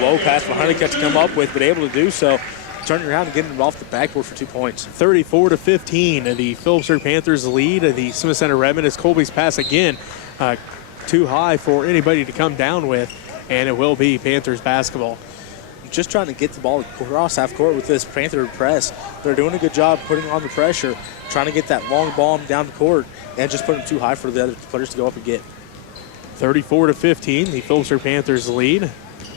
Low pass for Honeycutt to come up with, but able to do so. Turning around and getting him off the backboard for 2 points. 34-15. The Phillipsburg Panthers lead the Smith Center Redmen as Colby's pass again too high for anybody to come down with, and it will be Panthers basketball. Just trying to get the ball across half court with this Panther press. They're doing a good job putting on the pressure, trying to get that long ball down the court, and just putting them too high for the other players to go up and get. 34-15. The Phillipsburg Panthers lead.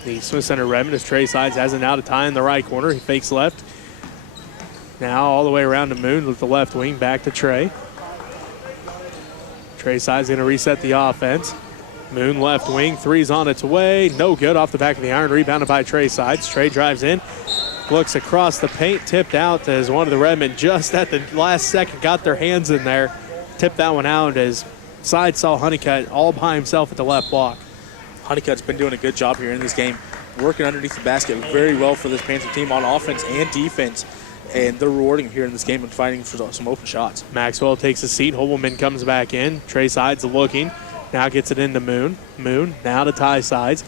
The Smith Center Redmen as Trey Sides has it now to Ty in the right corner. He fakes left. Now all the way around to Moon with the left wing. Back to Trey. Trey Sides going to reset the offense. Moon left wing. Three's on its way. No good off the back of the iron. Rebounded by Trey Sides. Trey drives in. Looks across the paint. Tipped out as one of the Redmen just at the last second got their hands in there. Tipped that one out as Sides saw Honeycutt all by himself at the left block. Honeycutt's been doing a good job here in this game, working underneath the basket very well for this Panther team on offense and defense, and they're rewarding him here in this game and fighting for some open shots. Maxwell takes a seat. Holwoman comes back in. Trey Sides looking. Now gets it into Moon. Moon now to Ty Sides.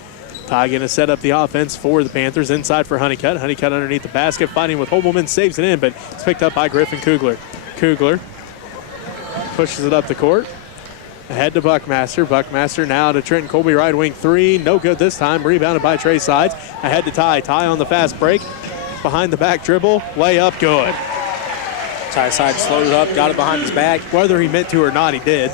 Ty going to set up the offense for the Panthers. Inside for Honeycutt. Honeycutt underneath the basket, fighting with Holwoman. Saves it in, but it's picked up by Griffin Kugler. Kugler pushes it up the court. Ahead to Buckmaster. Buckmaster now to Trenton Colby, right wing three. No good this time. Rebounded by Trey Sides. Ahead to Ty. Ty on the fast break. Behind the back dribble. Layup good. Ty Sides slowed it up, got it behind his back. Whether he meant to or not, he did.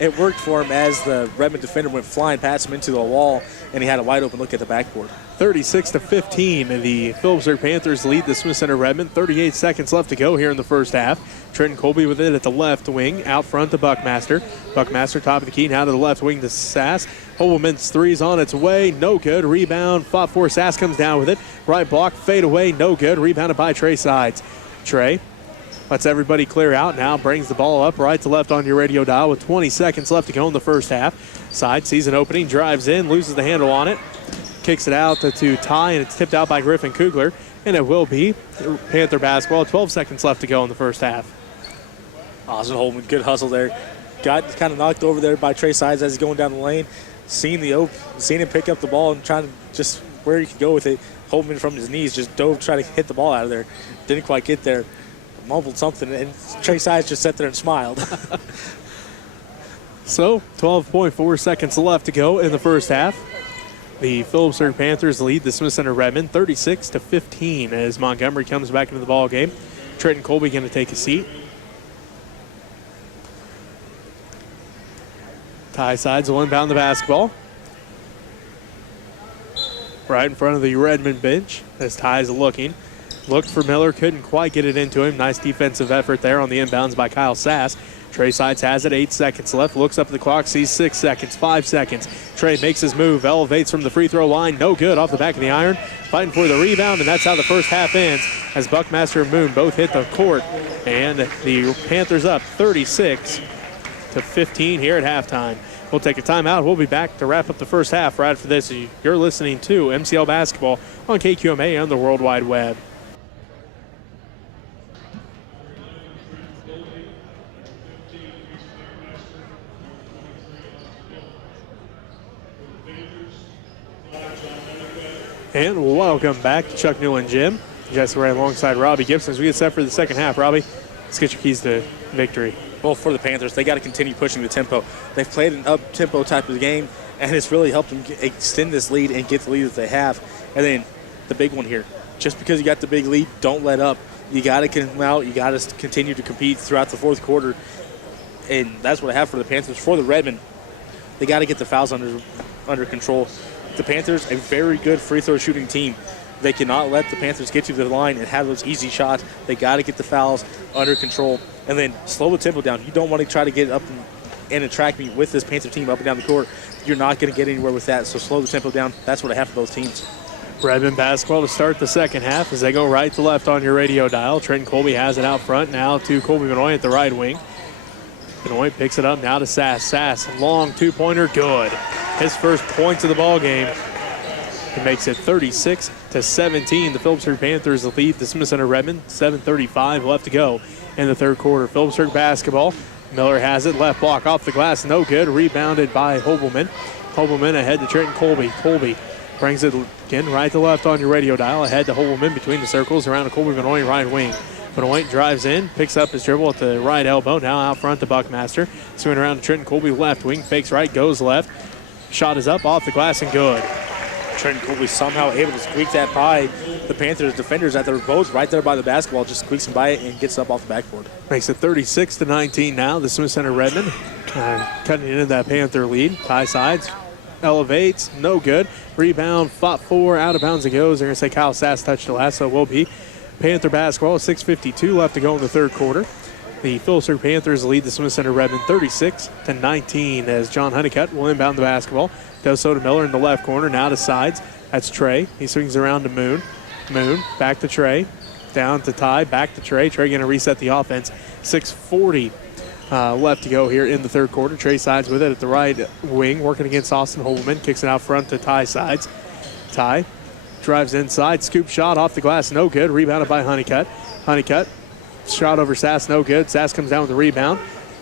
It worked for him as the Redmond defender went flying past him into the wall, and he had a wide open look at the backboard. 36-15. The Phillipsburg Panthers lead the Smith Center Redmond. 38 seconds left to go here in the first half. Trenton Colby with it at the left wing. Out front to Buckmaster. Buckmaster top of the key. Now to the left wing to Sass. Holwoman's three's on its way. No good. Rebound. Fought for. Sass comes down with it. Right block. Fade away. No good. Rebounded by Trey Sides. Trey lets everybody clear out. Now brings the ball up right to left on your radio dial with 20 seconds left to go in the first half. Side sees an opening. Drives in. Loses the handle on it. kicks it out to Ty, and it's tipped out by Griffin Kugler, and it will be Panther basketball. 12 seconds left to go in the first half. Austin Holman, good hustle there. Got kind of knocked over there by Trey Sides as he's going down the lane. Seen him pick up the ball and trying to just where he could go with it. Holman from his knees just dove, trying to hit the ball out of there. Didn't quite get there. Mumbled something, and Trey Sides just sat there and smiled. So 12.4 seconds left to go in the first half. The Phillipsburg Panthers lead the Smith Center Redmond 36-15 as Montgomery comes back into the ball game. Trenton Colby going to take a seat. Ty Sides will inbound the basketball. Right in front of the Redmond bench as Ty's looking. Looked for Miller, couldn't quite get it into him. Nice defensive effort there on the inbounds by Kyle Sass. Trey Sides has it, 8 seconds left. Looks up at the clock, sees 6 seconds, 5 seconds. Trey makes his move, elevates from the free throw line. No good, off the back of the iron. Fighting for the rebound, and that's how the first half ends as Buckmaster and Moon both hit the court. And the Panthers up 36-15 here at halftime. We'll take a timeout. We'll be back to wrap up the first half right after this. You're listening to MCL Basketball on KQMA and the World Wide Web. And welcome back to Chuck Newland Gym. Jesse Ray alongside Robbie Gibson as we get set for the second half. Robbie, let's get your keys to victory. Well, for the Panthers, they got to continue pushing the tempo. They've played an up-tempo type of game, and it's really helped them extend this lead and get the lead that they have. And then the big one here, just because you got the big lead, don't let up. You got to come out. You got to continue to compete throughout the fourth quarter. And that's what I have for the Panthers. For the Redmond, they got to get the fouls under control. The Panthers, a very good free throw shooting team. They cannot let the Panthers get to the line and have those easy shots. They got to get the fouls under control and then slow the tempo down. You don't want to try to get up and attract me with this Panther team up and down the court. You're not going to get anywhere with that, so slow the tempo down. That's what I have for both teams. Redmond basketball to start the second half as they go right to left on your radio dial. Trenton Colby has it out front now to Colby Benoit at the right wing. Benoit picks it up now to Sass. Sass, long two-pointer, good. His first points of the ball game. It makes it 36-17. The Phillipsburg Panthers lead the Smith Center Redmond. 7:35 left to go in the third quarter. Phillipsburg basketball. Miller has it. Left block off the glass. No good. Rebounded by Hobelman. Hobelman ahead to Trenton Colby. Colby brings it again right to left on your radio dial. Ahead to Hobelman between the circles around to Colby Benoit right wing. Benoit drives in, picks up his dribble at the right elbow. Now out front to Buckmaster. Swinging around to Trenton Colby left wing. Fakes right, goes left. Shot is up off the glass and good. Trenton Colby somehow able to squeak that by the Panthers defenders that they're both right there by the basketball, just squeaks him by it and gets up off the backboard. Makes it 36-19 now. The Smith Center Redmond cutting into that Panther lead. Ty Sides elevates, no good. Rebound, fought for, out of bounds it goes. They're going to say Kyle Sass touched the last, so it will be Panther basketball. 6:52 left to go in the third quarter. The Phillipsburg Panthers lead the Smith Center Redmond 36-19 as John Honeycutt will inbound the basketball. Does so to Miller in the left corner, now to Sides. That's Trey. He swings around to Moon. Moon, back to Trey. Down to Ty, back to Trey. Trey going to reset the offense. 6:40 left to go here in the third quarter. Trey Sides with it at the right wing, working against Austin Holman. Kicks it out front to Ty Sides. Ty drives inside, scoop shot off the glass, no good. Rebounded by Honeycutt. Honeycutt, shot over Sass, no good. Sass comes down with the rebound.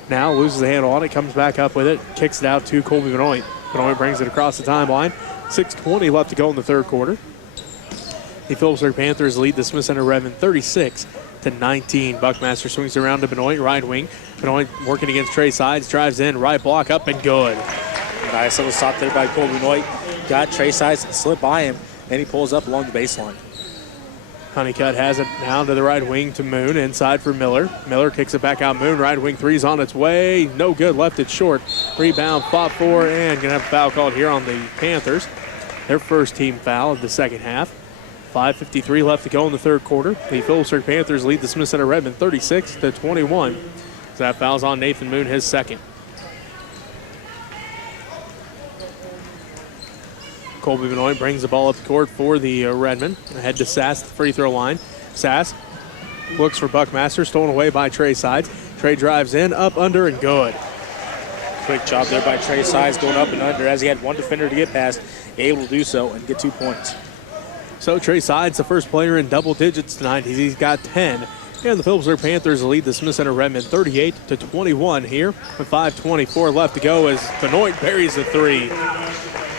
Now loses the handle on it, comes back up with it, kicks it out to Colby Benoit. Benoit brings it across the timeline. 6:20 left to go in the third quarter. The Phillipsburg Panthers lead the Smith Center Redmond 36-19. Buckmaster swings around to Benoit, right wing. Benoit working against Trey Sides, drives in, right block up and good. Nice little stop there by Colby Benoit. Got Trey Sides to slip by him, and he pulls up along the baseline. Honeycutt has it down to the right wing to Moon, inside for Miller. Miller kicks it back out. Moon, right wing three's on its way. No good, left it short. Rebound, fought for, and going to have a foul called here on the Panthers. Their first team foul of the second half. 5:53 left to go in the third quarter. The Phillipsburg Panthers lead the Smith Center Redmond 36-21. So that foul's on Nathan Moon, his second. Colby Benoit brings the ball up the court for the Redmond. Ahead to Sass, the free throw line. Sass looks for Buckmaster, stolen away by Trey Sides. Trey drives in, up, under, and good. Quick job there by Trey Sides going up and under as he had one defender to get past. able to do so and get 2 points. So Trey Sides, the first player in double digits tonight. He's got 10. And the Phillipsburg Panthers lead the Smith Center Redmond 38-21 here with 5:24 left to go as Benoit buries the three.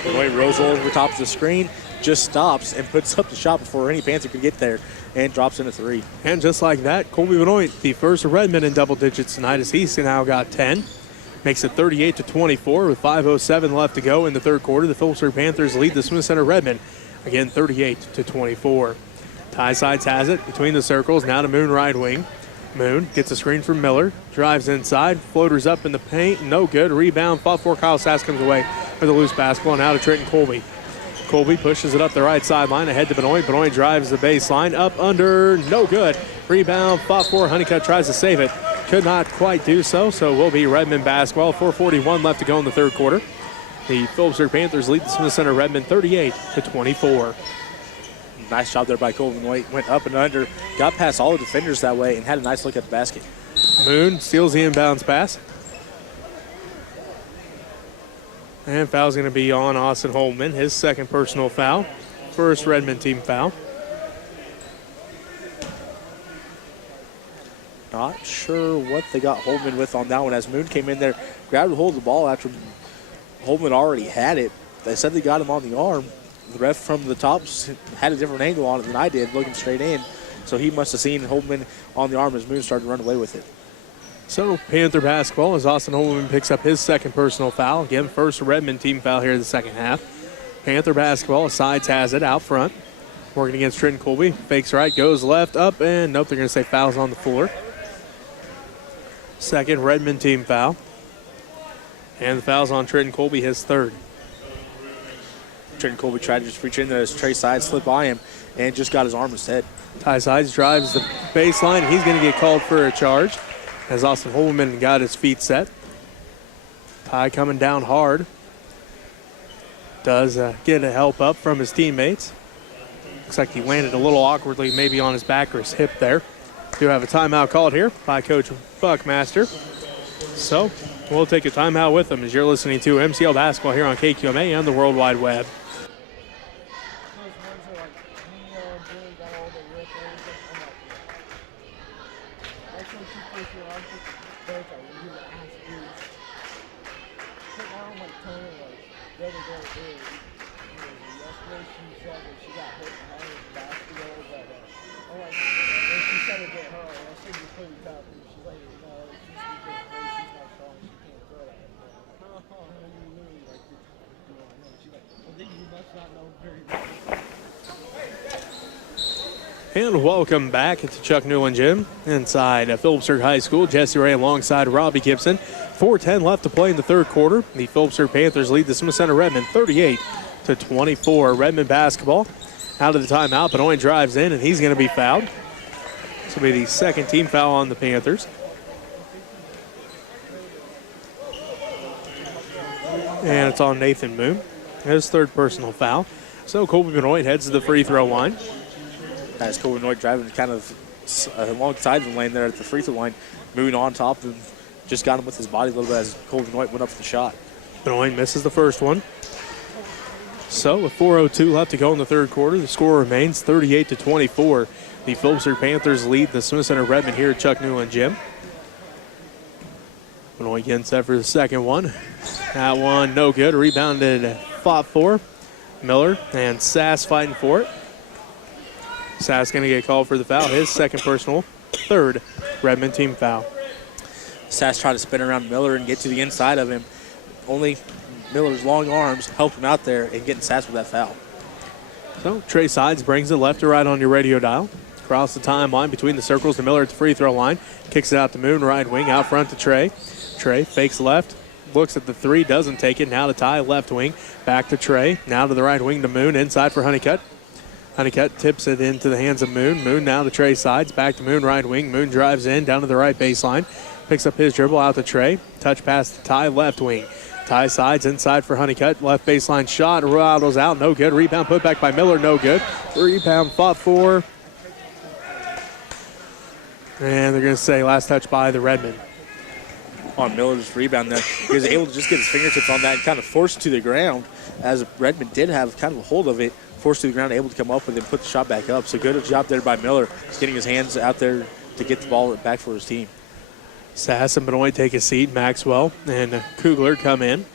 Benoit rolls over the top of the screen, just stops and puts up the shot before any Panther could get there and drops in a three. And just like that, Colby Benoit, the first Redmond in double digits tonight as he's now got 10. Makes it 38-24 with 5:07 left to go in the third quarter. The Phillipsburg Panthers lead the Smith Center Redmond again 38-24. Ty Sides has it between the circles, now to Moon right wing. Moon gets a screen from Miller, drives inside, floaters up in the paint, no good. Rebound, fought for Kyle Sass comes away with a loose basketball, now to Trenton Colby. Colby pushes it up the right sideline, ahead to Benoit. Benoit drives the baseline, up under, no good. Rebound, fought for, Honeycutt tries to save it. Could not quite do so, so will be Redmond basketball. 4:41 left to go in the third quarter. The Phillipsburg Panthers lead the Smith Center Redmond 38-24. Nice job there by Colby Benoit. Went up and under, got past all the defenders that way, and had a nice look at the basket. Moon steals the inbounds pass. And foul's going to be on Austin Holman, his second personal foul. First Redmond team foul. Not sure what they got Holman with on that one as Moon came in there, grabbed a hold of the ball after Holman already had it. They said they got him on the arm. The ref from the top had a different angle on it than I did, looking straight in. So he must have seen Holman on the arm as Moon started to run away with it. So Panther basketball as Austin Holman picks up his second personal foul. Again, first Redmond team foul here in the second half. Panther basketball, Sides has it out front. Working against Trenton Colby. Fakes right, goes left, up, and nope, they're going to say fouls on the floor. Second Redmond team foul. And the foul's on Trenton Colby, his third. Trenton Colby tried to just reach in there as Trey Sides slipped by him and just got his arm instead. Ty Sides drives the baseline. He's going to get called for a charge as Austin Holman got his feet set. Ty coming down hard. Does get a help up from his teammates. Looks like he landed a little awkwardly, maybe on his back or his hip there. Do have a timeout called here by Coach Buckmaster. So we'll take a timeout with them as you're listening to MCL Basketball here on KQMA and the World Wide Web. And welcome back to Chuck Newland Gym inside Phillipsburg High School. Jesse Ray alongside Robbie Gibson. 4:10 left to play in the third quarter. The Phillipsburg Panthers lead the Smith Center Redmond 38-24. Redmond basketball out of the timeout. Benoit drives in, and he's going to be fouled. This will be the second team foul on the Panthers. And it's on Nathan Moon. His third personal foul. So Colby Benoit heads to the free throw line. As Colby Benoit driving kind of alongside the lane there at the free throw line, moving on top and just got him with his body a little bit as Colby Benoit went up for the shot. Benoit misses the first one. So with 4:02 left to go in the third quarter, the score remains 38-24. The Phillipsburg Panthers lead the Smith Center Redmond here at Chuck Newland Gym. Benoit getting set for the second one. That one no good. Rebounded, fought for. Miller and Sass fighting for it. Sass going to get called for the foul. His second personal, third Redmond team foul. Sass tried to spin around Miller and get to the inside of him. Only Miller's long arms helped him out there and getting Sass with that foul. So Trey Sides brings it left to right on your radio dial. Across the timeline between the circles to Miller at the free throw line. Kicks it out to Moon, right wing, out front to Trey. Trey fakes left, looks at the three, doesn't take it. Now to Ty, left wing, back to Trey. Now to the right wing to Moon, inside for Honeycutt. Honeycutt tips it into the hands of Moon. Moon now to Trey Sides, back to Moon, right wing. Moon drives in, down to the right baseline. Picks up his dribble out to Trey. Touch pass to Ty, left wing. Ty Sides inside for Honeycutt. Left baseline shot, rattles out, no good. Rebound put back by Miller, no good. Rebound fought for. And they're going to say last touch by the Redmond. on Miller's rebound there. He was able to just get his fingertips on that and kind of force it to the ground, as Redmond did have kind of a hold of it, forced to the ground, able to come up with it and put the shot back up. So good job there by Miller, getting his hands out there to get the ball back for his team. Sass and Benoit take a seat. Maxwell and Kugler come in.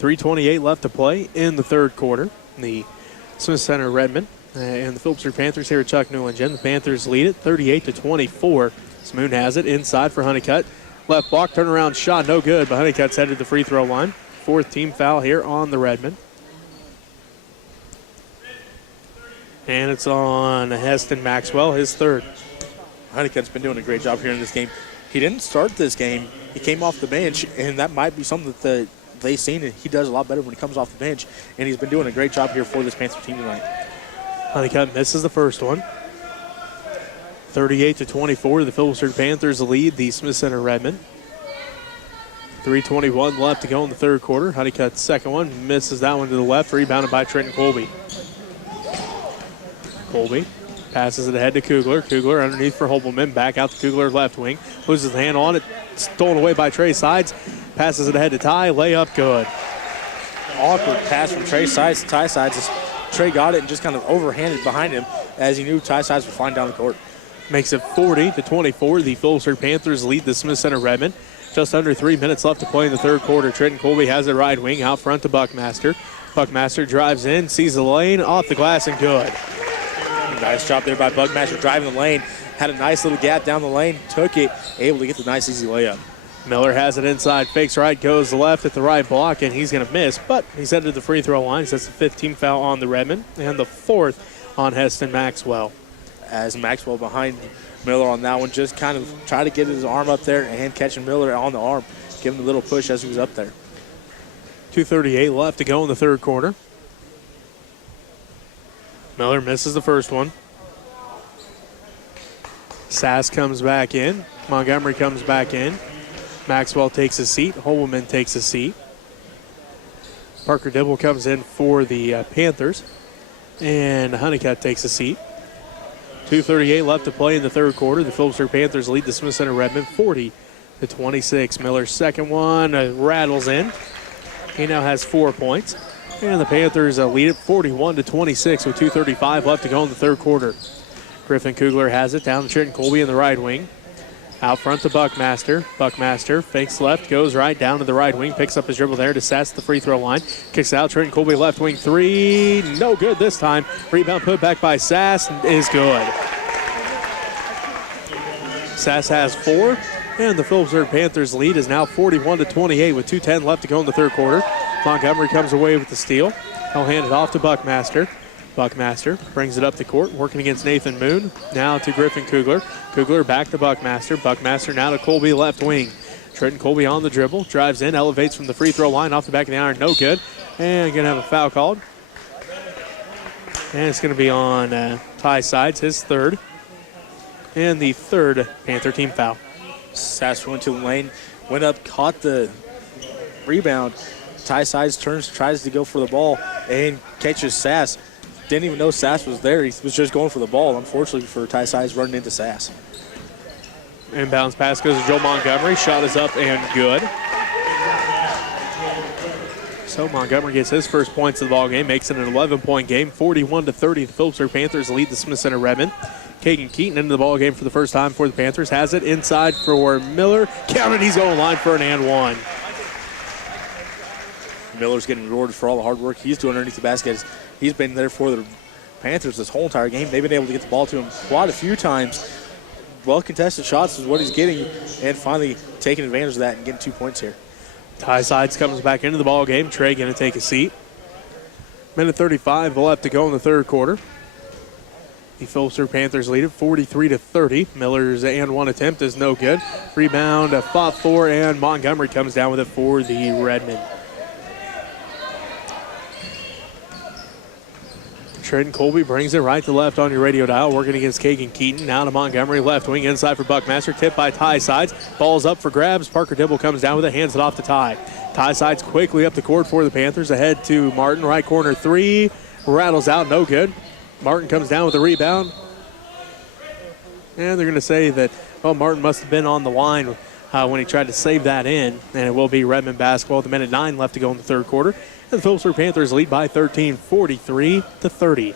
3:28 left to play in the third quarter. The Smith Center Redmond and the Phillipsburg Panthers here at Chuck Newland Gym. The Panthers lead it 38-24. Smoon has it inside for Honeycutt. Left block, turnaround shot, no good, but Honeycutt's headed to the free throw line. Fourth team foul here on the Redmond. And it's on Heston Maxwell, his third. Honeycutt's been doing a great job here in this game. He didn't start this game. He came off the bench, and that might be something that they've seen. He does a lot better when he comes off the bench, and he's been doing a great job here for this Panther team tonight. Honeycutt misses the first one. 38-24, the Phillipsburg Panthers lead the Smith Center Redmond. 3:21 left to go in the third quarter. Honeycutt's second one, misses that one to the left, rebounded by Trenton Colby. Colby passes it ahead to Kugler. Kugler underneath for Hobelman, back out to Kugler left wing. Loses the hand on it, stolen away by Trey Sides. Passes it ahead to Ty, layup good. Awkward pass from Trey Sides to Ty Sides. Trey got it and just kind of overhanded behind him as he knew Ty Sides would flying down the court. Makes it 40-24. The Phillipsburg Panthers lead the Smith Center Redmond. Just under 3 minutes left to play in the third quarter. Trenton Colby has it right wing out front to Buckmaster. Buckmaster drives in, sees the lane, off the glass and good. Nice job there by Buckmaster driving the lane. Had a nice little gap down the lane, took it, able to get the nice easy layup. Miller has it inside, fakes right, goes left at the right block, and he's going to miss, but he's headed to the free throw line. So that's the 15th foul on the Redmond and the 4th on Heston Maxwell. As Maxwell behind Miller on that one, just kind of try to get his arm up there and catching Miller on the arm, give him a little push as he was up there. 2:38 left to go in the third quarter. Miller misses the first one. Sass comes back in. Montgomery comes back in. Maxwell takes a seat. Holman takes a seat. Parker Dibble comes in for the Panthers. And Honeycutt takes a seat. 2:38 left to play in the third quarter. The Phillipsburg Panthers lead the Smith Center Redmond 40-26. Miller's second one rattles in. He now has 4 points. And the Panthers lead it 41-26 with 2:35 left to go in the third quarter. Griffin Kugler has it down to Trenton Colby in the right wing. Out front to Buckmaster. Buckmaster fakes left, goes right down to the right wing, picks up his dribble there to Sass the free throw line. Kicks out, Trenton Colby left wing three. No good this time. Rebound put back by Sass is good. Sass has 4, and the Phillipsburg Panthers lead is now 41-28 with 2:10 left to go in the third quarter. Montgomery comes away with the steal. He'll hand it off to Buckmaster. Buckmaster brings it up the court, working against Nathan Moon. Now to Griffin Kugler. Kugler back to Buckmaster. Buckmaster now to Colby left wing. Trenton Colby on the dribble, drives in, elevates from the free throw line, off the back of the iron, no good. And going to have a foul called. And it's going to be on Ty Sides, his third. And the third Panther team foul. Sass went to the lane, went up, caught the rebound. Ty Sides turns, tries to go for the ball, and catches Sass. Didn't even know Sass was there. He was just going for the ball. Unfortunately for Ty Sides, running into Sass. Inbounds pass goes to Joe Montgomery. Shot is up and good. So Montgomery gets his first points of the ball game, makes it an 11-point game, 41-30. The Phillipsburg Panthers lead the Smith Center Redmond. Kagan Keaton into the ball game for the first time for the Panthers. Has it inside for Miller. Counted. He's going line for an and one. Miller's getting rewarded for all the hard work he's doing underneath the basket. He's been there for the Panthers this whole entire game. They've been able to get the ball to him quite a few times. Well-contested shots is what he's getting, and finally taking advantage of that and getting 2 points here. Ty Sides comes back into the ball game. Trey going to take a seat. Minute 35 left to go in the third quarter. The Phillipsburg Panthers lead it 43-30. Miller's and one attempt is no good. Rebound fought for, and Montgomery comes down with it for the Redmond. Trenton Colby brings it right to left on your radio dial, working against Kagan Keaton. Now to Montgomery, left wing, inside for Buckmaster. Tipped by Ty Sides. Ball's up for grabs. Parker Dibble comes down with it, hands it off to Ty. Ty Sides quickly up the court for the Panthers. Ahead to Martin, right corner three. Rattles out, no good. Martin comes down with the rebound. And they're going to say that, well, Martin must have been on the line when he tried to save that in, and it will be Redmond basketball with 1:09 left to go in the third quarter. And the Phillipsburg Panthers lead by 13, 43-30.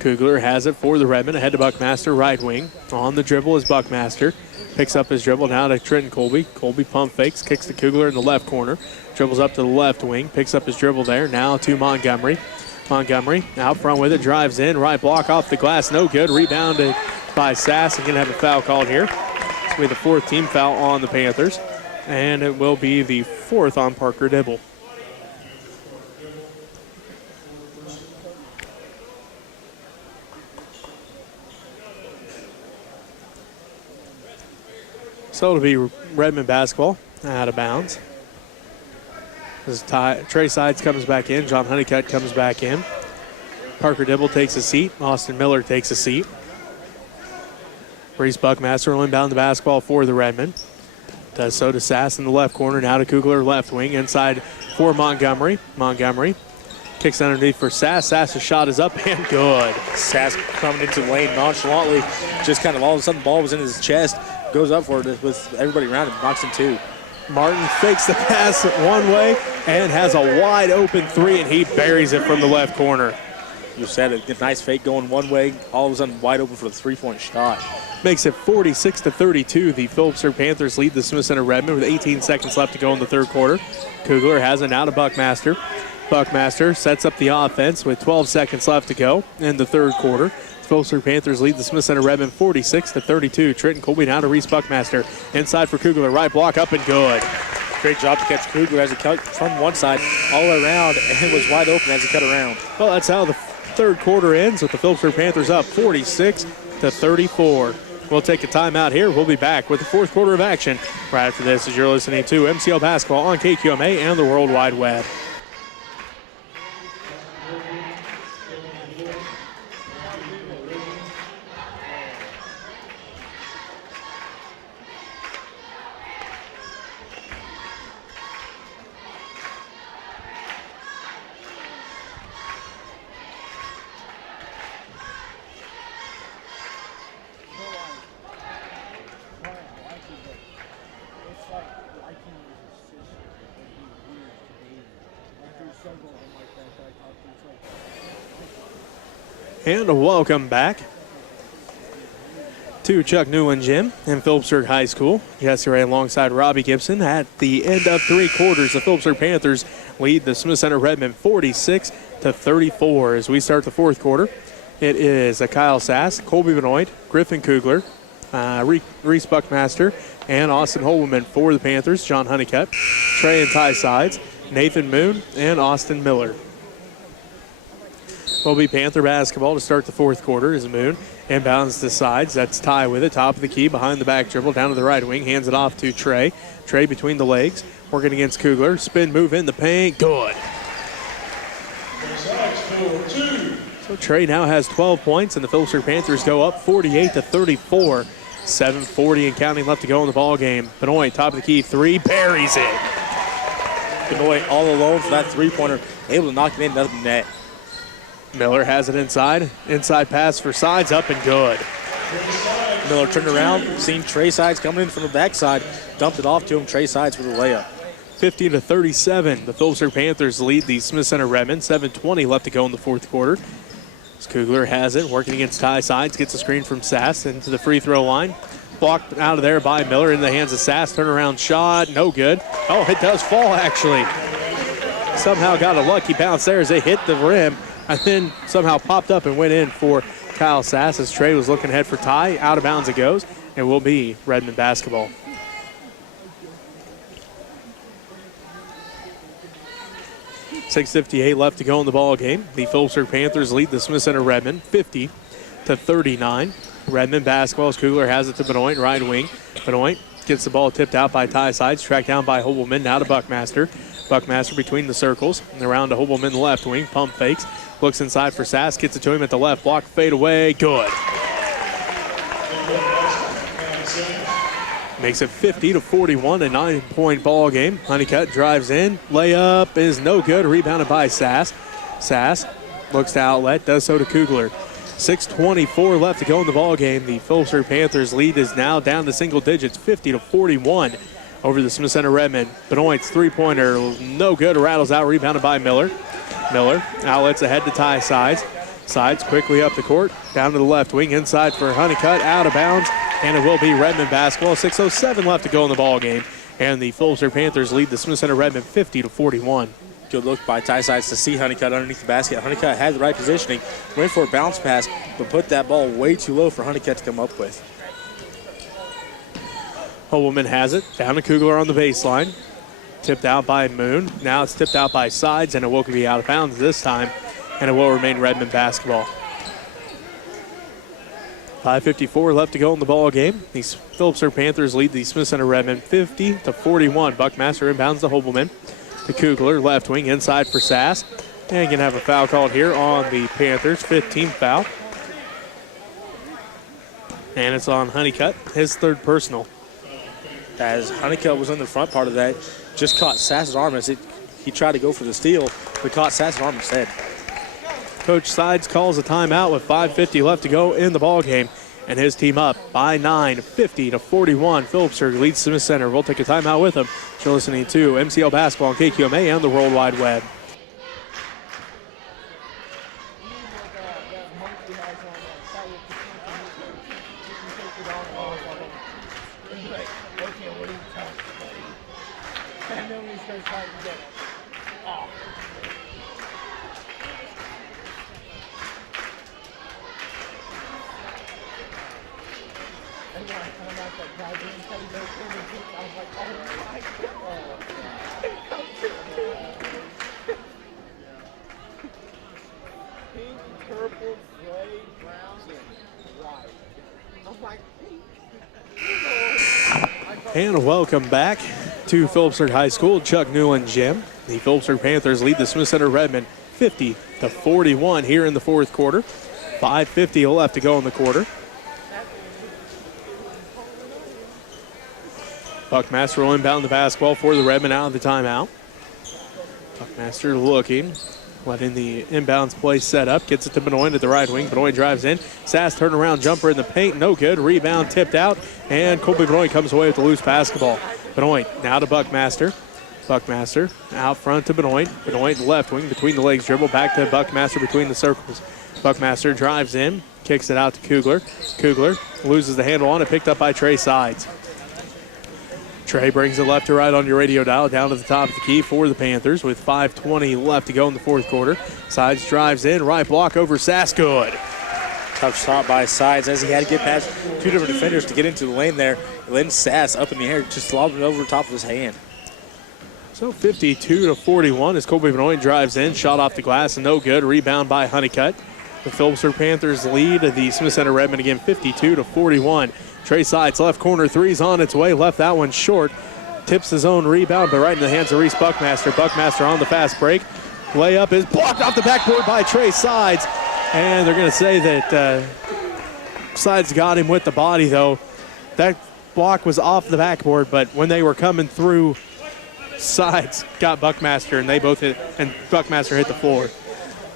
Kugler has it for the Redmond, ahead to Buckmaster, right wing. On the dribble is Buckmaster. Picks up his dribble now to Trenton Colby. Colby pump fakes, kicks to Kugler in the left corner. Dribbles up to the left wing, picks up his dribble there. Now to Montgomery. Montgomery out front with it, drives in, right block off the glass, no good. Rebounded by Sass, and going to have a foul called here. This will be the fourth team foul on the Panthers, and it will be the fourth on Parker Dibble. So it'll be Redmond basketball out of bounds. As Trey Sides comes back in, John Honeycutt comes back in. Parker Dibble takes a seat. Austin Miller takes a seat. Reese Buckmaster will inbound the basketball for the Redmond. Does so to Sass in the left corner. Now to Kugler left wing. Inside for Montgomery. Montgomery kicks underneath for Sass. Sass's shot is up and good. Sass coming into the lane nonchalantly. Just kind of all of a sudden the ball was in his chest. Goes up for it with everybody around him. Knocks in two. Martin fakes the pass one way and has a wide open three, and he buries it from the left corner. You said it. A nice fake going one way. All of a sudden wide open for the three-point shot. Makes it 46-32. The Phillipsburg Panthers lead the Smith Center Redmond with 18 seconds left to go in the third quarter. Kugler has it now to Buckmaster. Buckmaster sets up the offense with 12 seconds left to go in the third quarter. Phillipsburg Panthers lead the Smith Center Redmond 46-32. Trenton Colby now to Reese Buckmaster. Inside for Kugler. Right block up and good. Great job to catch Kugler as he cut from one side all the way around and was wide open as he cut around. Well, that's how the third quarter ends with the Phillipsburg Panthers up 46-34. We'll take a timeout here. We'll be back with the fourth quarter of action right after this as you're listening to MCL Basketball on KQMA and the World Wide Web. And welcome back to Chuck Newland Gym in Phillipsburg High School. Jesse Ray alongside Robbie Gibson. At the end of three quarters, the Phillipsburg Panthers lead the Smith Center Redmond 46-34 as we start the fourth quarter. It is Kyle Sass, Colby Benoit, Griffin Kugler, Reese Buckmaster, and Austin Holman for the Panthers. John Honeycutt, Trey and Ty Sides, Nathan Moon, and Austin Miller. Will be Panther basketball to start the fourth quarter as Moon inbounds the sides. That's Ty with it. Top of the key, behind the back dribble, down to the right wing. Hands it off to Trey. Trey between the legs, working against Kugler. Spin move in the paint. Good. So Trey now has 12 points, and the Phillipsburg Panthers go up 48-34. 7:40 and counting left to go in the ball game. Benoit, top of the key, three, buries it. Benoit all alone for that three-pointer, able to knock it in the net. Miller has it inside. Inside pass for Sides, up and good. Miller turned around, seen Trey Sides coming in from the backside, dumped it off to him. Trey Sides with a layup. 50-37. The Phillipsburg Panthers lead the Smith Center Redmond. 7:20 left to go in the fourth quarter. As Kugler has it, working against Ty Sides, gets a screen from Sass into the free throw line. Blocked out of there by Miller in the hands of Sass. Turnaround shot, no good. Oh, it does fall actually. Somehow got a lucky bounce there as they hit the rim. And then somehow popped up and went in for Kyle Sass as Trey was looking ahead for Ty. Out of bounds it goes, and will be Redmond basketball. .6:58 left to go in the ball game. The Phillipsburg Panthers lead the Smith Center Redmond 50-39. Redmond basketball as Kugler has it to Benoit, right wing. Benoit gets the ball tipped out by Ty Sides, tracked down by Hobelman, now to Buckmaster. Buckmaster between the circles, and around to Hobelman, left wing, pump fakes. Looks inside for Sass, gets it to him at the left block, fade away, good. Makes it 50-41, a 9-point ball game. Honeycutt drives in, layup is no good, rebounded by Sass. Sass looks to outlet, does so to Kugler. 6:24 left to go in the ball game. The Phillipsburg Panthers lead is now down to single digits, 50-41 over the Smith Center Redmen. Benoit's three-pointer, no good, rattles out, rebounded by Miller. Miller outlets ahead to Ty Sides. Sides quickly up the court, down to the left wing, inside for Honeycutt, out of bounds, and it will be Redmond basketball. 6:07 left to go in the ball game, and the Phillipsburg Panthers lead the Smith Center Redmen 50-41. Good look by Ty Sides to see Honeycutt underneath the basket. Honeycutt had the right positioning, went for a bounce pass, but put that ball way too low for Honeycutt to come up with. Hobelman has it, down to Kugler on the baseline. Tipped out by Moon. Now it's tipped out by Sides, and it will be out of bounds this time, and it will remain Redmond basketball. 5:54 left to go in the ball game. These Phillipsburg Panthers lead the Smith Center Redmond 50-41. Buckmaster inbounds to Hobelman. To Kugler, left wing, inside for Sass. And going to have a foul called here on the Panthers, 15th foul. And it's on Honeycutt, his third personal. As Honeycutt was in the front part of that, just caught Sass's arm as he tried to go for the steal, but caught Sass's arm instead. Coach Sides calls a timeout with 5:50 left to go in the ball game, and his team up by 9, 50-41. Phillipsburg leads Smith Center. We'll take a timeout with them. You're listening to MCL Basketball on KQMA and the World Wide Web. And welcome back to Phillipsburg High School, Chuck Newland Gym. The Phillipsburg Panthers lead the Smith Center Redmen 50-41 here in the fourth quarter. 5:50 left to go in the quarter. Buckmaster will inbound the basketball for the Redmen out of the timeout. Buckmaster looking, letting the inbounds play set up. Gets it to Benoit at the right wing. Benoit drives in. Sass turnaround jumper in the paint. No good. Rebound tipped out. And Colby Benoit comes away with the loose basketball. Benoit now to Buckmaster. Buckmaster out front to Benoit. Benoit left wing between the legs. Dribble back to Buckmaster between the circles. Buckmaster drives in. Kicks it out to Kugler. Kugler loses the handle on it. Picked up by Trey Sides. Trey brings it left to right on your radio dial, down to the top of the key for the Panthers with 5:20 left to go in the fourth quarter. Sides drives in, right block over Sass, good. Tough shot by Sides as he had to get past two different defenders to get into the lane there. And then Sass up in the air, just lobbed it over the top of his hand. So 52-41 as Colby Benoit drives in, shot off the glass and no good. Rebound by Honeycutt. The Phillipsburg Panthers lead the Smith Center Redmen again 52-41. Trey Sides, left corner three's on its way, left that one short. Tips his own rebound, but right in the hands of Reese Buckmaster. Buckmaster on the fast break. Layup is blocked off the backboard by Trey Sides. And they're going to say that Sides got him with the body, though. That block was off the backboard, but when they were coming through, Sides got Buckmaster, and they both hit, and Buckmaster hit the floor.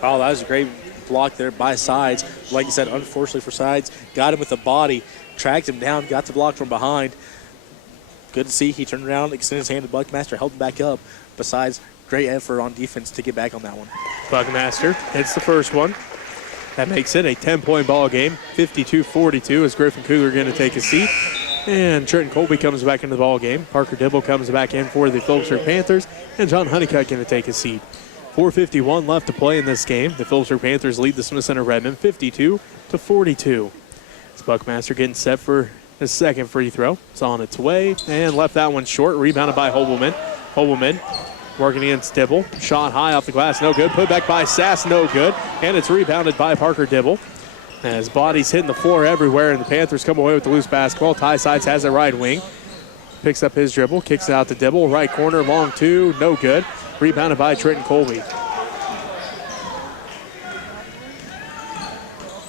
Oh, that was a great block there by Sides. Like you said, unfortunately for Sides, got him with the body. Tracked him down, got the block from behind. Good to see. He turned around, extended his hand to Buckmaster, held him back up. Besides, great effort on defense to get back on that one. Buckmaster hits the first one. That makes it a 10-point ball game, 52-42 as Griffin Kugler going to take a seat. And Trenton Colby comes back into the ball game. Parker Dibble comes back in for the Phillipsburg Panthers. And John Honeycutt going to take a seat. 4:51 left to play in this game. The Phillipsburg Panthers lead the Smith Center Redmen 52-42. Buckmaster getting set for his second free throw. It's on its way and left that one short. Rebounded by Hobelman. Hobelman working against Dibble. Shot high off the glass, no good. Put back by Sass, no good. And it's rebounded by Parker Dibble. And his body's hitting the floor everywhere, and the Panthers come away with the loose basketball. Ty Sides has it right wing. Picks up his dribble, kicks it out to Dibble. Right corner, long two, no good. Rebounded by Trenton Colby.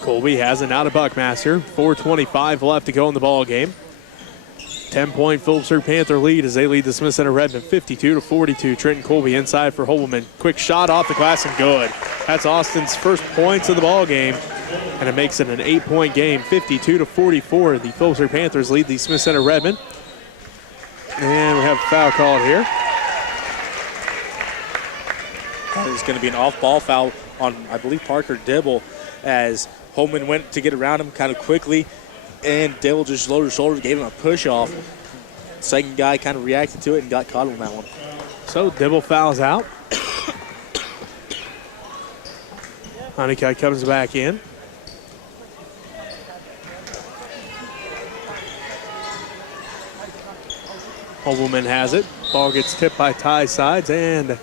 Colby has it now to Buckmaster. 4:25 left to go in the ball game. 10-point Phillipsburg Panther lead as they lead the Smith Center Redmen 52-42. Trenton Colby inside for Hobelman. Quick shot off the glass and good. That's Austin's first points of the ball game. And it makes it an 8-point game, 52-44. The Phillipsburg Panthers lead the Smith Center Redmen. And we have a foul called here. That is going to be an off-ball foul on, I believe, Parker Dibble, as Holman went to get around him kind of quickly, and Dibble just lowered his shoulders, gave him a push-off. Second guy kind of reacted to it and got caught on that one. So Dibble fouls out. Honeycutt comes back in. Holman has it. Ball gets tipped by Ty Sides, and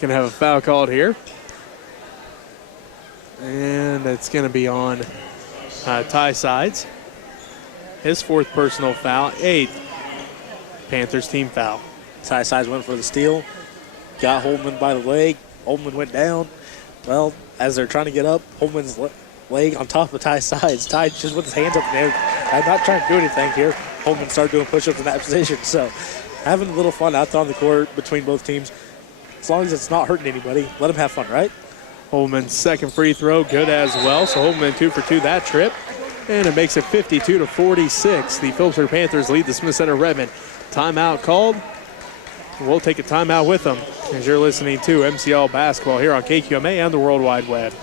gonna have a foul called here. And it's gonna be on Ty Sides. His fourth personal foul, 8th Panthers team foul. Ty Sides went for the steal, got Holman by the leg. Holman went down. Well, as they're trying to get up, Holman's leg on top of Ty Sides. Ty just with his hands up in the air. I'm not trying to do anything here. Holman started doing push-ups in that position. So having a little fun out there on the court between both teams. As long as it's not hurting anybody, let them have fun, right? Holman's second free throw, good as well. So Holman 2 for 2 that trip. And it makes it 52-46. The Phillipsburg Panthers lead the Smith Center Redmen. Timeout called. We'll take a timeout with them as you're listening to MCL Basketball here on KQMA and the World Wide Web.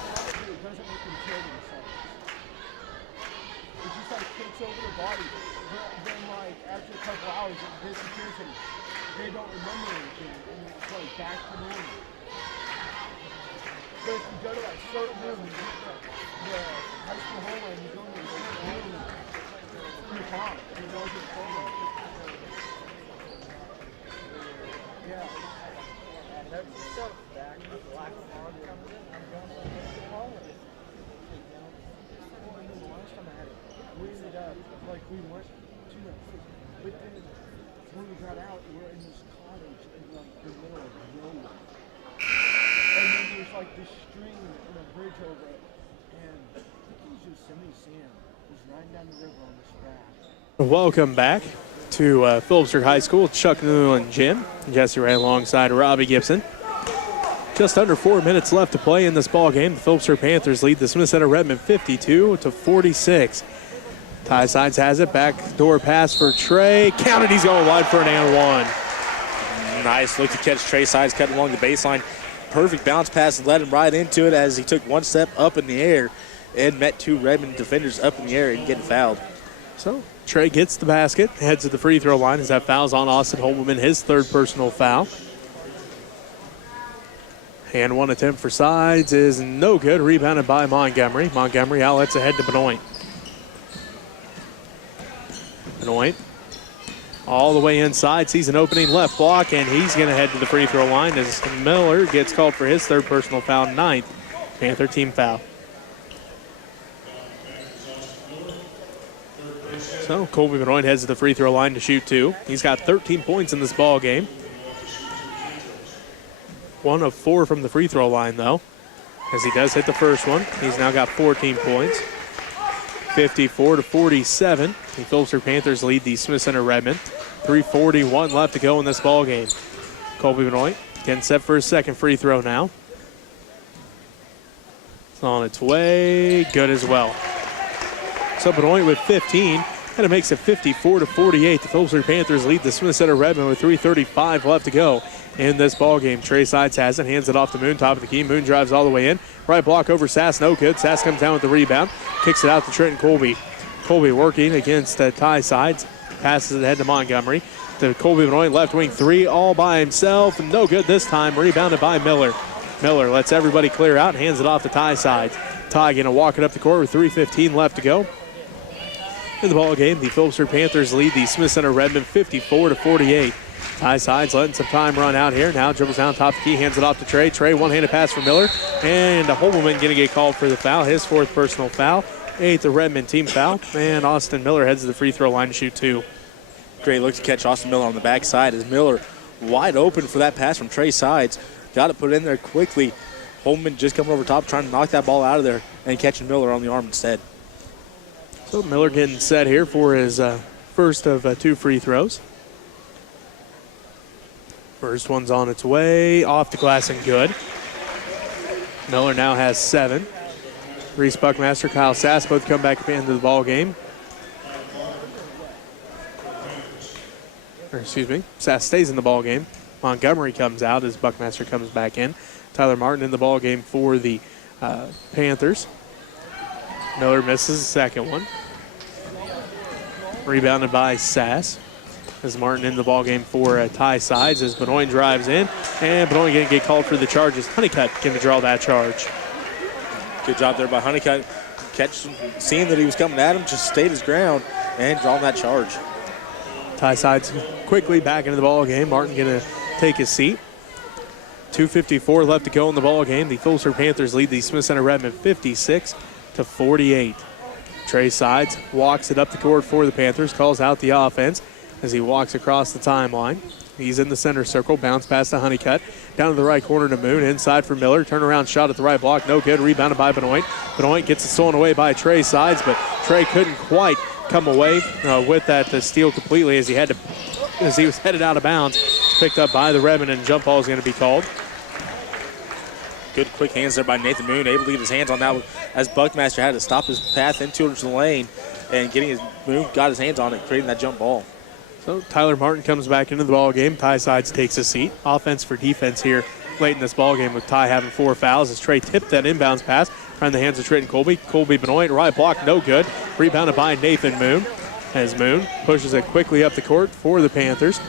Welcome back to Phillipsburg High School, Chuck Newland Gym. Jesse Ray alongside Robbie Gibson. Just under 4 minutes left to play in this ball game. The Phillipsburg Panthers lead the Smith Center Redmen 52-46. Ty Sides has it. Backdoor pass for Trey. Counted. He's going wide for an and one. Nice look to catch Trey Sides cutting along the baseline. Perfect bounce pass and led him right into it as he took one step up in the air and met two Redmond defenders up in the air and getting fouled. So Trey gets the basket, heads to the free throw line as that fouls on Austin Holman, his third personal foul. And one attempt for Sides is no good. Rebounded by Montgomery. Montgomery outlets ahead to Benoit. Benoit all the way inside, sees an opening left block, and he's going to head to the free throw line as Miller gets called for his third personal foul, 9th Panther team foul. So Colby Benoit heads to the free throw line to shoot 2. He's got 13 points in this ball game. 1 of 4 from the free throw line, though, as he does hit the first one. He's now got 14 points. 54-47. The Phillipsburg Panthers lead the Smith Center Redmen. 3:41 left to go in this ball game. Colby Benoit getting set for his second free throw now. It's on its way. Good as well. So Benoit with 15. And it makes it 54-48. The Phillipsburg Panthers lead the Smith Center Redmen with 3:35 left to go in this ball game. Trey Sides has it, hands it off to Moon, top of the key. Moon drives all the way in. Right block over Sass, no good. Sass comes down with the rebound, kicks it out to Trenton Colby. Colby working against Ty Sides, passes it ahead to Montgomery. To Colby Benoit, left wing three, all by himself. No good this time, rebounded by Miller. Miller lets everybody clear out, hands it off to Ty Sides. Ty going to walk it up the court with 3:15 left to go. In the ball game, the Phillipsburg Panthers lead the Smith Center Redmen 54-48. Ty Sides letting some time run out here. Now dribbles down top of the key, hands it off to Trey. Trey, one-handed pass for Miller. And Holman going to get called for the foul, his fourth personal foul. 8th Redmond team foul. And Austin Miller heads to the free throw line to shoot 2. Great look to catch Austin Miller on the backside as Miller wide open for that pass from Trey Sides. Got to put it in there quickly. Holman just coming over top trying to knock that ball out of there and catching Miller on the arm instead. So Miller getting set here for his first of 2 free throws. First one's on its way, off the glass and good. Miller now has 7. Reese Buckmaster, Kyle Sass both come back into the ball game. Sass stays in the ball game. Montgomery comes out as Buckmaster comes back in. Tyler Martin in the ball game for the Panthers. Miller misses the second one. Rebounded by Sass. As Martin in the ball game for Ty Sides as Benoit drives in, and Benoit going to get called for the charges. Honeycutt going to draw that charge. Good job there by Honeycutt. Seeing that he was coming at him, just stayed his ground and drawing that charge. Ty Sides quickly back into the ball game. Martin going to take his seat. 2:54 left to go in the ball game. The Phillipsburg Panthers lead the Smith Center Redmen 56-48. Trey Sides walks it up the court for the Panthers, calls out the offense as he walks across the timeline. He's in the center circle, bounce pass to Honeycutt. Down to the right corner to Moon, inside for Miller. Turnaround shot at the right block, no good. Rebounded by Benoit. Benoit gets it stolen away by Trey Sides, but Trey couldn't quite come away with that steal completely as he was headed out of bounds. Picked up by the Redmen, and jump ball is going to be called. Good quick hands there by Nathan Moon, able to get his hands on that as Buckmaster had to stop his path into the lane, and Moon got his hands on it, creating that jump ball. So Tyler Martin comes back into the ball game. Ty Sides takes a seat. Offense for defense here late in this ball game with Ty having 4 fouls as Trey tipped that inbounds pass around the hands of Trenton Colby. Colby Benoit, right block, no good. Rebounded by Nathan Moon as Moon pushes it quickly up the court for the Panthers.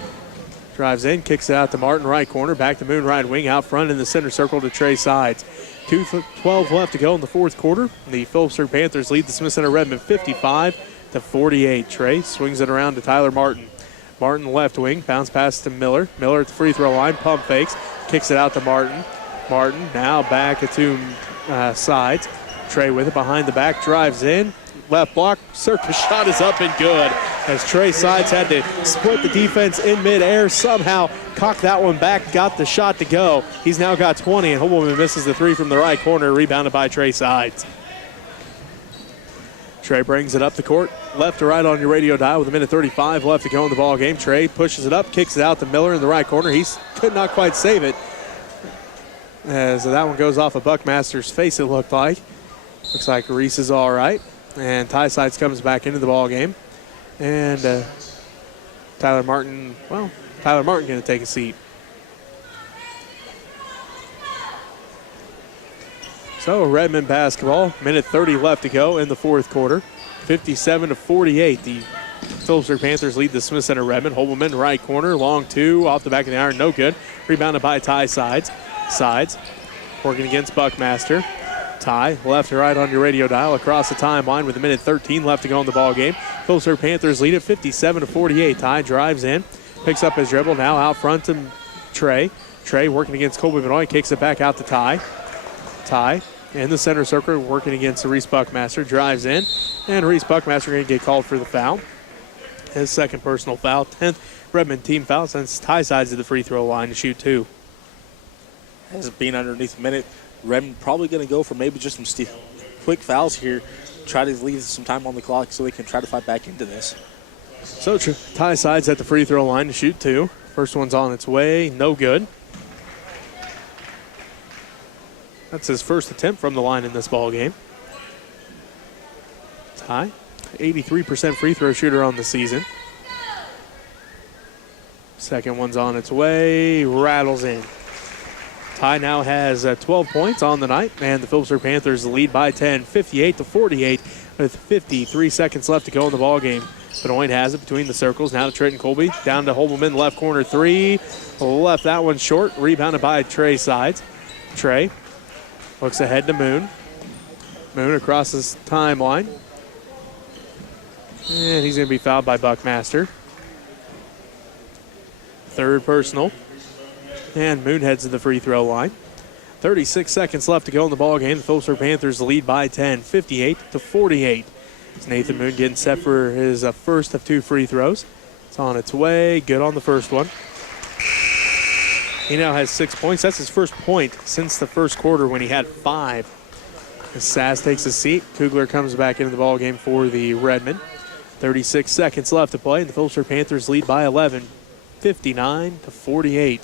Drives in, kicks it out to Martin, right corner. Back to Moon, right wing, out front in the center circle to Trey Sides. 2:12 left to go in the fourth quarter. The Phillipsburg Panthers lead the Smith Center Redmen 55-48. Trey swings it around to Tyler Martin. Martin left wing, bounce pass to Miller. Miller at the free throw line, pump fakes, kicks it out to Martin. Martin now back to Sides. Trey with it behind the back, drives in. Left block, circus shot is up and good. As Trey Sides had to split the defense in midair, somehow cocked that one back, got the shot to go. He's now got 20, and Hoboken misses the 3 from the right corner, rebounded by Trey Sides. Trey brings it up the court, left to right on your radio dial with 1:35 left to go in the ball game. Trey pushes it up, kicks it out to Miller in the right corner. He could not quite save it. As that one goes off of Buckmaster's face, it looked like. Looks like Reese is all right. And Ty Sides comes back into the ball game. And Tyler Martin going to take a seat. So Redmond basketball, 1:30 left to go in the fourth quarter. 57-48. The Phillipsburg Panthers lead the Smith Center Redmond. Holman right corner, long 2, off the back of the iron, no good. Rebounded by Ty Sides. Sides working against Buckmaster. Ty, left to right on your radio dial across the timeline with 1:13 left to go in the ball game. Phillipsburg Panthers lead at 57-48. Ty drives in, picks up his dribble, now out front to Trey. Trey working against Colby Benoit, kicks it back out to Ty. Ty in the center circle working against Reese Buckmaster, drives in, and Reese Buckmaster going to get called for the foul. His second personal foul, 10th Redmond team foul since Ty Sides at the free throw line to shoot 2. As being underneath a minute, Redmond probably going to go for maybe just some quick fouls here, try to leave some time on the clock so they can try to fight back into this. So Ty Sides at the free throw line to shoot 2. First one's on its way, no good. That's his first attempt from the line in this ball game. Ty, 83% free throw shooter on the season. Second one's on its way, rattles in. Ty now has 12 points on the night, and the Phillipsburg Panthers lead by 10, 58-48, with 53 seconds left to go in the ball game. Benoit has it between the circles. Now to Trenton Colby, down to Holman, left corner 3. Left that one short, rebounded by Trey Sides. Trey looks ahead to Moon. Moon across his timeline. And he's going to be fouled by Buckmaster. Third personal. And Moon heads to the free throw line. 36 seconds left to go in the ball game. The Phillipsburg Panthers lead by 10, 58-48. It's Nathan Moon getting set for his first of 2 free throws. It's on its way. Good on the first one. He now has 6 points. That's his first point since the first quarter when he had 5. As Sass takes a seat, Kugler comes back into the ball game for the Redmen. 36 seconds left to play, and the Phillipsburg Panthers lead by 11, 59-48.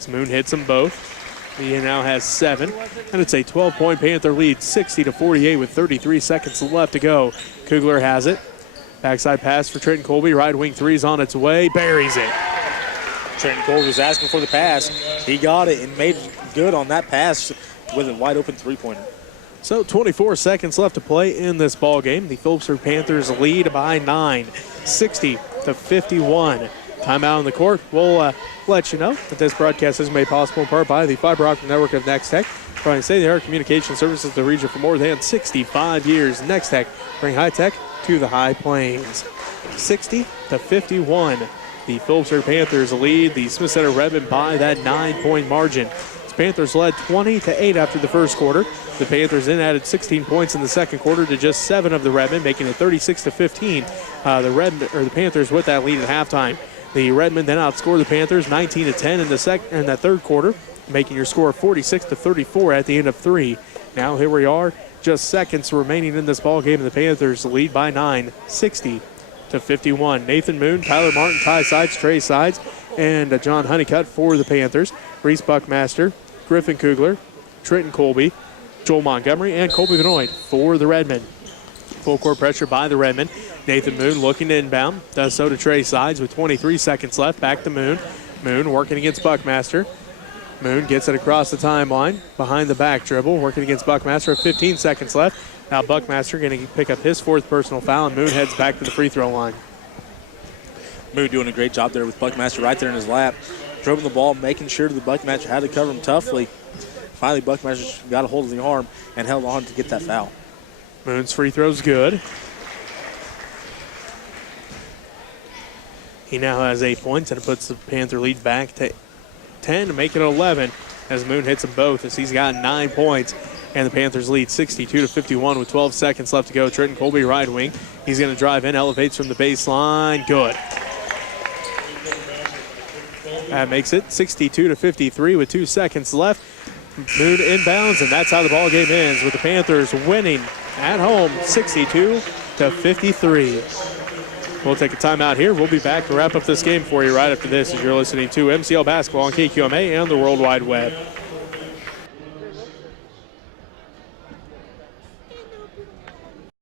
As Moon hits them both. He now has 7, and it's a 12-point Panther lead, 60-48 with 33 seconds left to go. Kugler has it. Backside pass for Trenton Colby. Right wing three's on its way. Buries it. Trenton Colby was asking for the pass. He got it and made it good on that pass with a wide open three-pointer. So 24 seconds left to play in this ball game. The Phillipsburg Panthers lead by 9, 60-51. Timeout on the court. We'll let you know that this broadcast is made possible in part by the fiber optic network of Next Tech, providing state-of-the-art communication services to the region for more than 65 years. Next Tech, bring high tech to the High Plains. 60-51. The Phillipsburg Panthers lead the Smith Center Redmen by that 9-point margin. The Panthers led 20-8 after the first quarter. The Panthers then added 16 points in the second quarter to just 7 of the Redmen, making it 36-15. The Panthers with that lead at halftime. The Redmen then outscored the Panthers 19-10 in the third quarter, making your score 46-34 at the end of 3. Now here we are, just seconds remaining in this ball game, and the Panthers lead by 9, 60-51. Nathan Moon, Tyler Martin, Ty Sides, Trey Sides, and John Honeycutt for the Panthers. Reese Buckmaster, Griffin Kugler, Trenton Colby, Joel Montgomery, and Colby Benoit for the Redmen. Full court pressure by the Redmen. Nathan Moon looking to inbound. Does so to Trey Sides with 23 seconds left. Back to Moon. Moon working against Buckmaster. Moon gets it across the timeline. Behind the back dribble. Working against Buckmaster with 15 seconds left. Now Buckmaster going to pick up his 4th personal foul, and Moon heads back to the free throw line. Moon doing a great job there with Buckmaster right there in his lap. Dribbling the ball, making sure the Buckmaster had to cover him toughly. Finally, Buckmaster got a hold of the arm and held on to get that foul. Moon's free throw's good. He now has 8 points, and it puts the Panther lead back to 10 to make it 11 as Moon hits them both, as he's got 9 points. And the Panthers lead 62-51 with 12 seconds left to go. Trenton Colby, right wing. He's going to drive in, elevates from the baseline. Good. That makes it 62-53 with 2 seconds left. Moon inbounds, and that's how the ball game ends, with the Panthers winning at home 62-53. We'll take a timeout here. We'll be back to wrap up this game for you right after this, as you're listening to MCL Basketball on KQMA and the World Wide Web.